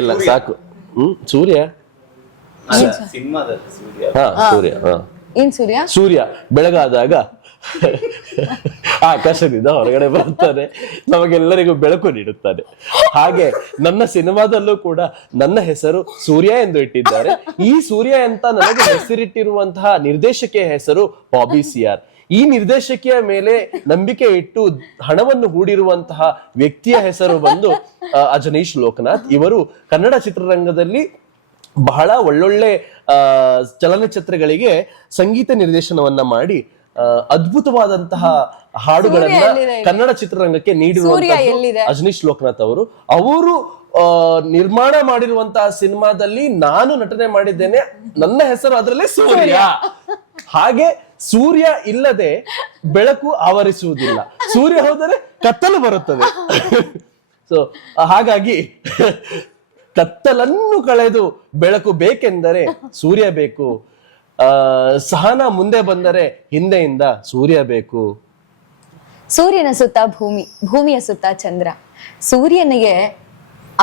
ಇಲ್ಲ ಸಾಕು. ಸೂರ್ಯ ಸಿನಿಮಾದಲ್ಲಿ ಸೂರ್ಯ ಬೆಳಗಾದಾಗ ಆಕಾಶದಿಂದ ಹೊರಗಡೆ ಬರ್ತಾನೆ, ನಮಗೆಲ್ಲರಿಗೂ ಬೆಳಕು ನೀಡುತ್ತಾನೆ. ಹಾಗೆ ನನ್ನ ಸಿನಿಮಾದಲ್ಲೂ ಕೂಡ ನನ್ನ ಹೆಸರು ಸೂರ್ಯ ಎಂದು ಇಟ್ಟಿದ್ದಾರೆ. ಈ ಸೂರ್ಯ ಅಂತ ನನಗೆ ಹೆಸರಿಟ್ಟಿರುವಂತಹ ನಿರ್ದೇಶಕಿಯ ಹೆಸರು ಬಾಬಿ ಸಿಆರ್. ಈ ನಿರ್ದೇಶಕಿಯ ಮೇಲೆ ನಂಬಿಕೆ ಇಟ್ಟು ಹಣವನ್ನು ಹೂಡಿರುವಂತಹ ವ್ಯಕ್ತಿಯ ಹೆಸರು ಬಂದು ಅಜನೀಶ್ ಲೋಕನಾಥ್. ಇವರು ಕನ್ನಡ ಚಿತ್ರರಂಗದಲ್ಲಿ ಬಹಳ ಒಳ್ಳೊಳ್ಳೆ ಚಲನಚಿತ್ರಗಳಿಗೆ ಸಂಗೀತ ನಿರ್ದೇಶನವನ್ನ ಮಾಡಿ ಅದ್ಭುತವಾದಂತಹ ಹಾಡುಗಳನ್ನ ಸೂರ್ಯ ಎಲ್ಲಿದೆ? ಕನ್ನಡ ಚಿತ್ರರಂಗಕ್ಕೆ ಸೂರ್ಯ ನೀಡಿರುವಂತಹ ಎಲ್ಲಿದೆ? ಅಜನೀಶ್ ಲೋಕನಾಥ್ ಅವರು ನಿರ್ಮಾಣ ಮಾಡಿರುವಂತಹ ಸಿನಿಮಾದಲ್ಲಿ ನಾನು ನಟನೆ ಮಾಡಿದ್ದೇನೆ, ನನ್ನ ಹೆಸರು ಅದರಲ್ಲೇ ಸೂರ್ಯ. ಹಾಗೆ ಸೂರ್ಯ ಇಲ್ಲದೆ ಬೆಳಕು ಆವರಿಸುವುದಿಲ್ಲ, ಸೂರ್ಯ ಹೋದರೆ ಕತ್ತಲು ಬರುತ್ತದೆ. ಸೊ ಹಾಗಾಗಿ ಕತ್ತಲನ್ನು ಕಳೆದು ಬೆಳಕು ಬೇಕೆಂದರೆ ಸೂರ್ಯ ಬೇಕು. ಸಹನ ಮುಂದೆ ಬಂದರೆ ಹಿಂದೆಯಿಂದ ಸೂರ್ಯ ಬೇಕು. ಸೂರ್ಯನ ಸುತ್ತ ಭೂಮಿ, ಭೂಮಿಯ ಸುತ್ತ ಚಂದ್ರ. ಸೂರ್ಯನಿಗೆ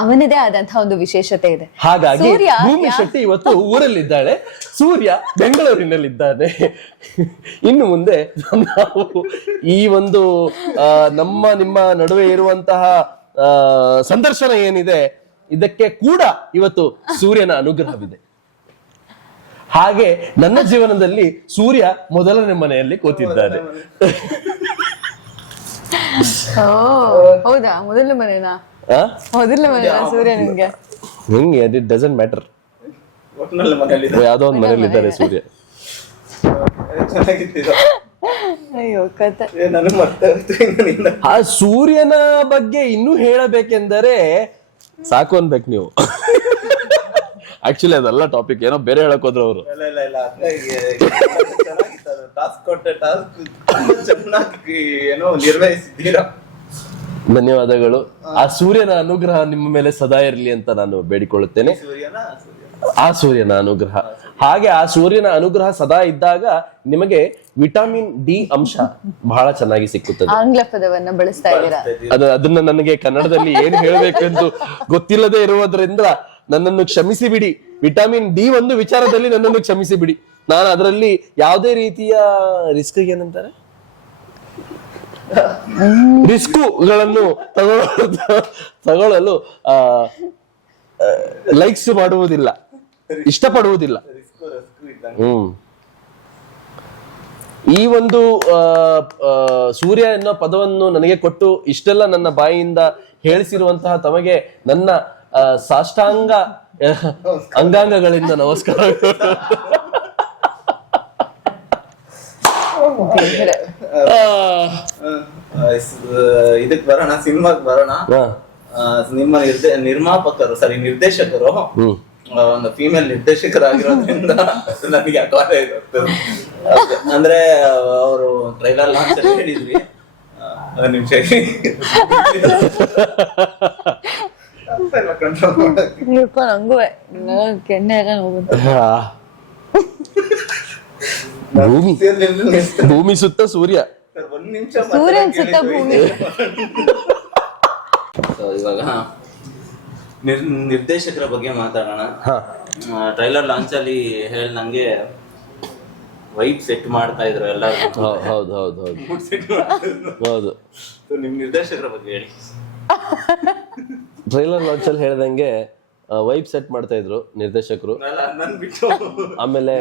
ಅವನದೇ ಆದಂತಹ ಒಂದು ವಿಶೇಷತೆ ಇದೆ. ಹಾಗಾಗಿ ಸೂರ್ಯ ಭೂಮಿ ಶೆಟ್ಟಿ ಇವತ್ತು ಊರಲ್ಲಿದ್ದಾಳೆ, ಸೂರ್ಯ ಬೆಂಗಳೂರಿನಲ್ಲಿದ್ದಾನೆ. ಇನ್ನು ಮುಂದೆ ನಾವು ಈ ಒಂದು ನಿಮ್ಮ ನಡುವೆ ಇರುವಂತಹ ಸಂದರ್ಶನ ಏನಿದೆ, ಇದಕ್ಕೆ ಕೂಡ ಇವತ್ತು ಸೂರ್ಯನ ಅನುಗ್ರಹವಿದೆ. ಹಾಗೆ ನನ್ನ ಜೀವನದಲ್ಲಿ ಸೂರ್ಯ ಮೊದಲನೇ ಮನೆಯಲ್ಲಿ ಕೂತಿದ್ದಾನೆ. ಹೌದಾ? ಮೊದಲ ಮನೆನಾ? ಮೊದಲ ಮನೆನಾ ಸೂರ್ಯ ನಿಮ್ಗೆ? ಹಿಂಗೆ ಇಟ್ ಡಸಂಟ್ ಮ್ಯಾಟರ್, ಯಾವ್ದೋ ಒಂದು ಮನೇಲಿ ಇದ್ದಾರೆ ಸೂರ್ಯ. ಅಯ್ಯೋ ಕತೆ. ಆ ಸೂರ್ಯನ ಬಗ್ಗೆ ಇನ್ನೂ ಹೇಳಬೇಕೆಂದರೆ ಸಾಕು ಅನ್ಬೇಕು ನೀವು. ಆಕ್ಚುಲಿ ಅದೆಲ್ಲ ಟಾಪಿಕ್, ಏನೋ ಬೇರೆ ಹೇಳಕ್ ಹೋದ್ರು ಅವರು. ಧನ್ಯವಾದಗಳು. ಆ ಸೂರ್ಯನ ಅನುಗ್ರಹ ನಿಮ್ಮ ಮೇಲೆ ಸದಾ ಇರಲಿ ಅಂತ ನಾನು ಬೇಡಿಕೊಳ್ಳುತ್ತೇನೆ. ಆ ಸೂರ್ಯನ ಅನುಗ್ರಹ, ಹಾಗೆ ಆ ಸೂರ್ಯನ ಅನುಗ್ರಹ ಸದಾ ಇದ್ದಾಗ ನಿಮಗೆ ವಿಟಮಿನ್ ಡಿ ಅಂಶ ಬಹಳ ಚೆನ್ನಾಗಿ ಸಿಕ್ಕುತ್ತದೆ. ಆಂಗ್ಲ ಪದವನ್ನ ಬಳಸ್ತಾ ಇದ್ದೀರಾ? ಅದನ್ನ ನನಗೆ ಕನ್ನಡದಲ್ಲಿ ಏನ್ ಹೇಳ್ಬೇಕೆಂದು ಗೊತ್ತಿಲ್ಲದೆ ಇರುವುದರಿಂದ ನನ್ನನ್ನು ಕ್ಷಮಿಸಿ ಬಿಡಿ. ವಿಟಮಿನ್ ಡಿ ಒಂದು ವಿಚಾರದಲ್ಲಿ ನನ್ನನ್ನು ಕ್ಷಮಿಸಿ ಬಿಡಿ. ನಾನು ಅದರಲ್ಲಿ ಯಾವುದೇ ರೀತಿಯ ಏನಂತಾರೆ ರಿಸ್ಕುಗಳನ್ನು ತಗೊಳ್ಳಲು ಲೈಕ್ಸ್ ಮಾಡುವುದಿಲ್ಲ, ಇಷ್ಟಪಡುವುದಿಲ್ಲ. ಈ ಒಂದು ಸೂರ್ಯ ಎನ್ನೋ ಪದವನ್ನು ನನಗೆ ಕೊಟ್ಟು ಇಷ್ಟೆಲ್ಲ ನನ್ನ ಬಾಯಿಯಿಂದ ಹೇಳಿಸಿರುವಂತಹ ತಮಗೆ ನನ್ನ ಸಾಷ್ಟಾಂಗ ಅಂಗಾಂಗಗಳಿಂದ ನಮಸ್ಕಾರಗಳು. ಇದಕ್ ಬರೋಣ, ಸಿನಿಮಾಗ್ ಬರೋಣ. ನಿಮ್ಮ ನಿರ್ದೇಶಕರು ಒಂದು ಫೀಮೇಲ್ ನಿರ್ದೇಶಕರಾಗಿರೋದ್ರಿಂದ ನನಗೆ ಅಪಾರ ಇದಾಗ್ತದೆ. ಅಂದ್ರೆ ಅವರು ಟ್ರೈಲರ್ ಲಾಂಚ್ ಅಲ್ಲಿ ಹೇಳಿದ್ರಿ, ನಿಮಿಷ ಭೂಮಿ ಸುತ್ತ ಸೂರ್ಯ, ಒಂದ್ ನಿಮಿಷ ಸೂರ್ಯನ್ ಸುತ್ತ ಭೂಮಿ. ಇವಾಗ ನಿರ್ದೇಶಕರ ಬಗ್ಗೆ ಮಾತಾಡೋಣ. ಟ್ರೈಲರ್ ಲಾಂಚ್ ಅಲ್ಲಿ ನಂಗೆ ವೈಬ್ ಸೆಟ್ ಮಾಡ್ತಾ ಇದ್ರು ಎಲ್ಲ. ಹೌದು ಹೌದು ಹೌದು ಹೌದು. ನಿಮ್ ನಿರ್ದೇಶಕರ ಬಗ್ಗೆ ಹೇಳಿ. ಟ್ರೈಲರ್ ಲಾಂಚ್ ಅಲ್ಲಿ ಹೇಳ್ದಂಗೆ ವೈಬ್ ಸೆಟ್ ಮಾಡ್ತಾ ಇದ್ರು ನಿರ್ದೇಶಕರು. ಆಮೇಲೆ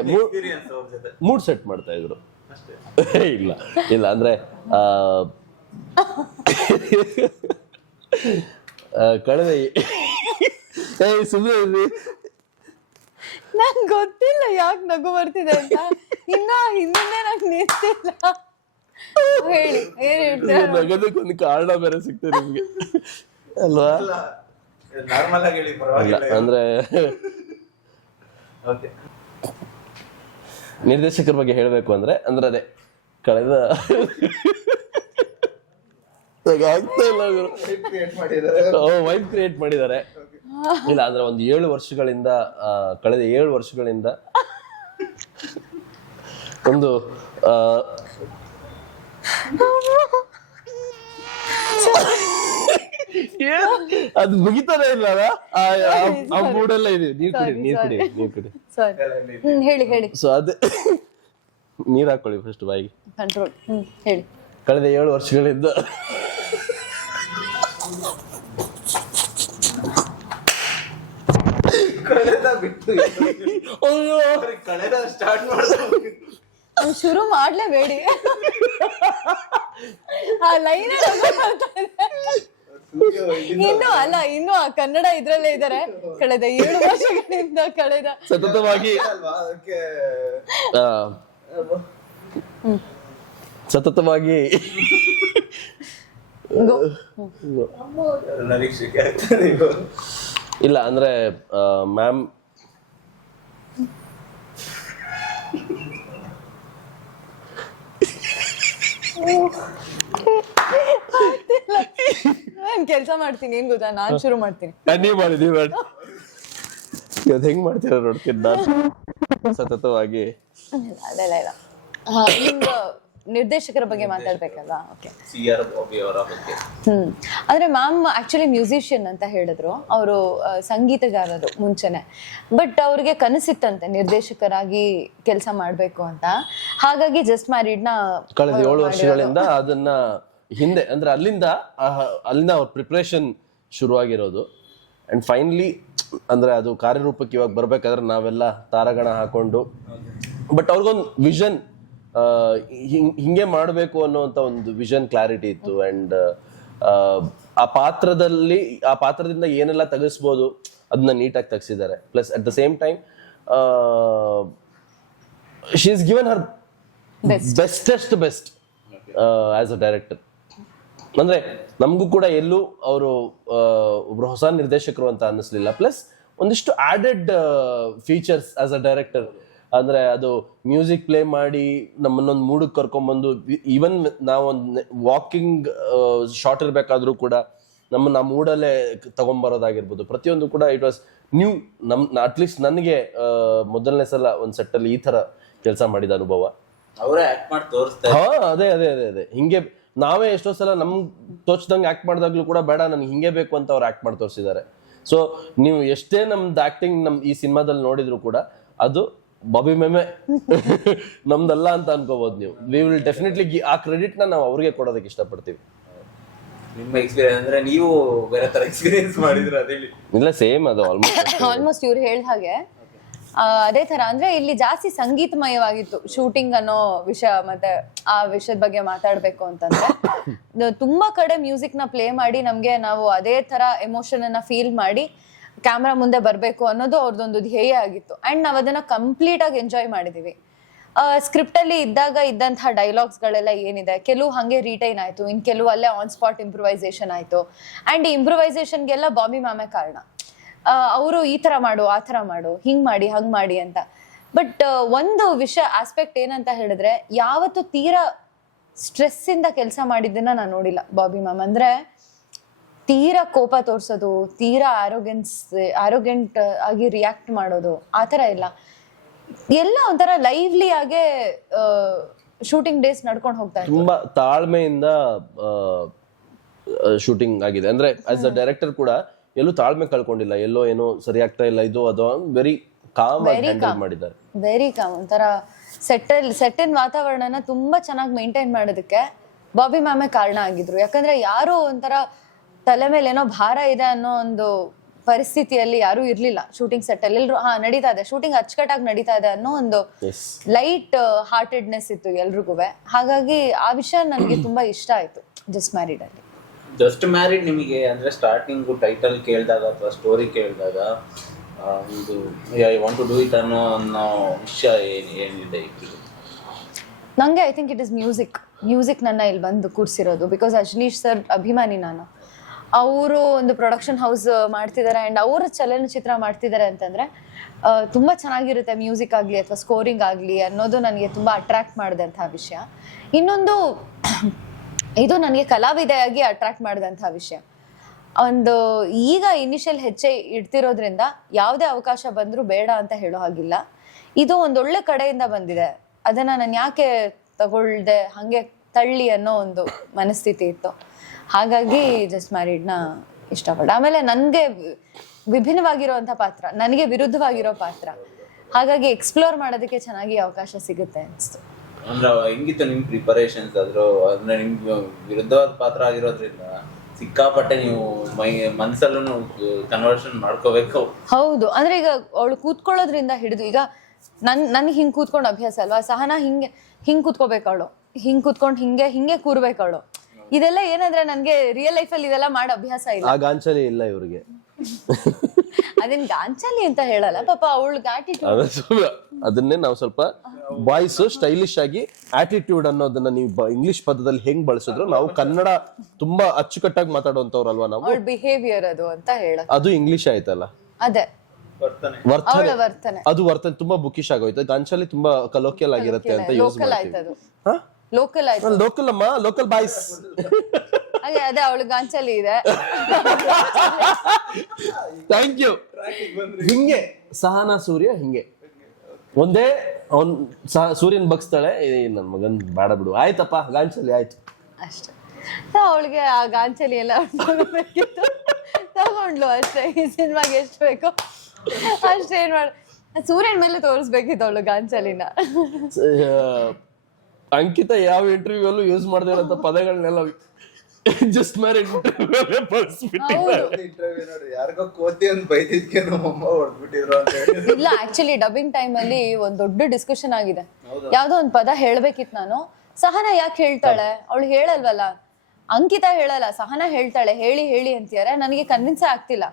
ಮೂಡ್ ಸೆಟ್ ಮಾಡ್ತಾ ಇದ್ರು. ಇಲ್ಲ ಇಲ್ಲ ಅಂದ್ರೆ ಕಳೆದ ಸುಮ್ಮನೆ ನಂಗೆ ಗೊತ್ತಿಲ್ಲ ಯಾಕೆ ನಗು ಬರ್ತಿದೆ ಅಂತ. ಇನ್ನ ಹಿಂದೆ ನಂಗೆ ನಿಂತಿಲ್ಲ. ಹೇಳಿ, ಏನ್ ಹೇಳ್ತೀರಾ? ನಗೋದಕ್ಕೊಂದು ಕಾರಣ ಬೇರೆ ಸಿಗ್ತದೆ ನಿಮ್ಗೆ ಅಲ್ವಾ? ನಾರ್ಮಲ್ ಆಗಿ ಹೇಳಿ, ಅಂದ್ರೆ ನಿರ್ದೇಶಕರ ಬಗ್ಗೆ ಹೇಳ್ಬೇಕು ಅಂದ್ರೆ ಅದೇ ಕಳೆದ ವೈಬ್ ಕ್ರಿಯೇಟ್ ಮಾಡಿದ್ದಾರೆ. ಇಲ್ಲ ಅಂದ್ರೆ ಒಂದು 7 ವರ್ಷಗಳಿಂದ, ಕಳೆದ 7 ವರ್ಷಗಳಿಂದ ಒಂದು ಅದು ಮುಗಿತಾನೆ ಇಲ್ಲ. ಆ ಮೂಡೆಲ್ಲ ಇದೆ. ನೀರ್ ಕುಡಿ. ಹೇಳಿ ಹೇಳಿ. ಸೊ ಅದೇ ನೀರ್ ಹಾಕೊಳ್ಳಿ ಫಸ್ಟ್ ಬಾಯಿಗೆ. ಕಂಟ್ರೋಲ್. ಹೇಳಿ. ಕಳೆದ 7 ವರ್ಷಗಳಿಂದ ಶುರು ಮಾಡ್ಲೇಬೇಡಿ. ಆ ಲೈನ್ ಇನ್ನು ಆ ಕನ್ನಡ ಇದ್ರಲ್ಲೇ ಇದಾರೆ. ಕಳೆದ 7 ವರ್ಷಗಳಿಂದ ಸತತವಾಗಿ ಸತತವಾಗಿ ಇಲ್ಲ ಅಂದ್ರೆ ಮ್ಯಾಮ್ ನಾನ್ ಕೆಲ್ಸ ಮಾಡ್ತೀನಿ, ಏನ್ ಗೊತ್ತಾ, ನಾನ್ ಶುರು ಮಾಡ್ತೀನಿ. ನೀವ್ ಮಾಡಿ ಇವತ್ತು ಹೆಂಗ್ ಮಾಡ್ತೀರ ನೋಡ್ತೀನಿ ನಾನು ಸತತವಾಗಿ. ಅದೆಲ್ಲ ಇಲ್ಲ. ನಿಮ್ದು ನಿರ್ದೇಶಕರ ಬಗ್ಗೆ ಮಾತಾಡ್ಬೇಕಲ್ವಾ? ಓಕೆ. CR ಬಾಬಿ ಅವರ ಬಗ್ಗೆ. ಅಂದ್ರೆ ಮ್ಯಾಮ್ ಆಕ್ಚುಲಿ ಮ್ಯೂಸಿಷಿಯನ್ ಅಂತ ಹೇಳಿದ್ರು. ಅವರು ಸಂಗೀತಗಾರರು ಮುಂಚೆನೆ, ಬಟ್ ಅವ್ರಿಗೆ ಕನಸಿತ್ತಂತೆ ನಿರ್ದೇಶಕರಾಗಿ ಕೆಲಸ ಮಾಡ್ಬೇಕು ಅಂತ. ಹಾಗಾಗಿ ಜಸ್ಟ್ ಮ್ಯಾರಿಡ್ ನ ಕಳೆದ 7 ವರ್ಷಗಳಿಂದ ಅದನ್ನ ಹಿಂದೆ ಅಂದ್ರೆ ಅಲ್ಲಿಂದ ಅವ್ರ ಪ್ರಿಪ್ರೇಷನ್ ಶುರುವಾಗಿರೋದು. ಅಂಡ್ ಫೈನಲಿ ಅಂದ್ರೆ ಅದು ಕಾರ್ಯರೂಪಕ್ಕೆ ಇವಾಗ ಬರ್ಬೇಕಾದ್ರೆ ನಾವೆಲ್ಲ ತಾರಗಣ ಹಾಕೊಂಡು, ಬಟ್ ಅವ್ರಿಗೊಂದು ವಿಷನ್ ಹಿಂಗೆ ಮಾಡಬೇಕು ಅನ್ನೋಂಥ ಒಂದು ವಿಷನ್ ಕ್ಲಾರಿಟಿ ಇತ್ತು. ಅಂಡ್ ಆ ಪಾತ್ರದಿಂದ ಏನೆಲ್ಲ ತೆಗಿಸ್ಬೋದು ಅದನ್ನ ನೀಟಾಗಿ ತೆಗ್ಸಿದ್ದಾರೆ. Plus at the same time she is given her bestest best as a director. ಅಂದ್ರೆ ನಮಗೂ ಕೂಡ ಎಲ್ಲೂ ಅವರು ಒಬ್ರು ಹೊಸ ನಿರ್ದೇಶಕರು ಅಂತ ಅನ್ನಿಸ್ಲಿಲ್ಲ. ಪ್ಲಸ್ ಒಂದಿಷ್ಟು added features as a director. ಅಂದ್ರೆ ಅದು ಮ್ಯೂಸಿಕ್ ಪ್ಲೇ ಮಾಡಿ ನಮ್ಮನ್ನೊಂದು ಮೂಡಕ್ಕೆ ಕರ್ಕೊಂಡ್ಬಂದು, ಈವನ್ ನಾವೊಂದು ವಾಕಿಂಗ್ ಶಾರ್ಟ್ ಇರ್ಬೇಕಾದ್ರೂ ಕೂಡ ನಮ್ಮನ್ನ ಆ ಮೂಡಲ್ಲೇ ತಗೊಂಡ್ಬರೋದಾಗಿರ್ಬೋದು. ಪ್ರತಿಯೊಂದು ಕೂಡ ಇಟ್ ವಾಸ್ ನ್ಯೂ. ಅಟ್ಲೀಸ್ಟ್ ನನಗೆ ಮೊದಲನೇ ಸಲ ಒಂದು ಸೆಟ್ಟಲ್ಲಿ ಈ ತರ ಕೆಲಸ ಮಾಡಿದ ಅನುಭವ. ಅವರೇ ಆಕ್ಟ್ ಮಾಡಿ ತೋರಿಸ್ತಾರೆ. ಹಾ ಅದೇ ಅದೇ ಅದೇ ಅದೇ ಹಿಂಗೆ ನಾವೇ ಎಷ್ಟೋ ಸಲ ನಮ್ಗೆ ತೋಚ್ದಂಗೆ ಆಕ್ಟ್ ಮಾಡಿದಾಗ್ಲೂ ಕೂಡ ಬೇಡ ನನ್ಗೆ ಹಿಂಗೆ ಬೇಕು ಅಂತ ಅವ್ರು ಆಕ್ಟ್ ಮಾಡಿ ತೋರಿಸಿದ್ದಾರೆ. ಸೊ ನೀವು ಎಷ್ಟೇ ನಮ್ದು ಆಕ್ಟಿಂಗ್ ಈ ಸಿನಿಮಾದಲ್ಲಿ ನೋಡಿದ್ರು ಕೂಡ ಅದು ಬಾಬಿ ಮೇಮೆ ನಮ್ದಲ್ಲ ಅಂತ ಅನ್ಕೋಬಹುದು ನೀವು. ವಿ ವಿಲ್ ಡೆಫಿನೆಟ್ಲಿ ಆ ಕ್ರೆಡಿಟ್ ನಾವು ಅವ್ರಿಗೆ ಕೊಡೋದಕ್ಕೆ ಇಷ್ಟಪಡ್ತೀವಿ. ನಿಮ್ಮ ಎಕ್ಸ್ಪೀರಿಯನ್ಸ್ ಅಂದ್ರೆ ನೀವು ಬೇರೆ ತರ ಎಕ್ಸ್ಪೀರಿಯನ್ಸ್ ಮಾಡಿದ್ರೆ ಅದೇಳಿ ಇಲ್ಲ ಸೇಮ್ ಅದು ಆಲ್ಮೋಸ್ಟ್ ಇವ್ರು ಹೇಳ್ದ ಹಾಗೆ ಅದೇ ತರ. ಅಂದ್ರೆ ಇಲ್ಲಿ ಜಾಸ್ತಿ ಸಂಗೀತಮಯವಾಗಿತ್ತು ಶೂಟಿಂಗ್ ಅನ್ನೋ ವಿಷಯ. ಮತ್ತೆ ಆ ವಿಷಯದ ಬಗ್ಗೆ ಮಾತಾಡ್ಬೇಕು ಅಂತಂದ್ರೆ ತುಂಬಾ ಕಡೆ ಮ್ಯೂಸಿಕ್ ನ ಪ್ಲೇ ಮಾಡಿ ನಮ್ಗೆ ನಾವು ಅದೇ ತರ ಎಮೋಷನ್ ಅನ್ನ ಫೀಲ್ ಮಾಡಿ ಕ್ಯಾಮ್ರಾ ಮುಂದೆ ಬರ್ಬೇಕು ಅನ್ನೋದು ಅವ್ರದ್ದೊಂದು ಧ್ಯೇಯ ಆಗಿತ್ತು. ಅಂಡ್ ನಾವ್ ಅದನ್ನ ಕಂಪ್ಲೀಟ್ ಆಗಿ ಎಂಜಾಯ್ ಮಾಡಿದೀವಿ. ಸ್ಕ್ರಿಪ್ಟ್ ಅಲ್ಲಿ ಇದ್ದಂತಹ ಡೈಲಾಗ್ಸ್ ಗಳೆಲ್ಲ ಏನಿದೆ, ಕೆಲವು ಹಂಗೆ ರಿಟೈನ್ ಆಯ್ತು, ಇನ್ ಕೆಲವು ಅಲ್ಲೇ ಆನ್ ಸ್ಪಾಟ್ ಇಂಪ್ರೂವೈಸೇಷನ್ ಆಯ್ತು. ಅಂಡ್ ಈ ಇಂಪ್ರೂವೈಸೇಷನ್ಗೆಲ್ಲ ಬಾಬಿ ಮ್ಯಾಮೇ ಕಾರಣ. ಅವರು ಈ ತರ ಮಾಡು, ಆ ತರ ಮಾಡು, ಹಿಂಗ್ ಮಾಡಿ ಹಂಗ್ ಮಾಡಿ ಅಂತ. ಬಟ್ ಒಂದು ವಿಷಯ ಆಸ್ಪೆಕ್ಟ್ ಏನಂತ ಹೇಳಿದ್ರೆ, ಯಾವತ್ತು ತೀರಾ ಸ್ಟ್ರೆಸ್ ಇಂದ ಕೆಲಸ ಮಾಡಿದ್ದನ್ನ ನಾನು ನೋಡಿಲ್ಲ ಬಾಬಿ ಮ್ಯಾಮ್. ಅಂದ್ರೆ ತೀರಾ ಕೋಪ ತೋರ್ಸೋದು, ತೀರಾ ಆರೋಗೆಂಟ್ ಆಗಿ ರಿಯಾಕ್ಟ್ ಮಾಡೋದು, ಆ ಥರ ಇಲ್ಲ. ಎಲ್ಲ ಒಂಥರ ಲೈವ್ಲಿ ಆಗೇ ಶೂಟಿಂಗ್ ಡೇಸ್ ನಡ್ಕೊಂಡು ಹೋಗ್ತಾ ಇತ್ತು. ತುಂಬಾ ತಾಳ್ಮೆಯಿಂದ ಶೂಟಿಂಗ್ ಆಗಿದೆ. ಅಂದ್ರೆ ಆಸ್ ಅ ಡೈರೆಕ್ಟರ್ ಕೂಡ ಎಲ್ಲೂ ತಾಳ್ಮೆ ಕಳ್ಕೊಂಡಿಲ್ಲ. ಎಲ್ಲೋ ಏನೋ ಸರಿ ಆಗ್ತಾ ಇಲ್ಲ ಇದು ಅದು ವೆರಿ ಕಾಮ್ ಆಗಿ ಹ್ಯಾಂಡಲ್ ಮಾಡಿದ್ದಾರೆ. Very calm. ಒಂಥರ ಸೆಟ್ಟಿನ ವಾತಾವರಣನ ತುಂಬಾ ಚೆನ್ನಾಗಿ ಮೇಂಟೈನ್ ಮಾಡೋದಕ್ಕೆ ಬಾಬಿ ಮ್ಯಾಮೇ ಕಾರಣ ಆಗಿದ್ರು. ಯಾಕಂದ್ರೆ ಯಾರು ಒಂಥರ ತಲೆ ಮೇಲೆ ಏನೋ ಭಾರ ಇದೆ ಅನ್ನೋ ಒಂದು ಪರಿಸ್ಥಿತಿಯಲ್ಲಿ ಯಾರು ಇರ್ಲಿಲ್ಲ ಶೂಟಿಂಗ್ ಸೆಟ್ ಅಲ್ಲಿ. ಎಲ್ರು ನಡೀತಾ ಇದೆ, ಶೂಟಿಂಗ್ ಅಚ್ಚುಕಟ್ಟಾಗಿ ನಡೀತಾ ಇದೆ ಅನ್ನೋ ಒಂದು ಲೈಟ್ ಹಾರ್ಟೆಡ್ನೆಸ್ ಇತ್ತು ಎಲ್ರಿಗೂ. ಹಾಗಾಗಿ ಆ ವಿಷಯ ನನಗೆ ತುಂಬಾ ಇಷ್ಟ ಆಯ್ತು ಜಸ್ಟ್ ಮ್ಯಾರಿಡ್ ಅಲ್ಲಿ. ಜಸ್ಟ್ ಮ್ಯಾರಿಡ್ ನಿಮಗೆ ಅಂದ್ರೆ ಸ್ಟಾರ್ಟಿಂಗ್ ಟೈಟಲ್ ಕೇಳಿದಾಗ ಅಥವಾ ಸ್ಟೋರಿ ಕೇಳಿದಾಗ ಒಂದು I want to do it ಅನ್ನೋ ವಿಷಯ ಏನಿದೆ? ನಂಗೆ I think it is music ನನ್ನ ಇಲ್ಲಿ ಬಂದು ಕೂರಿಸಿರೋದು. ಬಿಕಾಸ್ ಅಜ್ನೀಶ್ ಸರ್ ಅಭಿಮಾನಿ ನಾನು. ಅವರು ಒಂದು ಪ್ರೊಡಕ್ಷನ್ ಹೌಸ್ ಮಾಡ್ತಿದ್ದಾರೆ ಆ್ಯಂಡ್ ಅವರು ಚಲನಚಿತ್ರ ಮಾಡ್ತಿದ್ದಾರೆ ಅಂತಂದರೆ ತುಂಬ ಚೆನ್ನಾಗಿರುತ್ತೆ ಮ್ಯೂಸಿಕ್ ಆಗಲಿ ಅಥವಾ ಸ್ಕೋರಿಂಗ್ ಆಗಲಿ ಅನ್ನೋದು ನನಗೆ ತುಂಬ ಅಟ್ರ್ಯಾಕ್ಟ್ ಮಾಡಿದಂಥ ವಿಷಯ. ಇನ್ನೊಂದು ಇದು ನನಗೆ ಕಲಾವಿದೆಯಾಗಿ ಅಟ್ರ್ಯಾಕ್ಟ್ ಮಾಡಿದಂಥ ವಿಷಯ. ಒಂದು ಈಗ ಇನಿಷಿಯಲ್ ಹೆಜ್ಜೆ ಇಡ್ತಿರೋದ್ರಿಂದ ಯಾವುದೇ ಅವಕಾಶ ಬಂದರೂ ಬೇಡ ಅಂತ ಹೇಳೋ ಹಾಗಿಲ್ಲ. ಇದು ಒಂದೊಳ್ಳೆ ಕಡೆಯಿಂದ ಬಂದಿದೆ, ಅದನ್ನು ನಾನು ಯಾಕೆ ತಗೊಳ್ದೆ ಹಾಗೆ ತಳ್ಳಿ ಅನ್ನೋ ಒಂದು ಮನಸ್ಥಿತಿ ಇತ್ತು. ಹಾಗಾಗಿ ಜಸ್ಟ್ ಮ್ಯಾರಿಡ್ನ ಇಷ್ಟಪಟ್ಟೆ. ಆಮೇಲೆ ನನಗೆ ವಿಭಿನ್ನವಾಗಿರುವಂಥ ಪಾತ್ರ, ನನಗೆ ವಿರುದ್ಧವಾಗಿರೋ ಪಾತ್ರ, ಹಾಗಾಗಿ ಎಕ್ಸ್ಪ್ಲೋರ್ ಮಾಡೋದಕ್ಕೆ ಚೆನ್ನಾಗಿ ಅವಕಾಶ ಸಿಗುತ್ತೆ ಅನಿಸ್ತು. ಅಂದ್ರೆ ಹೆಂಗಿತ್ತು ನಿಮ್ಮ ಪ್ರಿಪರೇಷನ್ಸ್? ಅಂದ್ರೆ ನಿಮ್ಗೆ ವಿರುದ್ಧವಾದ ಪಾತ್ರ ಆಗಿರೋದ್ರಿಂದ ಸಿಕ್ಕಾಪಟ್ಟೆ ನೀವು ಮನಸ್ಸಲ್ಲೂ ಕನ್ವರ್ಷನ್ ಮಾಡ್ಕೋಬೇಕು. ಹೌದು, ಅಂದ್ರೆ ಈಗ ಅವಳು ಕೂತ್ಕೊಳ್ಳೋದ್ರಿಂದ ಹಿಡಿದು, ಈಗ ನನ್ಗೆ ಹಿಂಗೆ ಕೂತ್ಕೊಂಡು ಅಭ್ಯಾಸ ಅಲ್ವಾ, ಸಹನಾ ಹಿಂಗೆ ಕೂತ್ಕೋಬೇಕು ಅವಳು, ಹಿಂಗೆ ಕೂತ್ಕೊಂಡು ಹಿಂಗೆ ಕೂರ್ಬೇಕು ಅವಳು. ಇದೆಲ್ಲ ಏನಂದ್ರೆ ನನ್ಗೆ ರಿಯಲ್ ಲೈಫಲ್ಲಿ ಇದೆಲ್ಲ ಮಾಡಿ ಅಭ್ಯಾಸ ಇಲ್ಲ. ಆ ಗಾಂಚಲಿ ಇಲ್ಲ ಇವ್ರಿಗೆ. ಅದನ್ನ ಗಾಂಚಲಿ ಅಂತ ಹೇಳಲ್ಲ ಪಾಪ, ಅವಳು ಗಾಟಿ ಅದನ್ನೇ ನಾವು ಸ್ವಲ್ಪ ಬಾಯ್ಸ್ ಸ್ಟೈಲಿಶ್ ಆಗಿ ಆಟಿಟ್ಯೂಡ್ ಅನ್ನೋದನ್ನ ನೀವು ಇಂಗ್ಲಿಷ್ ಪದದಲ್ಲಿ ಹೆಂಗ್ ಬಳಸಿದ್ರು ನಾವು ಕನ್ನಡ ತುಂಬಾ ಅಚ್ಚುಕಟ್ಟಾಗಿ ಮಾತಾಡುವಂತವ್ರಲ್ವಾ ನಾವು, ಅವಳ ಬಿಹೇವಿಯರ್ ಅದು ಅಂತ ಹೇಳ, ಅದು ಇಂಗ್ಲಿಷ್ ಆಯ್ತಲ್ಲ. ಅದೇ ಅವಳ ವರ್ತನೆ, ಅದು ವರ್ತನೆ ತುಂಬಾ ಬುಕಿಶ್ ಆಗೋಯ್ತು. ಗಾಂಚಲಿ ತುಂಬಾ ಕಲೋಕಿಯಲ್ ಆಗಿರುತ್ತೆ ಅಂತ ಯೂಸ್ ಲೋಕಲ್ ಆಯ್ತು, ಅದು ಲೋಕಲ್ ಆಯ್ತು. ಲೋಕಲ್ ಅಮ್ಮ, ಲೋಕಲ್ ಬಾಯ್ಸ್. ಹಾಗೆ ಅದೇ ಅವಳು ಗಾಂಚಲಿ ಇದೆ. Thank you. ಹಿಂಗೆ ಸಹನಾ ಸೂರ್ಯ ಹಿಂಗೆ ಒಂದೇ ಅವ್ನ್ ಸೂರ್ಯನ್ ಬಗ್ಸ್ತಾಳೆ, ನನ್ ಮಗನ್ ಬೇಡ ಬಿಡು, ಆಯ್ತಪ್ಪ ಗಾಂಚಲಿ ಆಯ್ತು ಅಷ್ಟೇ. ಅವಳಿಗೆ ಆ ಗಾಂಚಲಿ ಎಲ್ಲ ತಗೋಬೇಕಿತ್ತು, ತಗೊಂಡ್ಲು ಅಷ್ಟೇ. ಈ ಸಿನಿಮಾಗೆ ಎಷ್ಟು ಬೇಕೋ ಅಷ್ಟೇ. ಏನ್ ಮಾಡ, ಸೂರ್ಯನ್ ಮೇಲೆ ತೋರಿಸ್ಬೇಕಿತ್ತು ಅವಳು ಗಾಂಚಲಿನ. ಅಂಕಿತ ಯಾವ ಇಂಟರ್ವ್ಯೂ ಅಲ್ಲೂ ಯೂಸ್ ಮಾಡದೇ ಇರೋಂಥ ಪದಗಳನ್ನೆಲ್ಲ ಜಸ್ಟ್ ಮ್ಯಾರಿಡ್ ಇಂಟರ್ವ್ಯೂ ಬಳಸ್ಬಿಟ್ಟಿದ್ದಾರೆ. ಯಾರಿಗೋ ಕೋತಿ ಅಂತ ಬೈದಿದ್ಕೆ ನಮ್ಮಮ್ಮ ಹೊಡೆದ್ಬಿಟ್ಟಿದ್ರು ಅಂತ ಹೇಳಿ. ಇಲ್ಲ, ಆಕ್ಚುಲಿ ಡಬ್ಬಿಂಗ್ ಟೈಮ್ ಅಲ್ಲಿ ಒಂದ್ ದೊಡ್ಡ ಡಿಸ್ಕಷನ್ ಆಗಿದೆ. ಯಾವ್ದೋ ಒಂದ್ ಪದ ಹೇಳ್ಬೇಕಿತ್ತು ನಾನು. ಸಹನಾ ಯಾಕೆ ಹೇಳ್ತಾಳೆ, ಅವಳು ಹೇಳಲ್ವಲ್ಲ, ಅಂಕಿತಾ ಹೇಳಲ್ಲ, ಸಹನಾ ಹೇಳ್ತಾಳೆ. ಹೇಳಿ ಹೇಳಿ ಅಂತಿಯಾರೆ, ನನಗೆ ಕನ್ವಿನ್ಸೇ ಆಗ್ತಿಲ್ಲ.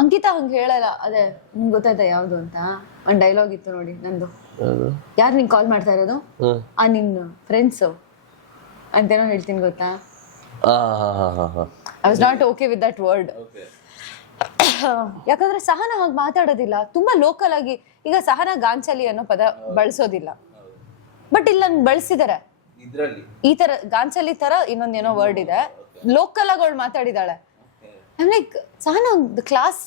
ಅಂಕಿತಾ ಹಂಗ ಹೇಳಲ್ಲ. ಅದೇ ನಿಮ್ಗೆ ಗೊತ್ತಾಯ್ತಾ ಯಾವ್ದು ಅಂತ? ಒಂದ್ ಡೈಲಾಗ್ ಇತ್ತು ನೋಡಿ ನಂದು, ಯಾರು ನಿಂಗೆ ಕಾಲ್ ಮಾಡ್ತಾ ಇರೋದು, ಆ ನಿನ್ನ ಫ್ರೆಂಡ್ಸು ಅಂತೇನೋ ಹೇಳ್ತೀನಿ ಗೊತ್ತಾ. I was not okay with that word. ಯಾಕಂದ್ರೆ ಸಹನಾ ಹಾಗೆ ಮಾತಾಡೋದಿಲ್ಲ, ತುಂಬಾ ಲೋಕಲ್ ಆಗಿ. ಈಗ ಸಹನಾ ಗಾಂಚಲಿ ಅನ್ನೋ ಪದ ಬಳಸೋದಿಲ್ಲ, ಬಟ್ ಇಲ್ಲ ಬಳಸಿದಾರೆ ಈ ತರ. ಗಾಂಚಲಿ ತರ ಇನ್ನೊಂದೇನೋ ವರ್ಡ್ ಇದೆ, ಲೋಕಲ್ ಆಗಿ ಅವಳು ಮಾತಾಡಿದಾಳೆ. ಲೈಕ್ ಸಹನಾ ಒಂದು ಕ್ಲಾಸ್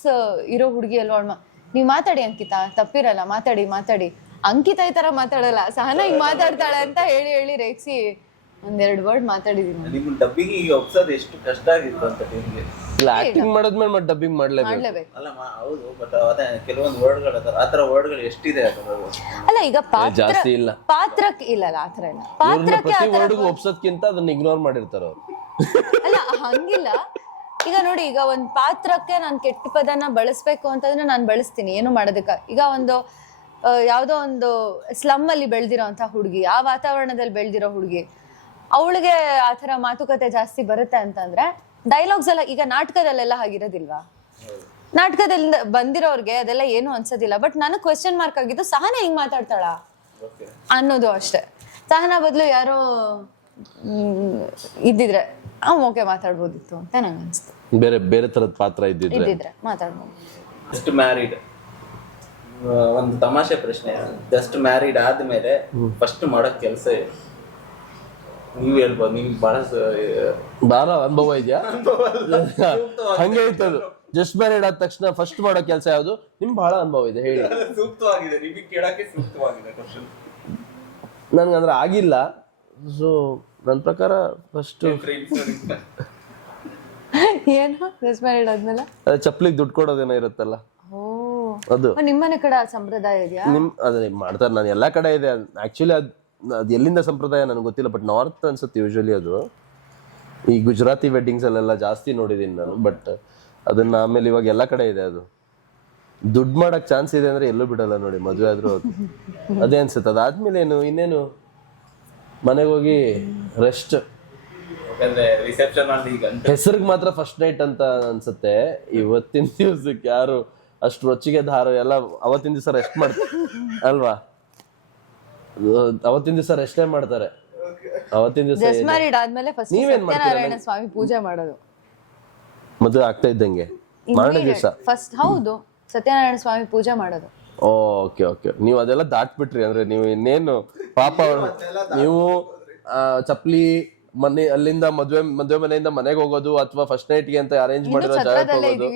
ಇರೋ ಹುಡುಗಿ ಅಲ್ವಾ ಅವಳು. ನೀವ್ ಮಾತಾಡಿ ಅಂಕಿತಾ, ತಪ್ಪಿರಲ್ಲ, ಮಾತಾಡಿ ಮಾತಾಡಿ. ಅಂಕಿತಾ ಈ ತರ ಮಾತಾಡಲ್ಲ, ಸಹನಾ ಹಿಂಗ್ ಮಾತಾಡ್ತಾಳೆ ಅಂತ ಹೇಳಿ ಹೇಳಿ ರೇಗ್ಸಿ ಒಂದೆರಡು ವರ್ಡ್ ಮಾತಾಡಿದೀನಿ. ನಿಮ್ಮ ಡಬ್ಬಿಂಗ್ ಈಗ ಒಪ್ಸೋದು ಎಷ್ಟು ಕಷ್ಟ ಆಗಿತ್ತು ಅಂತ ನಿಮ್ಗೆ? ಇಲ್ಲ, ಆಕ್ಟಿಂಗ್ ಮಾಡಿದ್ಮೇಲೆ ಮತ್ತೆ ಡಬ್ಬಿಂಗ್ ಮಾಡ್ಲೇಬೇಕು. ಅಲ್ಲ ಹೌದು, ಬಟ್ ಅದೇ ಕೆಲವೊಂದು ವರ್ಡ್ಗಳು ಆ ತರ ವರ್ಡ್ಗಳು ಎಷ್ಟಿದೆ ಅಲ್ಲ. ಈಗ ಜಾಸ್ತಿ ಇಲ್ಲ, ಪಾತ್ರಕ್ಕೆ ಇಲ್ಲ ಆತರ ಇಲ್ಲ. ಪಾತ್ರಕ್ಕೆ ಪ್ರತಿ ವರ್ಡ್ಗೂ ಒಪ್ಸೋದ್ಕಿಂತ ಅದನ್ನ ಇಗ್ನೋರ್ ಮಾಡಿರ್ತಾರ ಅವ್ರು. ಅಲ್ಲ ಹಂಗಿಲ್ಲ. ಈಗ ನೋಡಿ, ಈಗ ಒಂದ್ ಪಾತ್ರಕ್ಕೆ ನಾನು ಕೆಟ್ಟ ಪದನ ಬಳಸ್ಬೇಕು ಅಂತಂದ್ರೆ ನಾನು ಬಳಸ್ತೀನಿ, ಏನು ಮಾಡೋದಕ್ಕ. ಈಗ ಒಂದು ಯಾವ್ದೋ ಒಂದು ಸ್ಲಮ್ ಅಲ್ಲಿ ಬೆಳ್ದಿರೋ ಅಂತ ಹುಡುಗಿ, ಆ ವಾತಾವರಣದಲ್ಲಿ ಬೆಳ್ದಿರೋ ಹುಡುಗಿ, ಅವಳಿಗೆ ಆತರ ಮಾತುಕತೆ ಜಾಸ್ತಿ ಬರುತ್ತೆ ಅಂತಂದ್ರೆ ಡೈಲಾಗ್ಸ್ ಎಲ್ಲ. ಈಗ ನಾಟಕದಲ್ಲೆಲ್ಲ ಹಾಗಿರೋದಿಲ್ವಾ? ನಾಟಕದಿಂದ ಬಂದಿರೋರ್ಗೆ ಅದೆಲ್ಲ ಏನು ಅನ್ಸೋದಿಲ್ಲ. ಬಟ್ ನನಗೆ ಕ್ವೆಶ್ಚನ್ ಮಾರ್ಕ್ ಆಗಿದ್ದು ಸಹನಾ ಹಿಂಗ್ ಮಾತಾಡ್ತಾಳ ಅನ್ನೋದು ಅಷ್ಟೇ. ಸಹನಾ ಬದಲು ಯಾರೋ ಇದ್ದಿದ್ರೆ ಓಕೆ ಮಾತಾಡ್ಬೋದಿತ್ತು ಅಂತ ನಂಗೆ ಅನ್ಸ್ತು. ಬೇರೆ ಬೇರೆ ತರದ ಪಾತ್ರ ಇದ್ದಿದ್ರೆ ಮಾತಾಡ್ಬೋದು. ಜಸ್ಟ್ ಮ್ಯಾರಿಡ್, ಒಂದು ತಮಾಷೆ ಪ್ರಶ್ನೆ. ಜಸ್ಟ್ ಮ್ಯಾರಿಡ್ ಆದ್ಮೇಲೆ ಫಸ್ಟ್ ಮಾಡೋ ಕೆಲಸ ನೀವ್ ಹೇಳ್ಬೋದು, ನಿಮ್ಗೆ ಬಹಳ ಅನುಭವ ಇದೆಯಾ? ಹಂಗೆ ಇರ್ತದು. ಜಸ್ಟ್ ಮ್ಯಾರಿಡ್ ಆದ ತಕ್ಷಣ ಫಸ್ಟ್ ಮಾಡೋ ಕೆಲಸ ಯಾವ್ದು? ನಿಮ್ ಬಹಳ ಅನುಭವ ಇದೆ, ಹೇಳಿ. ಸೂಕ್ತವಾಗಿದೆ, ನಿಮಗೆ ಕೇಳಕ್ಕೆ ಸೂಕ್ತವಾಗಿದೆ ಕ್ವಶನ್. ನನ್ಗಂದ್ರೆ ಆಗಿಲ್ಲ. ಸೊ ನನ್ನ ಪ್ರಕಾರ ಫಸ್ಟ್ ಏನು ಜಸ್ಟ್ ಮ್ಯಾರಿಡ್ ಆದ್ಮೇಲೆ ಚಪ್ಲಿಗೆ ದುಡ್ಡು ಕೊಡೋದೇನೋ ಇರುತ್ತಲ್ಲ, ಅದು ನಿಮ್ಮನೆ ಕಡೆ ಸಂಪ್ರದಾಯ ಇದೆಯಾ? ಅದೇ ಮಾಡ್ತಾರೆ. ನಾನು ಎಲ್ಲಾ ಕಡೆ ಇದೆ ಆಕ್ಚುಲಿ. ಅದ್ ಎಲ್ಲಿಂದ ಸಂಪ್ರದಾಯ ನನಗೆ ಗೊತ್ತಿಲ್ಲ, ಬಟ್ ನಾರ್ತ್ ಅನ್ಸುತ್ತೆ ಯೂಶಲಿ ಅದು. ಈ ಗುಜರಾತಿ ವೆಡ್ಡಿಂಗ್ಸ್ ಅಲ್ಲೆಲ್ಲ ಜಾಸ್ತಿ ನೋಡಿದೀನಿ ನಾನು, ಬಟ್ ಅದನ್ನ ಆಮೇಲೆ ಇವಾಗ ಎಲ್ಲಾ ಕಡೆ ಇದೆ ಅದು. ದುಡ್ಡು ಮಾಡಕ್ ಚಾನ್ಸ್ ಇದೆ ಅಂದ್ರೆ ಎಲ್ಲೂ ಬಿಡಲ್ಲ ನೋಡಿ, ಮದ್ವೆ ಆದ್ರೂ ಅದೇ ಅನ್ಸುತ್ತೆ. ಅದಾದ್ಮೇಲೆ ಏನು ಇನ್ನೇನು ಮನೆಗೆ ಹೋಗಿ ರೆಸ್ಟ್. ಹೆಸರಿಗೆ ಮಾತ್ರ ಫಸ್ಟ್ ನೈಟ್ ಅಂತ ಅನ್ಸುತ್ತೆ. ಇವತ್ತಿನ ದಿವ್ಸಕ್ಕೆ ಯಾರು ಅಷ್ಟು ರೊಚ್ಚಿಗೆ ದಾರ ಎಲ್ಲ ಅವತ್ತಿನ ದಿವಸ ರೆಸ್ಟ್ ಮಾಡ್ತಾರೆ ಅಲ್ವಾ? ಅವತ್ತಿನ ದಿವಸ ರೆಸ್ಟೇ ಮಾಡ್ತಾರೆ. ಅವತ್ತಿನ ದಿವಸ ಜಸ್ಟ್ ಮ್ಯಾರಿಡ್ ಆದ್ಮೇಲೆ ಫಸ್ಟ್ ಸತ್ಯನಾರಾಯಣ ಸ್ವಾಮಿ ಪೂಜೆ ಮಾಡೋದು. ಮದುವೆ ಆಗ್ತಾ ಇದ್ದಂಗೆ ಮಾರನೇ ದಿವಸ ಫಸ್ಟ್. ಹೌದು, ಸತ್ಯನಾರಾಯಣ ಸ್ವಾಮಿ ಪೂಜೆ ಮಾಡೋದು. ಓಕೆ ಓಕೆ, ನೀವು ಅದೆಲ್ಲ ದಾಟ್ಬಿಟ್ರಿ. ಅಂದ್ರೆ ನೀವು ಇನ್ನೇನು ಪಾಪ ನೀವು ಚಪ್ಲಿ ಮನೆ ಅಲ್ಲಿಂದ ಮದ್ವೆ ಮನೆಯಿಂದ ಮನೆಗೆ ಹೋಗೋದು, ಅಥವಾ ಫಸ್ಟ್ ನೈಟ್ಗೆ ಅಂತ ಅರೇಂಜ್ ಮಾಡಿರೋ ಜಾಗಕ್ಕೆ ಹೋಗೋದು.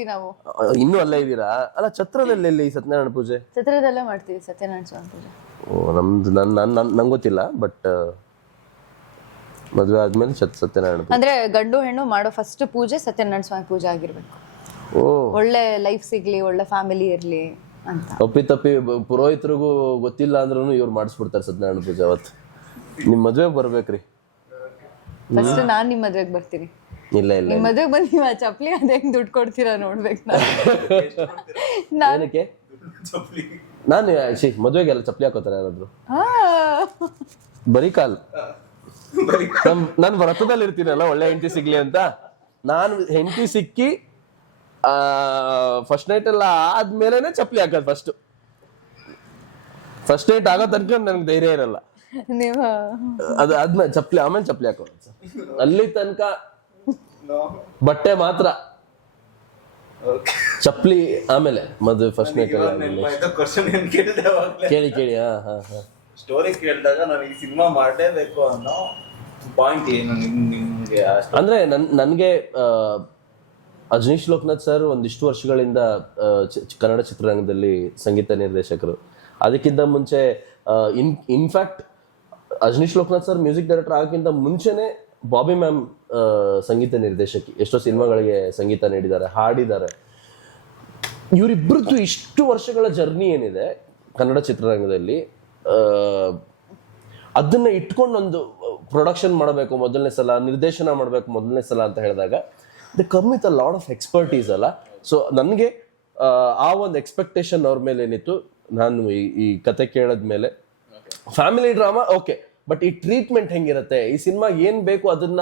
ಇನ್ನೂ ಅಲ್ಲೇ ಇದೀರಾ? ಅಲ್ಲ, ಛತ್ರದಲ್ಲಿ ಎಲ್ಲಿ ಸತ್ಯನಾರಾಯಣ ಪೂಜೆ? ಛತ್ರದಲ್ಲೇ ಮಾಡ್ತೀವಿ ಸತ್ಯನಾರಾಯಣ ಸ್ವಾಮಿ ಪೂಜೆ. ಓ, ನಮ್ದು ನಂಗೆ ಗೊತ್ತಿಲ್ಲ, ಬಟ್ ಮದ್ವೆ ಆದ್ಮೇಲೆ ಸತ್ಯನಾರಾಯಣ ಪೂಜೆ. ಅಂದ್ರೆ ಗಂಡು ಹೆಣ್ಣು ಮಾಡೋ ಫಸ್ಟ್ ಪೂಜೆ ಸತ್ಯನಾರಾಯಣ ಸ್ವಾಮಿ ಪೂಜೆ ಆಗಿರ್ಬೇಕು. ಓ, ಒಳ್ಳೆ ಲೈಫ್ ಸಿಗ್ಲಿ, ಒಳ್ಳೆ ಫ್ಯಾಮಿಲಿ ಇರ್ಲಿ ಅಂತ. ತಪ್ಪಿ ಪುರೋಹಿತರಿಗೂ ಗೊತ್ತಿಲ್ಲ ಅಂದ್ರೂ ಇವ್ರು ಮಾಡಿಸ್ಬಿಡ್ತಾರೆ ಸತ್ಯನಾರಾಯಣ ಪೂಜೆ ಅವತ್ತು. ನಿಮ್ ಮದ್ವೆಗೆ ಬರ್ಬೇಕ್ರಿ. ಫಸ್ಟ್ ನಾನ್ ನಿಮ್ ಮದ್ವೆಗೆ ಬರ್ತೀನಿ. ಇಲ್ಲ ಇಲ್ಲ, ನಿಮ್ ಮದ್ವೆಗೆ ಬಂದ್ ನೀವ್ ಆ ಚಪ್ಲಿ ಅದ ಹೆಂಗ್ ದುಡ್ಡು ಕೊಡ್ತೀರಾ ನೋಡ್ಬೇಕು. ಏನಕ್ಕೆ ನಾನು ಮದ್ವೆಗೆಲ್ಲ ಚಪ್ಲಿ ಹಾಕೋತಾರೆ ಯಾರಾದ್ರು? ಬರೀ ಕಾಲ್. ನಾನು ವ್ರತದಲ್ಲಿ ಇರ್ತೀನಲ್ಲ, ಒಳ್ಳೆ ಹೆಂಡತಿ ಸಿಗ್ಲಿ ಅಂತ. ನಾನು ಹೆಂಡತಿ ಸಿಕ್ಕಿ ಫಸ್ಟ್ ನೈಟ್ ಎಲ್ಲ ಆದ್ಮೇಲೆನೆ ಚಪ್ಲಿ ಹಾಕೋದು. ಫಸ್ಟ್ ನೈಟ್ ಆಗೋ ತನಕ ನನ್ಗೆ ಧೈರ್ಯ ಇರಲ್ಲ. ನೀವು ಅದು ಆದ್ಮೇಲೆ ಆಮೇಲೆ ಚಪ್ಪಲಿ ಹಾಕೋ ಅಲ್ಲಿ ತನಕ ಬಟ್ಟೆ ಮಾತ್ರ, ಚಪ್ಪಲಿ ಆಮೇಲೆ ಮದುವೆ ಫಸ್ಟ್ ನೈಟ್ ಕ್ವಶನ್ ಏನ್ ಕೇಳಿದೆ ಅವಾಗ್ಲೇ ಕೇಳಿ ಹಾ ಹಾ ಹಾ. ಸ್ಟೋರಿ ಕೇಳಿದಾಗ ನನಗೆ ಸಿನಿಮಾ ಮಾಡಲೇಬೇಕು ಅನ್ನೋ ಪಾಯಿಂಟ್ ಏನು ನಿಮ್ಗೆ ಅಂದ್ರೆ ನನ್ಗೆ ಅಜನೀಶ್ ಲೋಕನಾಥ್ ಸರ್ ಒಂದಿಷ್ಟು ವರ್ಷಗಳಿಂದ ಕನ್ನಡ ಚಿತ್ರರಂಗದಲ್ಲಿ ಸಂಗೀತ ನಿರ್ದೇಶಕರು. ಅದಕ್ಕಿಂತ ಮುಂಚೆ in fact Ajaneesh Loknath sir music director ಆಗಕ್ಕಿಂತ ಮುಂಚೆನೆ ಬಾಬಿ ಮ್ಯಾಮ್ ಸಂಗೀತ ನಿರ್ದೇಶಕಿ, ಎಷ್ಟೋ ಸಿನಿಮಾಗಳಿಗೆ ಸಂಗೀತ ನೀಡಿದ್ದಾರೆ, ಹಾಡಿದ್ದಾರೆ. ಇವರಿಬ್ಬರದ್ದು ಇಷ್ಟು ವರ್ಷಗಳ ಜರ್ನಿ ಏನಿದೆ ಕನ್ನಡ ಚಿತ್ರರಂಗದಲ್ಲಿ, ಅದನ್ನ ಇಟ್ಕೊಂಡು ಒಂದು ಪ್ರೊಡಕ್ಷನ್ ಮಾಡಬೇಕು ಮೊದಲನೇ ಸಲ, ನಿರ್ದೇಶನ ಮಾಡಬೇಕು ಮೊದಲನೇ ಸಲ ಅಂತ ಹೇಳಿದಾಗ the come with a lot of expertise ಅಲ್ಲ. ಸೊ ನನಗೆ ಆ ಒಂದು ಎಕ್ಸ್ಪೆಕ್ಟೇಷನ್ ಅವ್ರ ಮೇಲೆ ಏನಿತ್ತು, ನಾನು ಈ ಕತೆ ಕೇಳದ್ಮೇಲೆ ಫ್ಯಾಮಿಲಿ ಡ್ರಾಮಾ ಓಕೆ, ಬಟ್ ಈ ಟ್ರೀಟ್ಮೆಂಟ್ ಹೆಂಗಿರುತ್ತೆ, ಈ ಸಿನಿಮಾಗೆ ಏನ್ ಬೇಕು ಅದನ್ನ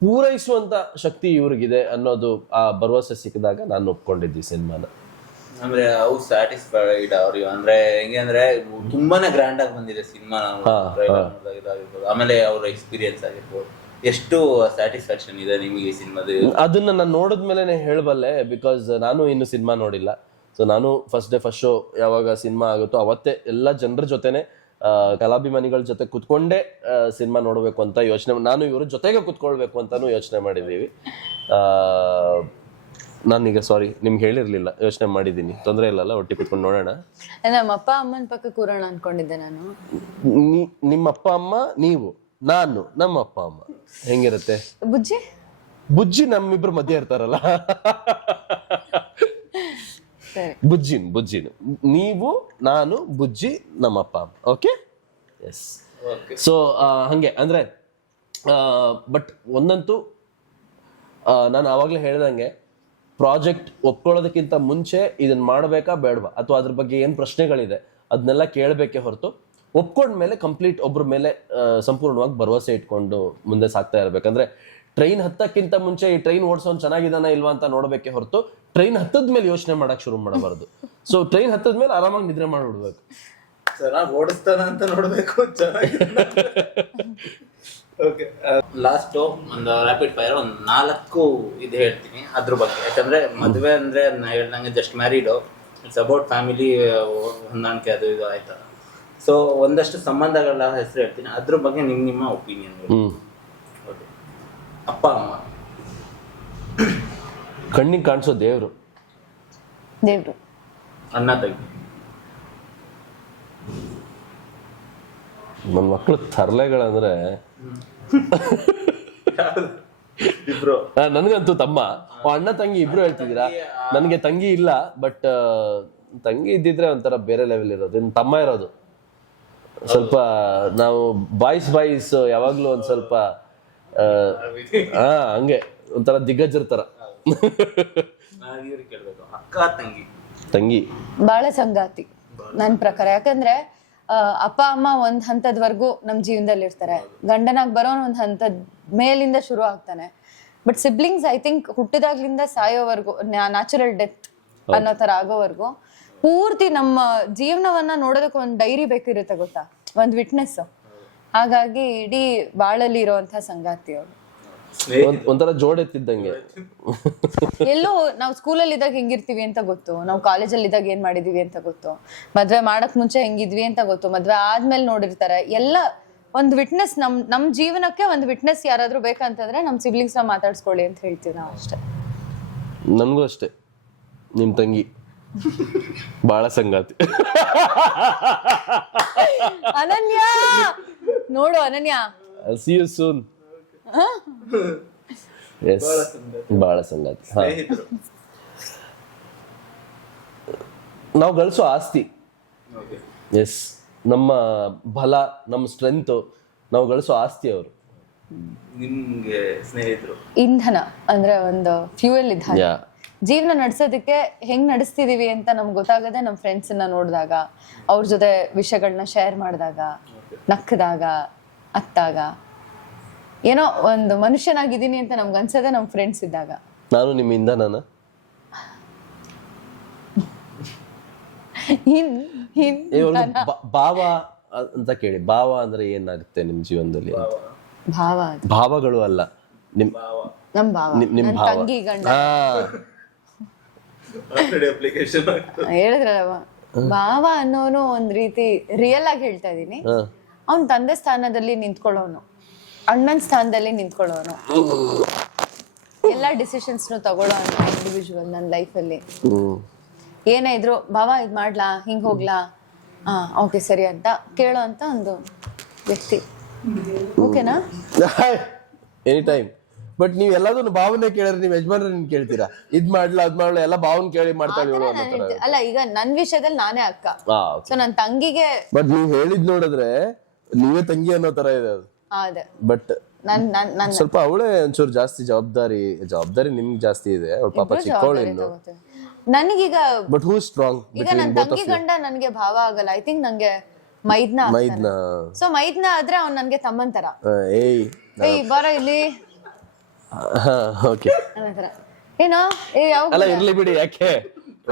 ಪೂರೈಸುವಂತ ಶಕ್ತಿ ಇವ್ರಿಗಿದೆ ಅನ್ನೋದು ಆ ಭರವಸೆ ಸಿಕ್ಕಿದಾಗ ನಾನು ಒಪ್ಕೊಂಡಿದ್ದೆ ಸಿನಿಮಾನ. ಅಂದ್ರೆ ಹೌ ಸ್ಯಾಟಿಸ್ಫೈಡ್ ಅವ್ರಿಗೆ, ಅಂದ್ರೆ ಹೆಂಗೆ ಅಂದ್ರೆ ತುಂಬಾನೇ ಗ್ರ್ಯಾಂಡ್ ಆಗಿ ಬಂದಿದೆ ಸಿನಿಮಾ. ಆಮೇಲೆ ಅವ್ರ ಎಕ್ಸ್ಪೀರಿಯನ್ಸ್ ಆಗಿರ್ಬೋದು, ಎಷ್ಟು ಸ್ಯಾಟಿಸ್ಫ್ಯಾಕ್ಷನ್ ಇದೆ ನಿಮಗೆ ಈ ಸಿನಿಮಾದ? ಅದನ್ನ ನಾನು ನೋಡಿದ್ಮೇಲೆ ಹೇಳಬಲ್ಲೆ, ಬಿಕಾಸ್ ನಾನು ಇನ್ನು ಸಿನಿಮಾ ನೋಡಿಲ್ಲ. ಸೊ ನಾನು ಫಸ್ಟ್ ಶೋ ಯಾವಾಗ ಸಿನಿಮಾ ಆಗುತ್ತೋ ಅವತ್ತೇ ಎಲ್ಲ ಜನರ ಜೊತೆನೆ, ಕಲಾಭಿಮಾನಿಗಳ ಜೊತೆ ಕುತ್ಕೊಂಡೇ ಸಿನಿಮಾ ನೋಡ್ಬೇಕು ಅಂತ ಯೋಚನೆ, ನಾನು ಇವ್ರ ಜೊತೆಗೆ ಕುತ್ಕೊಳ್ಬೇಕು ಅಂತಾನು ಯೋಚನೆ ಮಾಡಿದೀವಿ. ನಾನೀಗ ಸಾರಿ ನಿಮ್ಗೆ ಹೇಳಿರ್ಲಿಲ್ಲ, ಯೋಚನೆ ಮಾಡಿದೀನಿ, ತೊಂದರೆ ಇಲ್ಲಲ್ಲ, ಒಟ್ಟಿಗೆ ಕುತ್ಕೊಂಡು ನೋಡೋಣ. ನಮ್ಮ ಅಪ್ಪ ಅಮ್ಮನ ಪಕ್ಕ ಕೂರೋಣ ಅನ್ಕೊಂಡಿದ್ದೆ ನಾನು. ನಿಮ್ಮ ಅಪ್ಪ ಅಮ್ಮ, ನೀವು, ನಾನು, ನಮ್ಮ ಅಪ್ಪ ಅಮ್ಮ ಹೆಂಗಿರುತ್ತೆ? ಬುಜ್ಜಿ ಬುಜ್ಜಿ ನಮ್ಮಿಬ್ರು ಮಧ್ಯೆ ಇರ್ತಾರಲ್ಲ, ಬುಜ್ಜಿನ್ ನೀವು, ನಾನು, ಬುಜ್ಜಿ, ನಮ್ಮ ಅಪ್ಪ ಅಮ್ಮ. Okay, S. ಸೊ ಹಂಗೆ ಅಂದ್ರೆ, ಬಟ್ ಒಂದಂತೂ ನಾನು ಆವಾಗಲೇ ಹೇಳ್ದಂಗೆ, ಪ್ರಾಜೆಕ್ಟ್ ಒಪ್ಕೊಳ್ಳೋದಕ್ಕಿಂತ ಮುಂಚೆ ಇದನ್ನ ಮಾಡಬೇಕಾ ಬೇಡವಾ, ಅಥವಾ ಅದ್ರ ಬಗ್ಗೆ ಏನ್ ಪ್ರಶ್ನೆಗಳಿದೆ ಅದನ್ನೆಲ್ಲ ಕೇಳಬೇಕೆ ಹೊರತು, ಒಪ್ಕೊಂಡ್ಮೇಲೆ ಕಂಪ್ಲೀಟ್ ಒಬ್ರ ಮೇಲೆ ಸಂಪೂರ್ಣವಾಗಿ ಭರವಸೆ ಇಟ್ಕೊಂಡು ಮುಂದೆ ಸಾಕ್ತಾ ಇರ್ಬೇಕಂದ್ರೆ, ಟ್ರೈನ್ ಹತ್ತಕ್ಕಿಂತ ಮುಂಚೆ ಈ ಟ್ರೈನ್ ಓಡಿಸೋನ್ ಚೆನ್ನಾಗಿದಾನ ಇಲ್ವಾ ಅಂತ ನೋಡ್ಬೇಕೆ ಹೊರತು, ಟ್ರೈನ್ ಹತ್ತದ ಮೇಲೆ ಯೋಚನೆ ಮಾಡಕ್ ಶುರು ಮಾಡಬಾರ್ದು. ಸೊ ಟ್ರೈನ್ ಹತ್ತದ ಮೇಲೆ ಆರಾಮಾಗಿ ನಿದ್ರೆ ಮಾಡ್ಬಿಡ್ಬೇಕು. ಚೆನ್ನಾಗಿ ಓಡಿಸ್ತಾನ ಅಂತ ನೋಡ್ಬೇಕು. ಚೆನ್ನಾಗಿ ಓಕೆ, ಲಾಸ್ಟ್ ಒಂದು ರ್ಯಾಪಿಡ್ ಫೈರ್ ಒಂದು 4 ಇದು ಹೇಳ್ತೀನಿ ಅದ್ರ ಬಗ್ಗೆ. ಯಾಕಂದ್ರೆ ಮದುವೆ ಅಂದ್ರೆ ಹೇಳ್ದಂಗೆ ಜಸ್ಟ್ ಮ್ಯಾರಿಡು, ಇಟ್ಸ್ ಅಬೌಟ್ ಫ್ಯಾಮಿಲಿ ಹೊಂದಾಣಿಕೆ ಅದು ಇದು ಆಯ್ತಾ. ಸೊ ಒಂದಷ್ಟು ಸಂಬಂಧಗಳ ಹೆಸರು ಹೇಳ್ತೀನಿ, ಅದ್ರ ಬಗ್ಗೆ ನಿಮ್ಮ ಒಪಿನಿಯನ್. ಓಕೆ, ಅಪ್ಪ ಅಮ್ಮ, ಕಣ್ಣಿಗೆ ಕಾಣಿಸೋ ದೇವ್ರು, ಅಣ್ಣ ತಂಗಿ. ನನ್ನ ಮಕ್ಳು ತರ್ಲೆಗಳಂದ್ರೆ ಇಬ್ರು. ನನ್ಗಂತೂ ತಮ್ಮ, ಅಣ್ಣ ತಂಗಿ ಇಬ್ರು ಹೇಳ್ತಿದ್ದೀರಾ. ನನ್ಗೆ ತಂಗಿ ಇಲ್ಲ, ಬಟ್ ತಂಗಿ ಇದ್ದಿದ್ರೆ ಒಂಥರ ಬೇರೆ ಲೆವೆಲ್ ಇರೋದು. ಇನ್ನು ತಮ್ಮ ಇರೋದು ಸ್ವಲ್ಪ, ನಾವು ಬಾಯ್ಸ್ ಯಾವಾಗ್ಲೂ ಒಂದ್ ಸ್ವಲ್ಪ ಹಂಗೆ ಒಂಥರ ದಿಗ್ಗಜರ ತರ. ಅಕ್ಕ ತಂಗಿ ಬಾಳ ಸಂಗಾತಿ ನನ್ ಪ್ರಕಾರ. ಯಾಕಂದ್ರೆ ಅಪ್ಪ ಅಮ್ಮ ಒಂದ್ ಹಂತದವರೆಗೂ ನಮ್ ಜೀವನದಲ್ಲಿ ಇರ್ತಾರೆ, ಗಂಡನಾಗ್ ಬರೋನ್ ಒಂದ್ ಹಂತದ ಮೇಲಿಂದ ಶುರು ಆಗ್ತಾನೆ. ಬಟ್ ಸಿಬ್ಲಿಂಗ್ಸ್ ಐ ಥಿಂಕ್ ಹುಟ್ಟಿದಾಗ್ಲಿಂದ ಸಾಯೋವರೆಗೂ, ನ್ಯಾಚುರಲ್ ಡೆತ್ ಅನ್ನೋ ತರ ಆಗೋವರೆಗೂ ಪೂರ್ತಿ ನಮ್ಮ ಜೀವನವನ್ನ ನೋಡೋದಕ್ಕೆ ಒಂದ್ ಡೈರಿ ಬೇಕಿರುತ್ತೆ ಗೊತ್ತಾ, ಒಂದ್ ವಿಟ್ನೆಸ್. ಹಾಗಾಗಿ ಇಡೀ ಬಾಳಲ್ಲಿ ಇರುವಂತಹ ಸಂಗಾತಿ ಅವರು. ಒಂಥರ ಜೋಡೆತ್ತಿದ್ದಂಗೆ. ಎಲ್ಲೋ ನಾವು ಸ್ಕೂಲಲ್ಲಿ ಇದ್ದಾಗ ಹೆಂಗಿರ್ತೀವಿ ಅಂತ ಗೊತ್ತು, ನಾವು ಕಾಲೇಜಲ್ಲಿ ಇದ್ದಾಗ ಏನ್ ಮಾಡಿದೀವಿ ಅಂತ ಗೊತ್ತು, ಮದ್ವೆ ಮಾಡಕ್ ಮುಂಚೆ ಹೆಂಗಿದ್ವಿ ಅಂತ ಗೊತ್ತು, ಮದ್ವೆ ಆದ್ಮೇಲೆ ನೋಡಿರ್ತಾರೆ ಎಲ್ಲ. ಒಂದ್ ವಿಟ್ನೆಸ್, ನಮ್ ಜೀವನಕ್ಕೆ ಒಂದ್ ವಿಟ್ನೆಸ್ ಯಾರಾದ್ರೂ ಬೇಕಂತಂದ್ರೆ ನಮ್ ಸಿಬ್ಲಿಂಗ್ಸ್ ನ ಮಾತಾಡ್ಸ್ಕೊಳ್ಳಿ ಅಂತ ಹೇಳ್ತೀವಿ ನಾವು ಅಷ್ಟೇ. ನನ್ಗೂ ಅಷ್ಟೇ, ನಿಮ್ ತಂಗಿ ಬಾಳ ಸಂಗಾತಿ. ಅನನ್ಯ ನೋಡು, ಅನನ್ಯ see you soon. Yes, ಬಾಳ ಸಂಗಾತಿ. ನಾವು ಗಳಿಸೋ ಆಸ್ತಿ, ಎಸ್, ನಮ್ಮ ಬಲ, ನಮ್ಮ ಸ್ಟ್ರೆಂತ್, ನಾವು ಗಳಿಸೋ ಆಸ್ತಿ ಅವರು. ನಿಮ್ಗೆ ಸ್ನೇಹಿತರು ಇಂಧನ ಅಂದ್ರೆ ಒಂದು ಫ್ಯೂಯಲ್ ಇದ್ದ ಜೀವನ ನಡೆಸೋದಕ್ಕೆ. ಹೆಂಗ್ ನಡೆಸ್ತಿದೀವಿ ಅಂತ ನಮ್ಗೆ ಗೊತ್ತಾಗದೆ ನಮ್ ಫ್ರೆಂಡ್ಸ್ ನೋಡಿದಾಗ, ಅವ್ರ ಜೊತೆ ವಿಷಯಗಳನ್ನ ಶೇರ್ ಮಾಡಿದಾಗ, ನಕ್ಕದಾಗ, ಅತ್ತಾಗ, ಏನೋ ಒಂದು ಮನುಷ್ಯನಾಗಿದ್ದೀನಿ ಅಂತ ನಮ್ಗೆ ಅನ್ಸದೆ ನಮ್ ಫ್ರೆಂಡ್ಸ್ ಇದ್ದಾಗ. ನಾನು ನಿಮ್ಮಿಂದ ಭಾವ ಅಂತ ಕೇಳಿ, ಭಾವ ಅಂದ್ರೆ ಏನಾಗುತ್ತೆ ನಿಮ್ ಜೀವನದಲ್ಲಿ? ಭಾವ ಅದು. ಭಾವಗಳು ಅಲ್ಲ, ನಿಮ್ ನಮ್ ಭಾವ, ನಿಮ್ ನನ್ ಭಾವ. ತಂಗಿ ಗಂಡ. ಹಾ, ಅಪ್ಲಿಕೇಶನ್ ಹೇಳಿದ್ರಲ್ಲ, ಭಾವ ಅನ್ನೋನು ಒಂದ್ ರೀತಿ ರಿಯಲ್ ಆಗಿ ಹೇಳ್ತಾ ಇದೀನಿ. ಅವ್ನ್ ತಂದೆ ಸ್ಥಾನದಲ್ಲಿ ನಿಂತ್ಕೊಳ್ಳೋನು, ಅಣ್ಣನ್ ಸ್ಥಾನದಲ್ಲಿ ನಿಂತ್ಕೊಳ್ಳೋನು, ಎಲ್ಲಾ ಡಿಸಿಷನ್ಸ್ ತಗೊಳ್ಳೋ ಅಂತ ಇಂಡಿವಿಜುವಲ್ ನನ್ನ ಲೈಫಲ್ಲಿ. ಏನೇ ಇದ್ರು ಭಾವ ಇದ್ ಮಾಡ್ಲಾ, ಹಿಂಗ್ ಹೋಗ್ಲಾ, ಓಕೆ ಸರಿ ಅಂತ ಕೇಳೋ ಅಂತ ಒಂದು ವ್ಯಕ್ತಿ. ಓಕೆನಾ? Any time. ಬಟ್ ನೀವ್ ಎಲ್ಲದನ್ನು ಭಾವನೆ ಕೇಳಿದ್ರೆ ನೀವ್ ಯಜಮಾನ್ರ ನಿನ್ ಕೇಳ್ತೀರಾ, ಇದ್ ಮಾಡ್ಲಾ ಅದ್ ಮಾಡ್ಲಾ, ಎಲ್ಲ ಭಾವನ್ ಕೇಳಿ ಮಾಡ್ತಾಳೆ ಇವಳು ಅನ್ನೋ ತರ. ಅಲ್ಲ, ಈಗ ನನ್ ವಿಷಯದಲ್ಲಿ ನಾನೇ ಅಕ್ಕ, ಸೊ ನನ್ ತಂಗಿಗೆ. ಬಟ್ ನೀವ್ ಹೇಳಿದ್ ನೋಡಿದ್ರೆ ನೀವೇ ತಂಗಿ ಅನ್ನೋ ತರ ಇದೆ ಅದು. ಅದೇ, ಬಟ್ ಸ್ವಲ್ಪ ಅವಳೇ ಒಂಚೂರು ಜಾಸ್ತಿ ಜವಾಬ್ದಾರಿ ನಿಮ್ಗೆ ಜಾಸ್ತಿ ಇದೆ. ಅವಳ ಪಾಪ ಚಿಕ್ಕವಳು ಇನ್ನು. ನನಗೀಗ ಬಟ್ ಹೂ ಸ್ಟ್ರಾಂಗ್. ಈಗ ನನ್ ತಂಗಿ ಗಂಡ ನನ್ಗೆ ಭಾವ ಆಗಲ್ಲ. ಐ ಥಿಂಕ್ ನಂಗೆ ಮೈದ್ನ. ಸೊ ಮೈದ್ನ ಆದ್ರೆ ಅವ್ನ್ ನನ್ಗೆ ತಮ್ಮನ್ ತರ. ಏಯ್ ಬರ ಇಲ್ಲಿ ಓಕೆ ಅನ್ನೋ ತರ. ಏನೋ ಅಲ್ಲ ಇರ್ಲಿ ಬಿಡಿ, ಯಾಕೆ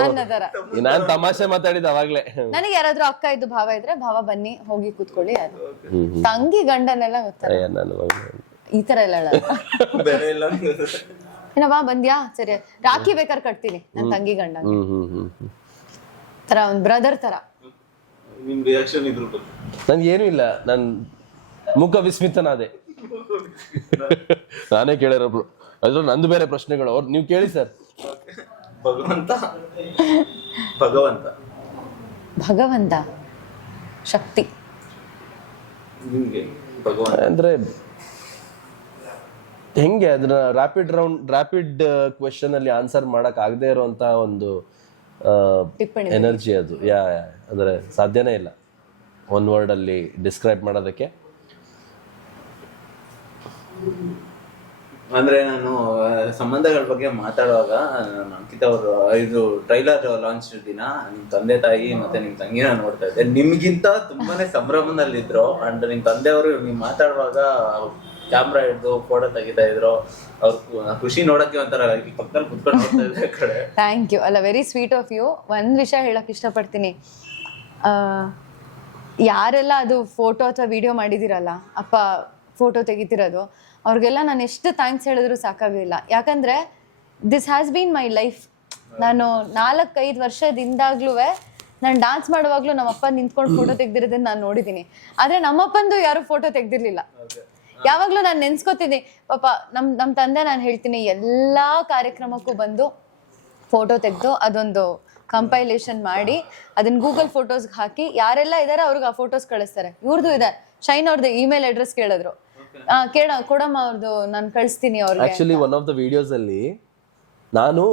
ಅನ್ನೋ ತರ. ನಾನ್ ತಮಾಷೆ ಮಾತಾಡಿದ ಅವಾಗ್ಲೇ. ನನಗೆ ಯಾರಾದ್ರೂ ಅಕ್ಕ ಇದ್ದು ಭಾವ ಇದ್ರೆ, ಭಾವ ಬನ್ನಿ ಹೋಗಿ ಕೂತ್ಕೊಳ್ಳಿ. ಅದು ತಂಗಿ ಗಂಡನೆಲ್ಲ ಗೊತ್ತಾ, ಈ ತರ ಎಲ್ಲ ಏನ ಬಾ ಬಂದ್ಯಾ, ಸರಿ ರಾಖಿ ಬೇಕಾದ್ರೆ ಕಟ್ತೀನಿ ನನ್ ತಂಗಿ ಗಂಡ ತರ, ಒಂದ್ ಬ್ರದರ್ ತರ. ನಿಮ್ ರಿಯಾಕ್ಷನ್ ಇದ್ರ ಬಗ್ಗೆ? ನನ್ಗೇನು ಇಲ್ಲ, ನನ್ ಮುಖ ವಿಸ್ಮಿತನಾದೆ. ನಾನೇ ಕೇಳಿರೋಬ್ರು, ಅದ್ರ ನಂದು ಬೇರೆ ಪ್ರಶ್ನೆಗಳು. ಅವ್ರು ನೀವು ಕೇಳಿ ಸರ್. ಭಗವಂತ ಭಗವಂತ ಭಗವಂತ ಶಕ್ತಿ ನಿಮ್ಗೆ ಭಗವಂತ ಅಂದ್ರೆ ಹೆಂಗೆ ಅದನ್ನ ರ್ಯಾಪಿಡ್ ಕ್ವೆಶನ್ ಅಲ್ಲಿ ಆನ್ಸರ್ ಮಾಡಕ್ ಆಗದೆ ಇರುವಂತ ಒಂದು ಎನರ್ಜಿ ಅದು. ಅಂದ್ರೆ ಸಾಧ್ಯನೇ ಇಲ್ಲ ಒನ್ ವರ್ಡ್ ಅಲ್ಲಿ ಡಿಸ್ಕ್ರೈಬ್ ಮಾಡೋದಕ್ಕೆ. ಅಂದ್ರೆ ನಾನು ಸಂಬಂಧಗಳ ಬಗ್ಗೆ ಮಾತಾಡುವಾಗ ಅಂಕಿತ ಅವರು ಇದು ಟ್ರೈಲರ್ ಲಾಂಚ್ ದಿನ ನಿಮ್ ತಂದೆ ತಾಯಿ ಮತ್ತೆ ನಿಮ್ ತಂಗಿನ ನೋಡ್ತಾ ಇದ್ದೆ. ನಿಮ್ಗಿಂತ ತುಂಬಾನೇ ಸಂಭ್ರಮದಲ್ಲಿದ್ರು. ಅಂಡ್ ನಿಮ್ ತಂದೆಯವರು ನಿಮ್ ಮಾತಾಡುವಾಗ ಕ್ಯಾಮ್ರಾ ಹಿಡ್ದು ಫೋಟೋ ತೆಗಿತಾ ಇದ್ರು. ಅವ್ರ ಖುಷಿ ನೋಡಕ್ಕೆ ಒಂಥರ ಪಕ್ಕದಲ್ಲಿ ಕುತ್ಕೊಂಡು ನೋಡ್ತಾ ಇದ್ದೆ ಕಡೆ. Thank you. ಅಲ್ಲ, ವೆರಿ ಸ್ವೀಟ್ ಆಫ್ ಯು. ಒಂದ್ ವಿಷಯ ಹೇಳಕ್ ಇಷ್ಟಪಡ್ತೀನಿ. ಯಾರೆಲ್ಲ ಅದು ಫೋಟೋ ಅಥವಾ ವಿಡಿಯೋ ಮಾಡಿದಿರಲ್ಲ, ಅಪ್ಪ ಫೋಟೋ ತೆಗಿತಿರೋದು, ಅವ್ರಿಗೆಲ್ಲ ನಾನು ಎಷ್ಟು ಥ್ಯಾಂಕ್ಸ್ ಹೇಳಿದ್ರು ಸಾಕಾಗಿಲ್ಲ. ಯಾಕಂದ್ರೆ this has been my life. ನಾನು 4-5 ವರ್ಷದಿಂದಾಗ್ಲೂ ನಾನು ಡಾನ್ಸ್ ಮಾಡುವಾಗ್ಲೂ ನಮ್ಮಪ್ಪ ನಿಂತ್ಕೊಂಡು ಫೋಟೋ ತೆಗ್ದಿರೋದನ್ನ ನಾನು ನೋಡಿದ್ದೀನಿ. ಆದ್ರೆ ನಮ್ಮಪ್ಪಂದು ಯಾರು ಫೋಟೋ ತೆಗ್ದಿರ್ಲಿಲ್ಲ. ಯಾವಾಗ್ಲೂ ನಾನು ನೆನ್ಸ್ಕೊತೀನಿ, ಪಾಪ ನಮ್ ತಂದೆ, ನಾನು ಹೇಳ್ತೀನಿ, ಎಲ್ಲಾ ಕಾರ್ಯಕ್ರಮಕ್ಕೂ ಬಂದು ಫೋಟೋ ತೆಗೆದು ಅದೊಂದು ಕಂಪೈಲೇಷನ್ ಮಾಡಿ ಅದನ್ನ ಗೂಗಲ್ ಫೋಟೋಸ್ಗೆ ಹಾಕಿ ಯಾರೆಲ್ಲ ಇದಾರೆ ಅವ್ರಿಗೆ ಆ ಫೋಟೋಸ್ ಕಳಿಸ್ತಾರೆ. ಇವ್ರದ್ದು ಇದೆ, ಶೈನ್ ಅವ್ರದ್ದು ಇಮೇಲ್ ಅಡ್ರೆಸ್ ಕೇಳಿದ್ರು, ಕೊಡಮ್ಮ ಅವ್ರದ್ದು, ನಾನು ಕಳಿಸ್ತೀನಿ ಅವ್ರಿಗೆ. Actually one of the videos ಅಲ್ಲಿ ನಾನು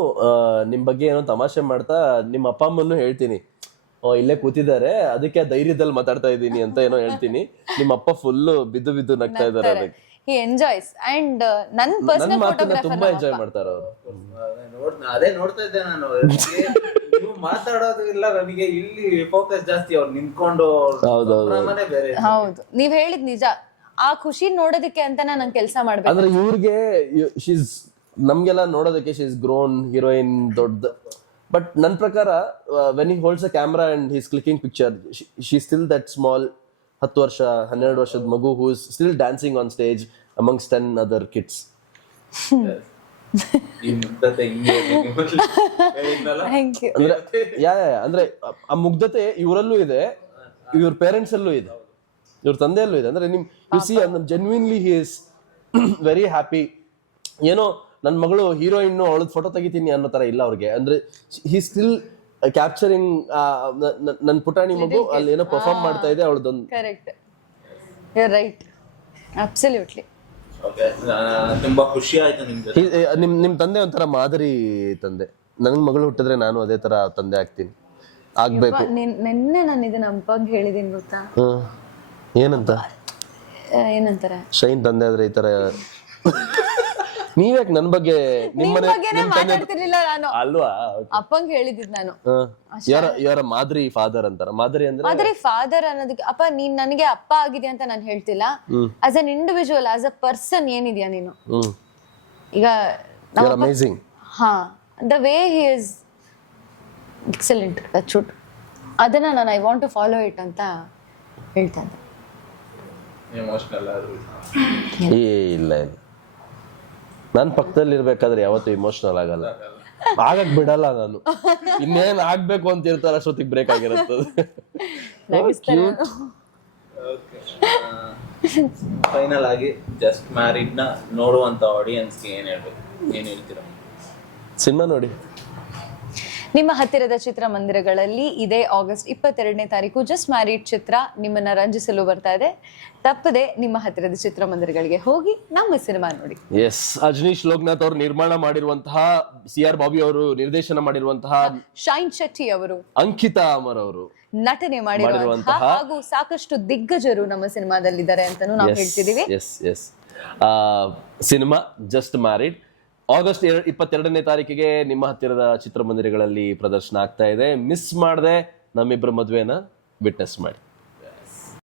ನಿಮ್ ಬಗ್ಗೆ ಏನೋ ತಮಾಷೆ ಮಾಡ್ತಾ ನಿಮ್ಮ ಅಪ್ಪ ಅಮ್ಮನ್ನು ಹೇಳ್ತೀನಿ, ಇಲ್ಲೇ ಕೂತಿದ್ದಾರೆ ಅದಕ್ಕೆ ಧೈರ್ಯದಲ್ಲಿ ಮಾತಾಡ್ತಾ ಇದ್ದೀನಿ ಅಂತ ಏನೋ ಹೇಳ್ತೀನಿ. ನಿಮ್ಮ ಅಪ್ಪ ಫುಲ್ ಬಿದ್ದು ನಗ್ತಾ ಇದಾರೆ. ಅದಕ್ಕೆ he enjoys and ನನ್ನ ಪರ್ಸನಲ್ ಫೋಟೋಗ್ರಾಫರ್ ತುಂಬಾ ಎಂಜಾಯ್ ಮಾಡ್ತಾರೆ ಅವರು. ಅದೇ ನೋಡ್ತಾ ಇದ್ದೆ ನಾನು. ನೀವು ಮಾತಾಡೋದು ಇಲ್ಲ, ನನಗೆ ಇಲ್ಲಿ ಫೋಕಸ್ ಜಾಸ್ತಿ. ಅವ್ರು ನಿಂತ್ಕೊಂಡು ಬೇರೆ. ಹೌದು, ನೀವ್ ಹೇಳಿದ್ ನಿಜ. ಆ ಖುಷಿ ನೋಡೋದಕ್ಕೆ ಅಂತ ನಾನು ಕೆಲಸ ಮಾಡ್ಬೇಕು. ಅಂದ್ರೆ ಇವ್ರಿಗೆ ನಮ್ಗೆಲ್ಲ ನೋಡೋದಕ್ಕೆ ಶಿ ಇಸ್ ಗ್ರೋನ್ ಹೀರೋಯಿನ್ ದೊಡ್ಡ. ಬಟ್ ನನ್ನ ಪ್ರಕಾರ when he holds a camera and he is clicking picture, she still that small 10 ವರ್ಷ 12 ವರ್ಷದ ಮಗು who is still dancing on stage amongst 10 other kids. ಅಂದ್ರೆ ಆ ಮುಗ್ಧತೆ ಇವರಲ್ಲೂ ಇದೆ, ಇವ್ರ ಪೇರೆಂಟ್ಸ್ ಅಲ್ಲೂ ಇದೆ, ಇವ್ರ ತಂದೆಯಲ್ಲೂ ಇದೆ. ಅಂದ್ರೆ ನಿಮ್ U C genuinely he is very happy. ಏನೋ ನನ್ನ ಮಗಳು ಹೀರೋಯಿನ್ ಅವಳದ್ ಫೋಟೋ ತೆಗಿತೀನಿ ಅನ್ನೋ ತರ ಇಲ್ಲ ಅವ್ರಿಗೆ. ಅಂದ್ರೆ ಹಿ ಸ್ಟಿಲ್ ಕ್ಯಾಪ್ಚರಿಂಗ್ ನನ್ ಪುಟಾಣಿ ಮಗು ಅಲ್ಲಿ ಏನೋ ಪರ್ಫಾರ್ಮ್ ಮಾಡ್ತಾ ಇದೆ ಅವಳದೊಂದು. Correct, you are right, absolutely. ತುಂಬಾ ಖುಷಿ ಆಯ್ತು ನಿಮ್ ತಂದೆ ಒಂಥರ ಮಾದರಿ ತಂದೆ. ನನ್ ಮಗಳು ಹುಟ್ಟಿದ್ರೆ ನಾನು ಅದೇ ತರ ತಂದೆ ಆಗ್ತೀನಿ, ಆಗ್ಬೇಕು. ನಿನ್ನೆ ನಾನು ಇದನ್ನ ಅಪ್ಪಂಗೆ ಹೇಳಿದೀನಿ ಗೊತ್ತಾ? ಏನಂತಾರೆ ಶೈನ್ ತಂದೆ ಆದ್ರೆ ಈ ತರ. ನೀವ್ಯಾಕೆ ನನ್ ಬಗ್ಗೆ ಮಾತಾಡ್ತಿರ್ಲಿಲ್ಲ ನಾನು ಅಲ್ವಾ? ಅಪ್ಪಂಗೆ ಹೇಳಿದ್ ನಾನು. ಯಾರ ಮಾದರಿ ಫಾದರ್ ಅಂತಾರ. ಮಾದರಿ ಅಂದ್ರೆ ಮಾದರಿ ಫಾದರ್ ಅನ್ನೋದಕ್ಕೆ, ಅಪ್ಪ ನೀನ್ ನನಗೆ ಅಪ್ಪ ಆಗಿದ್ಯಾ ಅಂತ ನಾನು ಹೇಳ್ತಿಲ್ಲ. As an individual, as a person ಏನಿದ್ಯಾ ನೀನು ಈಗ. ಅಮೇಜಿಂಗ್. ಹಾ, the way he is excellent. That should ಅದನ್ನ ನಾನು I want to follow it ಅಂತ ಹೇಳ್ತಾ ಇದ್ದೆ. ಎಮೋಷನಲ್ ಆದ್ರು ಇಲ್ಲ ನನ್ನ ಪಕ್ಕದಲ್ಲಿ ಇರ್ಬೇಕಾದ್ರೆ ಯಾವತ್ತೂ ಇಮೋಷನಲ್ ಆಗಲ್ಲ, ಆಗಕ್ ಬಿಡಲ್ಲ ನಾನು. ಇನ್ನೇನ್ ಆಗ್ಬೇಕು ಅಂತ ಇರ್ತಾರ ಅಷ್ಟೊತ್ತಿಗೆ ಬ್ರೇಕ್ ಆಗಿರುತ್ತೆ. ಫೈನಲ್ ಆಗಿ ಜಸ್ಟ್ ಮ್ಯಾರಿಡ್ ನ ನೋಡುವಂತ ಆಡಿಯನ್ಸ್ಗೆ ಏನ್ ಹೇಳ್ತೀರಾ? ಸಿನಿಮಾ ನೋಡಿ. ನಿಮ್ಮ ಹತ್ತಿರದ ಚಿತ್ರಮಂದಿರಗಳಲ್ಲಿ ಇದೇ ಆಗಸ್ಟ್ 22ನೇ ತಾರೀಕು ಜಸ್ಟ್ ಮ್ಯಾರಿಡ್ ಚಿತ್ರ ನಿಮ್ಮನ್ನ ರಂಜಿಸಲು ಬರ್ತಾ ಇದೆ. ತಪ್ಪದೆ ನಿಮ್ಮ ಹತ್ತಿರದ ಚಿತ್ರಮಂದಿರಗಳಿಗೆ ಹೋಗಿ ನಮ್ಮ ಸಿನಿಮಾ ನೋಡಿ. ಎಸ್, ಅಜನೀಶ್ ಲೋಕನಾಥ್ ಅವರು ನಿರ್ಮಾಣ ಮಾಡಿರುವಂತಹ, CR ಬಾಬಿ ಅವರು ನಿರ್ದೇಶನ ಮಾಡಿರುವಂತಹ, ಶೈನ್ ಶೆಟ್ಟಿ ಅವರು, ಅಂಕಿತಾ ಅಮರ್ ಅವರು ನಟನೆ ಮಾಡಿರುವಂತಹ ಹಾಗೂ ಸಾಕಷ್ಟು ದಿಗ್ಗಜರು ನಮ್ಮ ಸಿನಿಮಾದಲ್ಲಿದ್ದಾರೆ ಅಂತಾನು ನಾವು ಹೇಳ್ತಿದೀವಿ. Yes cinema just married August 22ನೇ ತಾರೀಕಿಗೆ ನಿಮ್ಮ ಹತ್ತಿರದ ಚಿತ್ರಮಂದಿರಗಳಲ್ಲಿ ಪ್ರದರ್ಶನ ಆಗ್ತಾ ಇದೆ. ಮಿಸ್ ಮಾಡದೆ ನಮ್ಮಿಬ್ಬರ ಮದುವೆನ ವಿಟ್ನೆಸ್ ಮಾಡಿ.